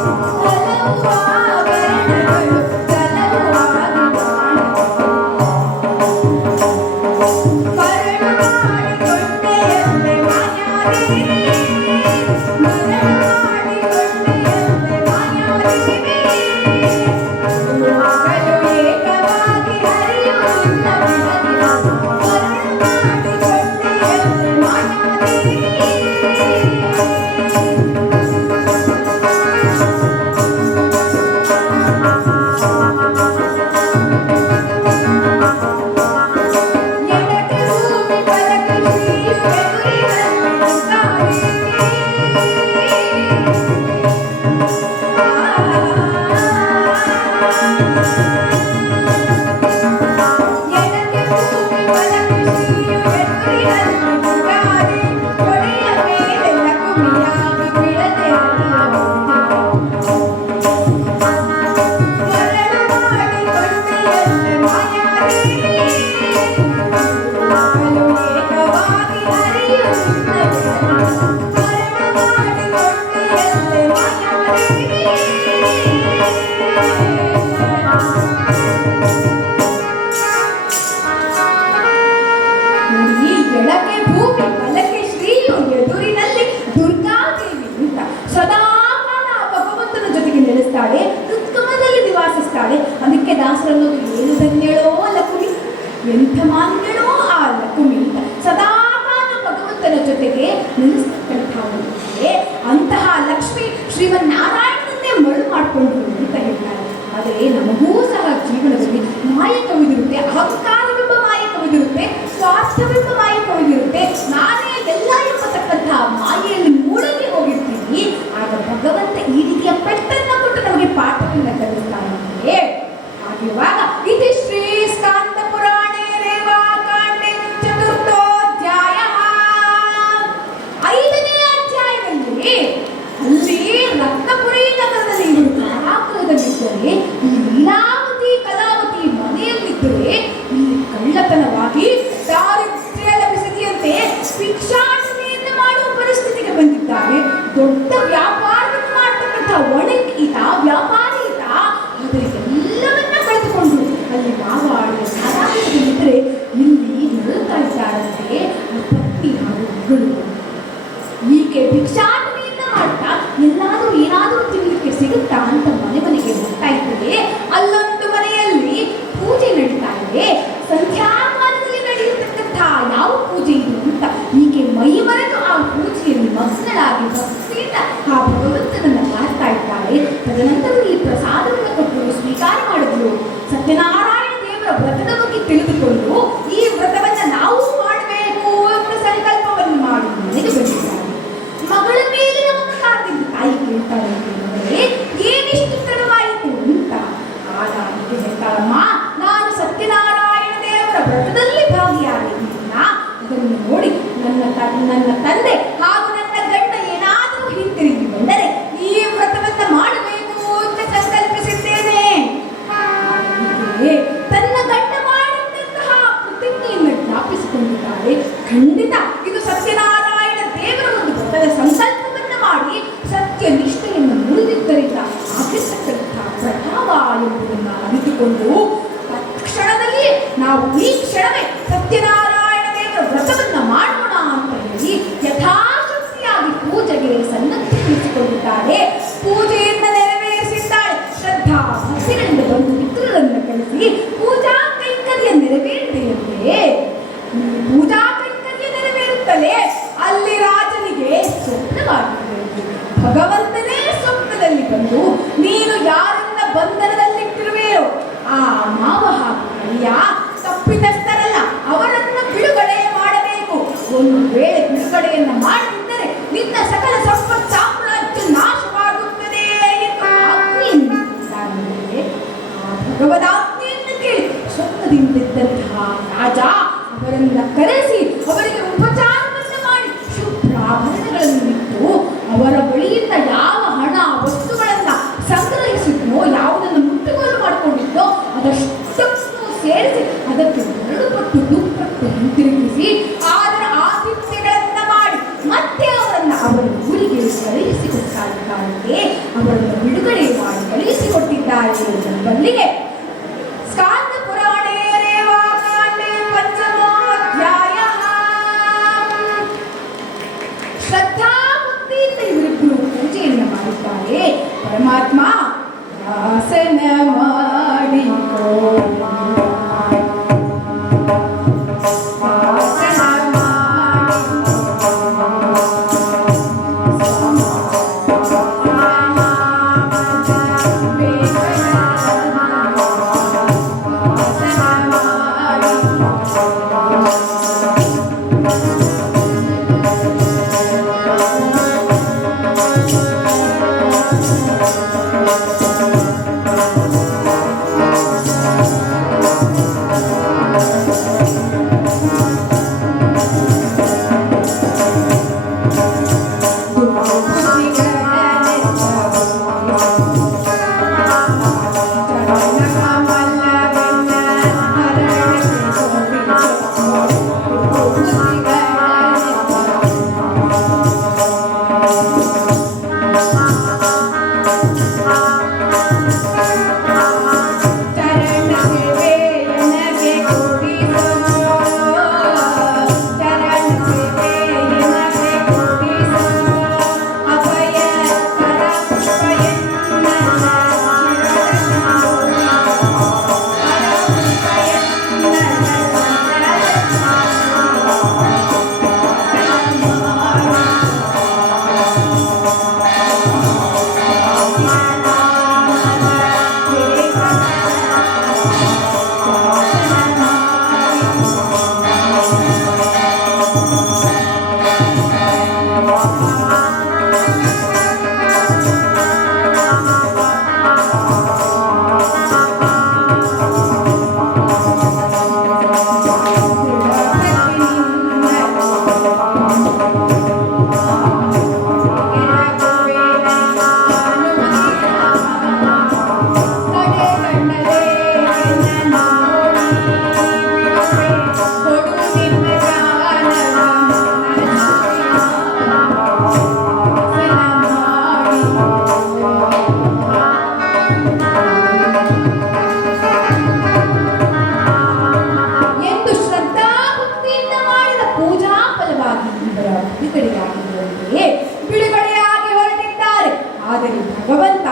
ಹಲವು ಆಭರಣಗಳು ಜಲವಾಗಿ ಕಾಣುವು. ಮರಳು ಮಾಡಿಕೊಂಡೆಯಂತೆ ಮಾಯಾದೇವಿ, ಮರಳು ಮಾಡಿಕೊಂಡೆಯಂತೆ ಮಾಯಾದೇವಿ, ಮಗಳು ಏಕವಾಗಿ ಹರಿಯುವುದಿಲ್ಲ ಬೆಳಗಿನ, ಮರಳು ಮಾಡಿಕೊಂಡೆಯಂತೆ ಮಾಯಾದೇವಿ. ಎಡಕ್ಕೆ ಭೂಮಿ ಬಲಕ್ಕೆ ಶ್ರೀಯು ಎದುರಿನಲ್ಲಿ ಎಡಕ್ಕೆ ಭೂಮಿ ಬಲಕ್ಕೆ ಶ್ರೀಯು ಎದುರಿನಲ್ಲಿ ಮುಗಾರಿ, ಕೊಡೆಯ ಮೇಲೆ ಲಕುಮಿಯಾಗಿ ಬೀಳದೆ ಹರಿಯುವಂತೆ. ಮರಳು ಮಾಡಿಕೊಂಡೆಯಂತೆ ಮಾಯಾದೇವಿ, ಮಗಳು ಏಕವಾಗಿ ಹರಿಯುವುದಿಲ್ಲ ಬೆಳಗಿನ, ಮರಳು ಮಾಡಿಕೊಂಡೆಯಂತೆ ಮಾಯಾದೇವಿ. ನೋಡಿ, ಎಡಕ್ಕೆ ಭೂಮಿ ಬಲಕ್ಕೆ ಶ್ರೀಯು ಎದುರಿನಲ್ಲಿ ದುರ್ಗಾದೇವಿ ಅಂತ ಸದಾ ಕಾಲ ಆ ಭಗವಂತನ ಜೊತೆಗೆ ನೆಲೆಸ್ತಾಳೆ, ಹೃತ್ಕಮದಲ್ಲಿ ನಿವಾಸಿಸ್ತಾಳೆ. ಅದಕ್ಕೆ ದಾಸರನ್ನೋದು ಏನು ಧನ್ಯಳೋ ಲಕುಮಿ, ಎಂಥ ಮಾನ್ಯಳೋ ಆ ಲಕುಮಿ ಅಂತ ಸದಾ ಕಾಲ ಭಗವಂತನ ಜೊತೆಗೆ ನೆಲೆಸ್ತಕ್ಕಂಥವಳು. ಅಂತಹ ಲಕ್ಷ್ಮಿ ಶ್ರೀಮನ್ನಾರಾಯಣನನ್ನೇ ಮರಳು ಮಾಡಿಕೊಂಡು ಅಂತ ಹೇಳ್ತಾರೆ. ಆದರೆ ನಮಗೂ ಸಹ ಜೀವನದಲ್ಲಿ ಮಾಯೆ ಕವಿದಿರುತ್ತೆ, ಅಹಂಕಾರವೆಂಬ ಮಾಯೆ ಕವಿದಿರುತ್ತೆ, ಸ್ವಾರ್ಥವೆಂಬ ಮಾಯೆ ಕವಿದಿರುತ್ತೆ. ನಾನೇ ಎಲ್ಲ ಎಂಬತಕ್ಕಂತಹ ಮಾಯೆಯಲ್ಲಿ ಮುಳುಗಿ ಹೋಗಿರ್ತೀವಿ. ಆಗ ಭಗವಂತ ಈ ರೀತಿಯ ಪೆಟ್ಟನ್ನು ಕೊಟ್ಟು ನಮಗೆ ಪಾಠವನ್ನು ಕಲಿಸ್ತಾನೆ. ಹಾಗಿರುವಾಗ ಇದು ಶ್ರೀ ಸ್ಕಾಂದ ಪುರಾಣೇ ರೇವಾಕಾಂಡೆ ಚತುರ್ಥೋಧ್ಯಾಯ, 5ನೇ ಅಧ್ಯಾಯದಲ್ಲಿ ಅಲ್ಲಿ ರತ್ನಪುರಿ ನಗರದಲ್ಲಿ ಇವರು ಕಾರಾಗೃಹದಲ್ಲಿದ್ದರೆ, ಈ ಲೀಲಾವತಿ ಕಲಾವತಿ ಮನೆಯಲ್ಲಿದ್ದರೆ ಇಲ್ಲಿ ಕಳ್ಳತನವಾಗಿ ದಾರಿದ್ರ್ಯ ಲಭಿಸಿದೆಯಂತೆ ಭಿಕ್ಷಾಟನೆಯನ್ನು ಮಾಡುವ ಪರಿಸ್ಥಿತಿಗೆ ಬಂದಿದ್ದಾರೆ. ದೊಡ್ಡ ವ್ಯಾಪಾರವನ್ನು ಮಾಡ್ತಕ್ಕಂಥ ಒಣಗಿ ಈತ ವ್ಯಾಪಾರಿ ಈತ. ಆದರೆ ಎಲ್ಲವನ್ನ ಕಳೆದುಕೊಂಡು ಅಲ್ಲಿ ಮಾವಾಡಿಯ ಕಾರಾಗೃಹದಲ್ಲಿದ್ದರೆ ಇಲ್ಲಿ ನರಳುತ್ತಾ ಇದ್ದಾರಂತೆ ಆ ಪತ್ನಿ ಹಾಗೂ ಮಗಳು. ಈಕೆ ಭಿಕ್ಷಾಟನೆಯನ್ನ ಮಾಡ್ತಾ ಎಲ್ಲಾದರೂ ಏನಾದರೂ ತಿನ್ನಲಿಕ್ಕೆ ಸಿಗುತ್ತಾ ಅಂತ ಮನೆಗೆ ಹೋಗ್ತಾ ಇದ್ದರೆ, ಅಲ್ಲೊಂದು ಮನೆಯಲ್ಲಿ ಪೂಜೆ ನಡೀತಾ ಇದೆ. ಸಂಧ್ಯಾಕಾಲದಲ್ಲಿ ನಡೆಯತಕ್ಕಂಥ ಯಾವ ಪೂಜೆ ಇದು ಅಂತ ಈಕೆ ಮೈ ಮರೆತು ಆ ಪೂಜೆಯಲ್ಲಿ ಮಗ್ನಳಾಗಿ ಭಕ್ತಿಯಿಂದ ಆ ಭಗವಂತನನ್ನ ಮಾಡ್ತಾ ಇದ್ದಾಳೆ. ತದನಂತರದಲ್ಲಿ ಪ್ರಸಾದವನ್ನು ಕೊಟ್ಟು ಸ್ವೀಕಾರ ಮಾಡಿದ್ರು. ಸತ್ಯನಾರಾಯಣ ದೇವರ ವ್ರತದ ಬಗ್ಗೆ ತಿಳಿದುಕೊಂಡು ಈ ವ್ರತವನ್ನ ನಾವು ಮಾಡಬೇಕು ಅಂತ ಸಂಕಲ್ಪವನ್ನು ಮಾಡಿ ಮನೆಗೆ ಬಂದಿದ್ದಾರೆ. ಮಗಳ ಮೇಲೆ ನಮ್ಮ ಕಾದಿದ್ದ ತಾಯಿ ಕೇಳ್ತಾರೆ ಅಂತಂದ್ರೆ, ಏನಿಷ್ಟು ತಡವಾಯಿತು ಅಂತ. ಆಗ ಆಕೆ ಹೇಳ್ತಾಳಮ್ಮ, ನಾನು ಸತ್ಯನಾರಾಯಣ ದೇವರ ವ್ರತದಲ್ಲಿ ಭಾಗಿಯಾಗಿದ್ದೀನ. ಅದನ್ನು ನೋಡಿ ನನ್ನ ತಂದೆ ಹಾಗೂ ನನ್ನ ಗಂಡ ಏನಾದರೂ ಹಿಂತಿರುಗಿ ಬಂದರೆ ಈ ವ್ರತವನ್ನ ಮಾಡಬೇಕು ಅಂತ ಸಂಕಲ್ಪಿಸಿದ್ದೇನೆ. ಹೀಗೆ ತನ್ನ ಗಂಡ ಮಾಡಿದಂತಹ ಪ್ರತಿಜ್ಞೆಯನ್ನು ಜ್ಞಾಪಿಸಿಕೊಂಡಿದ್ದಾರೆ. ಖಂಡಿತ ಇದು ಸತ್ಯನಾರಾಯಣ ದೇವರ ಒಂದು ವ್ರತದ ಸಂಕಲ್ಪವನ್ನು ಮಾಡಿ ಸತ್ಯ ನಿಷ್ಠೆಯನ್ನು ಮುರಿದಿದ್ದರಿಂದ ಆಗಿರ್ತಕ್ಕಂಥ ಪ್ರಭಾವ ಎಂಬುದನ್ನು ಅರಿತುಕೊಂಡು ತಕ್ಷಣದಲ್ಲಿ ನಾವು ಈ ಕ್ಷಣವೇ ಸತ್ಯನಾರಾಯಣ ದೇವರ ವ್ರತವನ್ನು ಮಾಡೋಣ ಅಂತ ಹೇಳಿ ಯಥಾಶಕ್ತಿಯಾಗಿ ಪೂಜೆಗೆ ಸನ್ನದ್ಧಗೊಳಿಸಿಕೊಂಡಿದ್ದಾರೆ. ಪೂಜೆಯಿಂದ ನೆರವೇರಿಸಿದ್ದಾಳೆ. ಶ್ರದ್ಧಾ ಭಕ್ತಿಗಳಿಂದ ಬಂದು ಮಿತ್ರರನ್ನು ಕಳಿಸಿ ಪೂಜಾ ಕೈಂಕರ್ಯ ನೆರವೇರಿದೆಯಂತೆ. ಪೂಜಾ ಕೈಂಕರ್ಯ ನೆರವೇರುತ್ತಲೇ ಅಲ್ಲಿ ರಾಜನಿಗೆ ಸ್ವಪ್ನವಾಗಿರಬೇಕು. ಭಗವಂತನೇ ಸ್ವಪ್ನದಲ್ಲಿ ಬಂದು, ನೀನು ಯಾರನ್ನ ಬಂಧನದಲ್ಲಿಟ್ಟಿರುವೆಯೋ ಆ ಮಾವ ಹಾಗೂ ಅಳಿಯ ತಪ್ಪಿತಸ್ಥರಲ್ಲ, ಅವರನ್ನು ಬಿಡುಗಡೆ ಮಾಡಬೇಕು. ಒಂದು ವೇಳೆ ಬಿಡುಗಡೆಯನ್ನು ಮಾಡದಿದ್ದರೆ ನಿನ್ನ ಸಕಲ ಸಂಪತ್ ಸಾಮ್ರಾಜ್ಯ ನಾಶವಾಗುತ್ತದೆ ಎಂದು ಆಜ್ಞೆಯನ್ನು ಭಗವದಾಜ್ಞೆಯನ್ನು ಕೇಳಿ ಸ್ವಪ್ನದಿಂದಿದ್ದಂತಹ ರಾಜ ಅವರ ಅವರನ್ನ ಕರೆಸಿ ಅವರಿಗೆ ಉಪಚಾರವನ್ನು ಮಾಡಿ ಶುಭ್ರಾಭರಣಗಳನ್ನು ಇಟ್ಟು ಅವರ ಬಳಿಯಿಂದ ಯಾವ ಹಣ ವಸ್ತುಗಳನ್ನ ಸಂಗ್ರಹಿಸಿದ್ನೋ ಯಾವುದನ್ನು ಮುಟ್ಟುಗೋಲು ಮಾಡಿಕೊಂಡಿದ್ದೋ ಅದಷ್ಟನ್ನು ಸೇರಿಸಿ ಅದಕ್ಕೆ 2 ಪಟ್ಟು ದುಪ್ಪಟ್ಟು ಹಿಂತಿರುಗಿಸಿ ಅದರ ಆತಿಥ್ಯಗಳನ್ನ ಮಾಡಿ ಮತ್ತೆ ಅವರ ಊರಿಗೆ ಕಳುಹಿಸಿಕೊಟ್ಟಾರೆ ಅವರನ್ನು ಬಿಡುಗಡೆ ಮಾಡಿ ಕಳುಹಿಸಿಕೊಟ್ಟಿದ್ದಾರೆ ಎಂಬಲ್ಲಿಗೆ ಸ್ಕಾಂದ ಪುರಾಣೇ ರೇವಾಕಾಂಡೇ ಪಂಚಮೋಧ್ಯಾಯ. ಶ್ರದ್ಧಾ ಭಕ್ತಿಯಿಂದ ಇವರಿಬ್ಬರು ಪೂಜೆಯನ್ನು ಮಾಡಿದ್ದಾರೆ. ಪರಮಾತ್ಮ ಆಸನ ಮಾಡಿಕೋ ಬಿಡುಗಡೆಯಾಗಿ ಹೊರಟಿದ್ದಾರೆ. ಆದರೆ ಭಗವಂತ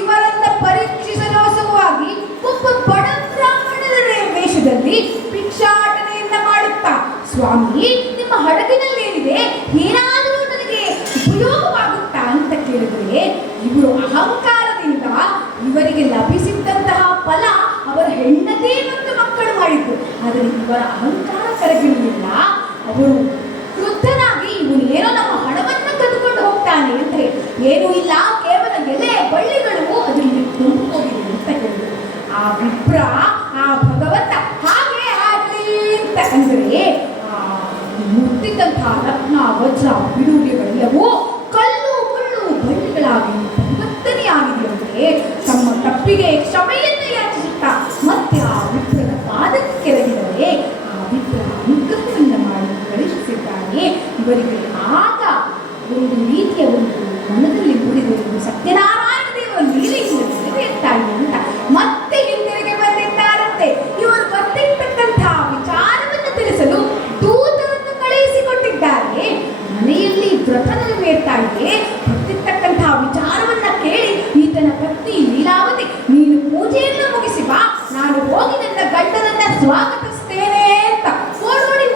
ಇವರನ್ನ ಪರೀಕ್ಷಿಸಲು ಸಲುವಾಗಿ ಒಬ್ಬ ಬಡ ಬ್ರಾಹ್ಮಣರ ವೇಷದಲ್ಲಿ ಭಿಕ್ಷಾಟನೆಯನ್ನ ಮಾಡುತ್ತಾ, ಸ್ವಾಮಿ ನಿಮ್ಮ ಹಡಗಿನಲ್ಲೇನಿದೆ, ಏನಾದರೂ ನನಗೆ ಉಪಯೋಗವಾಗುತ್ತಾ ಅಂತ ಕೇಳಿದರೆ ಇವರು ಅಹಂಕಾರದಿಂದ ಇವರಿಗೆ ಲಭಿಸಿದ್ದಂತಹ ಫಲ ಅವರ ಹೆಂಡತಿ ಮತ್ತು ಮಕ್ಕಳು ಮಾಡಿದ್ದು. ಆದರೆ ಇವರ ಅಹಂಕಾರ ಕರಗಿರಲಿಲ್ಲ. ಅವರು ಕ್ರುದ್ಧನಾಗಿ ಇವನು ಏನೋ ನಮ್ಮ ಹಣವನ್ನು ಕದ್ದುಕೊಂಡು ಹೋಗ್ತಾನೆ ಅಂತ ಹೇಳಿ, ಏನೂ ಇಲ್ಲ, ಕೇವಲ ಎಲೆ ಬಳ್ಳಿಗಳು ಅದರಲ್ಲಿ ತುಂಬ ಹೋಗಿದೆ ಅಂತ ಹೇಳಿದ್ರು. ಆ ವಿಪ್ರ ಆ ಭಗವಂತ ಹಾಗೆ ಆಗಲಿ ಅಂತ ಅಂದರೆ ಮುತ್ತಿದ್ದಂತಹ ರತ್ನ ವಜ್ರ ಬಿಡುಗಡೆಗಳೆಲ್ಲವೂ ಕಲ್ಲು ಮುಳ್ಳು ಬಳ್ಳಿಗಳಾಗಿ ಪರಿವರ್ತನೆಯಾಗಿದೆಯಂತೆ. ತಮ್ಮ ತಪ್ಪಿಗೆ ಕ್ಷಮೆಯನ್ನು ಯಾಚಿಸುತ್ತಾ ಮತ್ತೆ ಆ ವಿಪ್ರದ ಪಾದಕ್ಕೆ ಕೆಳಗಿದರೆ ಆ ವಿಪ್ರ ಅನುಗ್ರಹವನ್ನು ಮಾಡಿ ಕಳುಹಿಸಿದ್ದಾನೆ. ಇವರಿಗೆ ಆಗ ಒಂದು ರೀತಿಯ ಒಂದು ಮನದಲ್ಲಿ ಉಳಿದ ಒಂದು ಸತ್ಯನಾರಾಯಣ ದೇವರ ಲೀಲೆಯಿಂದ ನೆರವೇರ್ತಾ ಇದೆ ಅಂತ ಮತ್ತೆ ಹಿಂದಿರುಗಿ ಬಂದಿದ್ದಾರಂತೆ. ಇವರು ಬರ್ತಿರ್ತಕ್ಕಂತಹ ವಿಚಾರವನ್ನು ತಿಳಿಸಲು ದೂತರನ್ನು ಕಳುಹಿಸಿಕೊಟ್ಟಿದ್ದಾರೆ. ಮನೆಯಲ್ಲಿ ವ್ರತ ನೆರವೇರ್ತಾ ಇದೆ. ಬರ್ತಿರ್ತಕ್ಕಂತಹ ವಿಚಾರವನ್ನ ಕೇಳಿ ಈತನ ಪತ್ನಿ ಲೀಲಾವತಿ, ನೀನು ಪೂಜೆಯನ್ನು ಮುಗಿಸಿ ಬಾ, ನಾನು ಹೋಗಿ ನನ್ನ ಗಂಡನನ್ನ ಸ್ವಾಗತಿಸ್ತೇನೆ ಅಂತ ಓಡೋಡಿ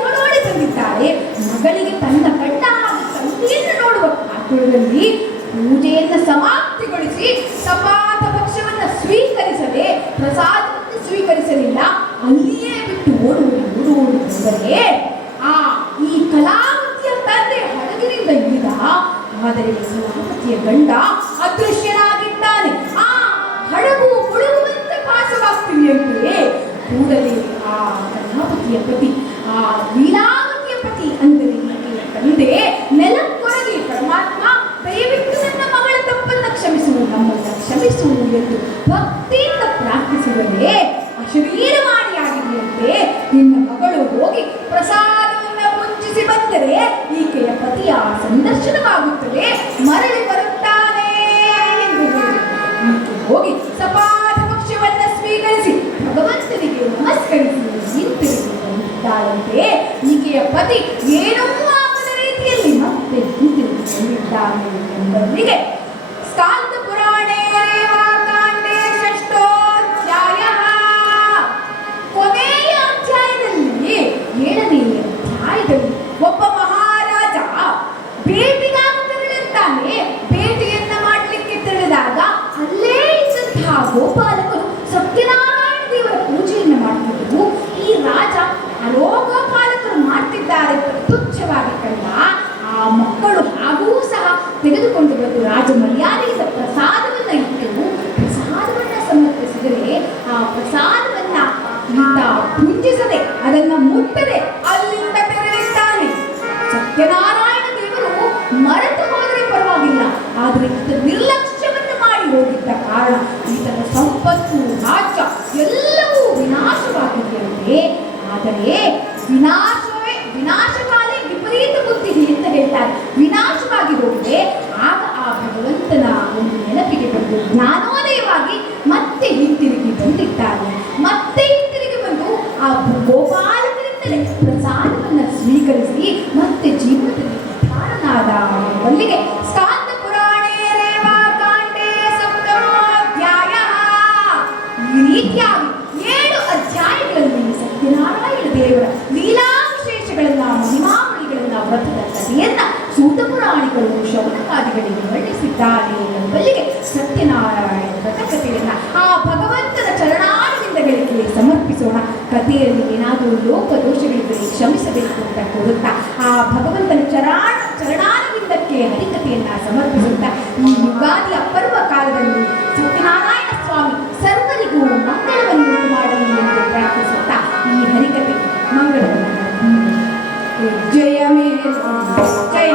ಬಂದಿದ್ದಾರೆ. ಮಗಳಿಗೆ ತನ್ನ ಗಂಡ ಹಾಗೂ ತಂದೆಯನ್ನು ನೋಡುವ ಕಾತುರದಲ್ಲಿ ಪೂಜೆಯನ್ನು ಸಮಾಪ್ತಿಗೊಳಿಸಿ ಸಪಾತ ಭಕ್ಷ್ಯವನ್ನು ಸ್ವೀಕರಿಸದೆ ಪ್ರಸಾದವನ್ನು ಸ್ವೀಕರಿಸಲಿಲ್ಲ. ಅಲ್ಲಿಯೇ ಬಿಟ್ಟು ಓಡೋಡಿ ಬಂದರೆ ಈ ಕಲಾವತಿಯ ತಂದೆ ಹಡಗಿನಿಂದ ಇಳಿದ. ಆದರೆ ಕಲಾವತಿಯ ಗಂಡ ಅದೃಶ್ಯನಾಗಿದ್ದಾನೆ. ಆ ಹಡಗು ಮುಳುಗುವಂತೆ ಭಾಸವಾಗ್ತಿದೆಯಂತೆ. ಕೂಡಲೇ ಆ ಕಲಾವತಿಯ ಪತಿ ಆ ಲೀಲಾವತಿಯ ಪತಿ ಅಂದರೆ ಈಕೆಯ ತಂದೆ ನೆಲಕ್ಕೊರಗಿ ಪರಮಾತ್ಮ ದಯವಿಟ್ಟು ನನ್ನ ಮಗಳ ತಪ್ಪನ್ನ ಕ್ಷಮಿಸು, ನಮ್ಮನ್ನ ಕ್ಷಮಿಸು ಎಂದು ಭಕ್ತಿಯಿಂದ ಪ್ರಾರ್ಥಿಸಿದರೆ ಅಶರೀರವಾಣಿಯಾಗಿದೆಯಂತೆ ನಿನ್ನ ಮಗಳು ಹೋಗಿ ಪ್ರಸಾದವನ್ನು ಮುಂಚಿಸಿ ಬಂದರೆ ಈಕೆಯ ಪತಿಯ ಸಂದರ್ಶನವಾಗುತ್ತದೆ, ಮರಳಿ ಬರುತ್ತಾನೆ ಎಂದು ಹೇಳಿ ಈಕೆ ಹೋಗಿ ಸಪಾದ ಭಕ್ಷ್ಯವನ್ನ ಸ್ವೀಕರಿಸಿ ಭಗವಂತನಿಗೆ ನಮಸ್ಕರಿಸಿ ಹಿಂತಿರುಗಿದ್ದಾಳಂತೆ. ಈಕೆಯ ಪತಿ ಏನೂ ಆಗದ ರೀತಿಯಲ್ಲಿ ಮತ್ತೆ ಹಿಂತಿರುಗಿಕೊಂಡಿದ್ದಾನೆ ಎಂಬಲ್ಲಿಗೆ ಸ್ಕಾಂದ ಪುರಾಣೇ ರೇವಾಕಾಂಡೇ ಷಷ್ಠೋಧ್ಯಾಯ. ಕೊನೆಯ ಅಧ್ಯಾಯದಲ್ಲಿ 7ನೇ ಅಧ್ಯಾಯದಲ್ಲಿ ಒಬ್ಬ ಮಹಾರಾಜ ಭೇಟಿಗಾಗಿ ತೆರಳುತ್ತಾನೆ. ಭೇಟಿಯನ್ನ ಮಾಡಲಿಕ್ಕೆ ತೆರಳಿದಾಗ ಅಲ್ಲೇ ಇದ್ದಂತಹ ಗೋಪಾಲಕರು ಸತ್ಯನಾರಾಯಣ ದೇವರ ಪೂಜೆಯನ್ನು ಮಾಡ್ತಿದ್ರು. ಈ ರಾಜ ಹಲೋ ಗೋಪಾಲಕರು ಮಾಡ್ತಿದ್ದಾರೆ ತುಚ್ಛವಾಗಿ ಕಂಡ ಆ ಮಕ್ಕಳು ಹಾಗೂ ಸಹ ತೆಗೆದುಕೊಂಡು ಬಂದು ರಾಜ ಮರ್ಯಾದೆಯಿಂದ ಪ್ರಸಾದವನ್ನ ಇಟ್ಟು ಪ್ರಸಾದವನ್ನ ಸಮರ್ಪಿಸಿದರೆ ಆ ಪ್ರಸಾದವನ್ನ ಈತ ಪೂಜಿಸದೆ ಅದನ್ನ ಮುಟ್ಟದೆ ಅಲ್ಲಿಂದ ತೆರಳಿದ್ದಾನೆ. ಸತ್ಯನಾರಾಯಣ ದೇವರು ಮರೆತು ಹೋದರೆ ಪರವಾಗಿಲ್ಲ, ಆದರೆ ಈತ ನಿರ್ಲಕ್ಷ್ಯವನ್ನು ಮಾಡಿ ಹೋಗಿದ್ದ ಕಾರಣ ಈತನ ಸಂಪತ್ತು ರಾಜ್ಯ ಎಲ್ಲವೂ ವಿನಾಶವಾಗಿದೆಯಂತೆ. ಆದರೆ ವಿನಾಶಕಾಲಿ ವಿಪರೀತ ಬುದ್ಧಿ ಅಂತ ಹೇಳ್ತಾರೆ. ವಿನಾಶವಾಗಿ ಹೋಗಿದೆ. ಆಗ ಆ ಭಗವಂತನ ಒಂದು ನೆನಪಿಗೆ ಬಂದು ಜ್ಞಾನೋದಯವಾಗಿ ಮತ್ತೆ ಹಿಂತಿರುಗಿ ಬಂದಿದ್ದಾನೆ. ಮತ್ತೆ ಹಿಂತಿರುಗಿ ಬಂದು ಆ ಗೋಪಾಲಕರಿಂದಲೇ ಪ್ರಸಾದವನ್ನು ಸ್ವೀಕರಿಸಿ ಮತ್ತೆ ಜೀವನದಲ್ಲಿ ಪ್ರಧಾನನಾದ ಎಂಬಲ್ಲಿಗೆ ಸ್ಕಾಂದ ಪುರಾಣೇ ರೇವಾಕಾಂಡೇ ಸಪ್ತಮೋಧ್ಯಾಯ. ಈ ರೀತಿಯಾಗಿ 7 ಅಧ್ಯಾಯಗಳಲ್ಲಿ ಸತ್ಯನಾರಾಯಣ ದೇವರ ಲೀಲಾ ವಿಶೇಷಗಳನ್ನ ಮಹಿಮಾವಳಿಗಳನ್ನ ವ್ರತದ ಕಥೆಯನ್ನ ಸೂತ ಪುರಾಣಿಗಳು ಶೌನಕಾದಿಗಳಿಗೆ ವರ್ಣಿಸಿದ್ದಾರೆ ಎಂಬಲ್ಲಿಗೆ ಸತ್ಯನಾರಾಯಣ ವ್ರತ ಕಥೆಯನ್ನ ಆ ಭಗವಂತನ ಚರಣಾರವಿಂದಗಳಿಗೆ ಸಮರ್ಪಿಸೋಣ. ಕಥೆಯಲ್ಲಿ ಏನಾದರೂ ಲೋಪದೋಷಗಳಿದ್ದರೆ ಕ್ಷಮಿಸಬೇಕು ಅಂತ ಕೋರುತ್ತಾ ಆ ಭಗವಂತನ ಚರಣಾರವಿಂದಕ್ಕೆ ಹರಿಕಥೆಯನ್ನ ಸಮರ್ಪಿಸುತ್ತಾ ಈ ಯುಗಾದಿಯ ಪರ್ವ ಕಾಲದಲ್ಲಿ ಸತ್ಯನಾರಾಯಣ ಸ್ವಾಮಿ ಸರ್ವರಿಗೂ ಮಂಗಳವನ್ನು ಮಾಡಲಿ ಎಂದು ಪ್ರಾರ್ಥಿಸುತ್ತಾ ಈ ಹರಿಕಥೆ ಮಂಗಳವನ್ನು ಜಯ ಮೇಲ ಜಯ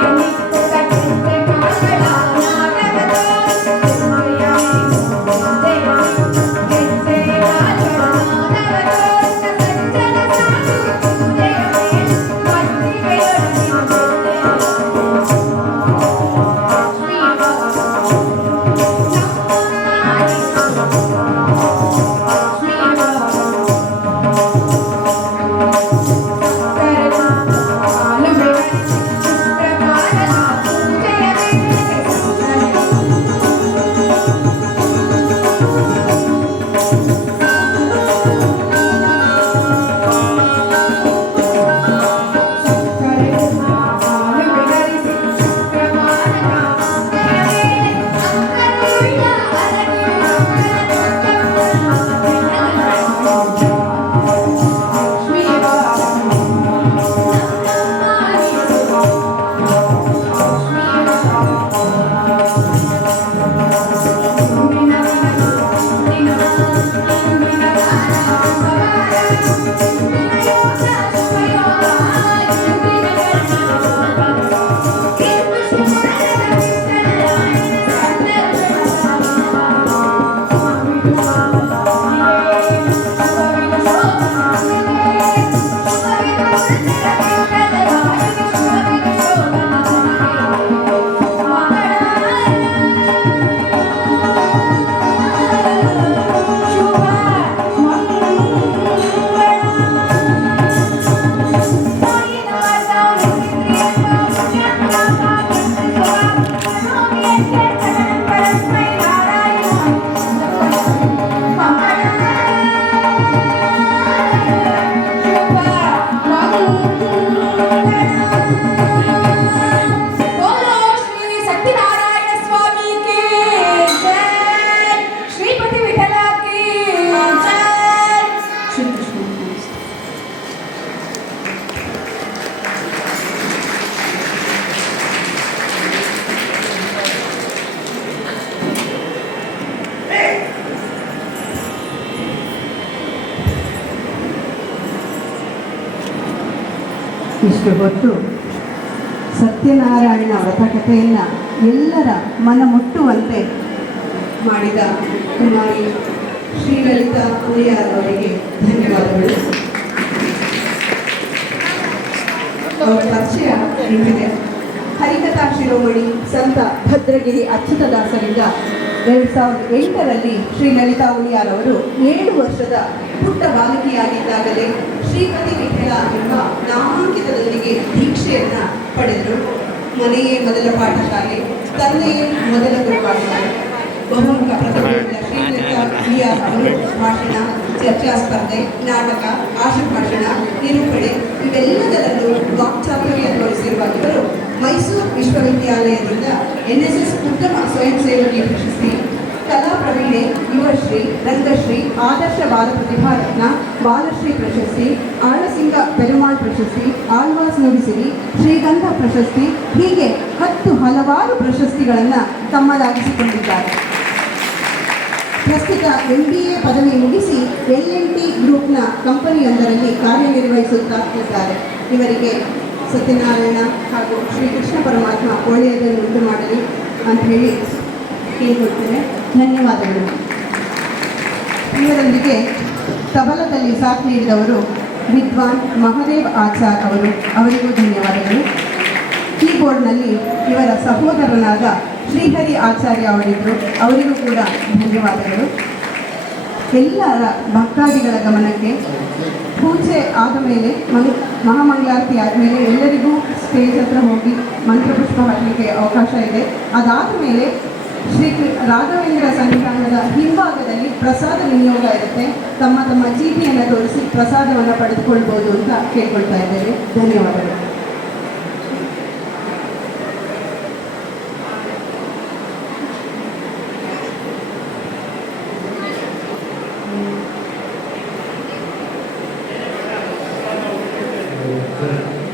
ಇಷ್ಟು ಹೊತ್ತು ಸತ್ಯನಾರಾಯಣ ವ್ರತಕಥೆಯನ್ನು ಎಲ್ಲರ ಮನ ಮುಟ್ಟುವಂತೆ ಮಾಡಿದ ಕುಮಾರಿ ಶ್ರೀಲಲಿತಾ ಉಳಿಯಾರ್ ಅವರಿಗೆ ಧನ್ಯವಾದಗಳು. ಅವರ ಪರಿಚಯ ಹೀಗಿದೆ. ಹರಿಕಥಾ ಶಿರೋಮಣಿ ಸಂತ ಭದ್ರಗಿರಿ ಅಚ್ಯುತದಾಸರಿಂದ 2008ರಲ್ಲಿ ಶ್ರೀಲಲಿತಾ ಉಳಿಯಾರ್ ಅವರು 7 ವರ್ಷದ ಪುಟ್ಟ ಬಾಲಕಿಯಾಗಿದ್ದಾಗಲೇ ಶ್ರೀಪತಿ ವಿಠಲ ಎಂಬ ನಾಮಾಂಕಿತದೊಂದಿಗೆ ದೀಕ್ಷೆಯನ್ನು ಪಡೆದರು. ಮನೆಯೇ ಮೊದಲ ಪಾಠಶಾಲೆ, ತಂದೆಯೇ ಮೊದಲ ಗುರುವಾಗಿದೆ. ಬಹುಮುಖ ಪ್ರತಿಭೆಯುಳ್ಳ ಶ್ರೀಲಲಿತಾ ಉಳಿಯಾರ್ ಅವರು ಭಾಷಣ, ಚರ್ಚಾ ಸ್ಪರ್ಧೆ, ನಾಟಕ, ಆಶುಭಾಷಣ, ನಿರೂಪಣೆ ಇವೆಲ್ಲದರಲ್ಲೂ ವಾಕ್ಚಾತುರ್ಯ ತೋರಿಸಿರುವ ಇವರು ಮೈಸೂರು ವಿಶ್ವವಿದ್ಯಾಲಯದಿಂದ NSS ಉತ್ತಮ ಸ್ವಯಂ ಸೇವಕಿ ಪ್ರಶಸ್ತಿ, ಕಲಾ ಪ್ರವೀಣೆ, ಯುವಶ್ರೀ, ರಂಗಶ್ರೀ, ಆದರ್ಶ ಬಾಲ ಪ್ರತಿಭಾ ರತ್ನ, ಬಾಲಶ್ರೀ ಪ್ರಶಸ್ತಿ, ಆಳಸಿಂಗ ಪೆರುಮಾಳ್ ಪ್ರಶಸ್ತಿ, ಆಳ್ವಾಸ್ ನುಡಿಸಿರಿ, ಶ್ರೀಗಂಧ ಪ್ರಶಸ್ತಿ ಹೀಗೆ 10 ಹಲವಾರು ಪ್ರಶಸ್ತಿಗಳನ್ನು ತಮ್ಮದಾಗಿಸಿಕೊಂಡಿದ್ದಾರೆ. ಪ್ರಸ್ತುತ MBA ಪದವಿ ಮುಗಿಸಿ L&T ಗ್ರೂಪ್ನ ಕಂಪನಿಯೊಂದರಲ್ಲಿ ಕಾರ್ಯನಿರ್ವಹಿಸುತ್ತಾ ಇದ್ದಾರೆ. ಇವರಿಗೆ ಸತ್ಯನಾರಾಯಣ ಹಾಗೂ ಶ್ರೀಕೃಷ್ಣ ಪರಮಾತ್ಮ ಒಳ್ಳೆಯದನ್ನು ಉಂಟು ಮಾಡಲಿ ಅಂತ ಹೇಳಿ ಕೇಳಿಕೊಳ್ತೇನೆ. ಧನ್ಯವಾದಗಳು. ಇವರೊಂದಿಗೆ ತಬಲದಲ್ಲಿ ಸಾಥ್ ನೀಡಿದವರು ವಿದ್ವಾನ್ ಮಹದೇವ್ ಆಚಾರ್ ಅವರು, ಅವರಿಗೂ ಧನ್ಯವಾದಗಳು. ಕೀಬೋರ್ಡ್ನಲ್ಲಿ ಇವರ ಸಹೋದರನಾದ ಶ್ರೀಹರಿ ಆಚಾರ್ಯ ಅವರಿದ್ದರು, ಅವರಿಗೂ ಕೂಡ ಧನ್ಯವಾದಗಳು. ಎಲ್ಲರ ಭಕ್ತಾದಿಗಳ ಗಮನಕ್ಕೆ ಪೂಜೆ ಆದ ಮೇಲೆ ಮಹಾಮಂಗಳಾರತಿ ಆದಮೇಲೆ ಎಲ್ಲರಿಗೂ ಸ್ಟೇಜ್ ಹತ್ರ ಹೋಗಿ ಮಂತ್ರಪುಷ್ಪ ಹಾಕಲಿಕ್ಕೆ ಅವಕಾಶ ಇದೆ. ಅದಾದ ಮೇಲೆ ಶ್ರೀ ರಾಘವೇಂದ್ರ ಸನ್ನಿಧಾನದ ಹಿಂಭಾಗದಲ್ಲಿ ಪ್ರಸಾದ ವಿನಿಯೋಗ ಇರುತ್ತೆ. ತಮ್ಮ ತಮ್ಮ ಚೀಟಿಯನ್ನು ತೋರಿಸಿ ಪ್ರಸಾದವನ್ನು ಪಡೆದುಕೊಳ್ಬೋದು ಅಂತ ಕೇಳ್ಕೊಳ್ತಾ ಇದ್ದೇವೆ. ಧನ್ಯವಾದಗಳು. Thank you.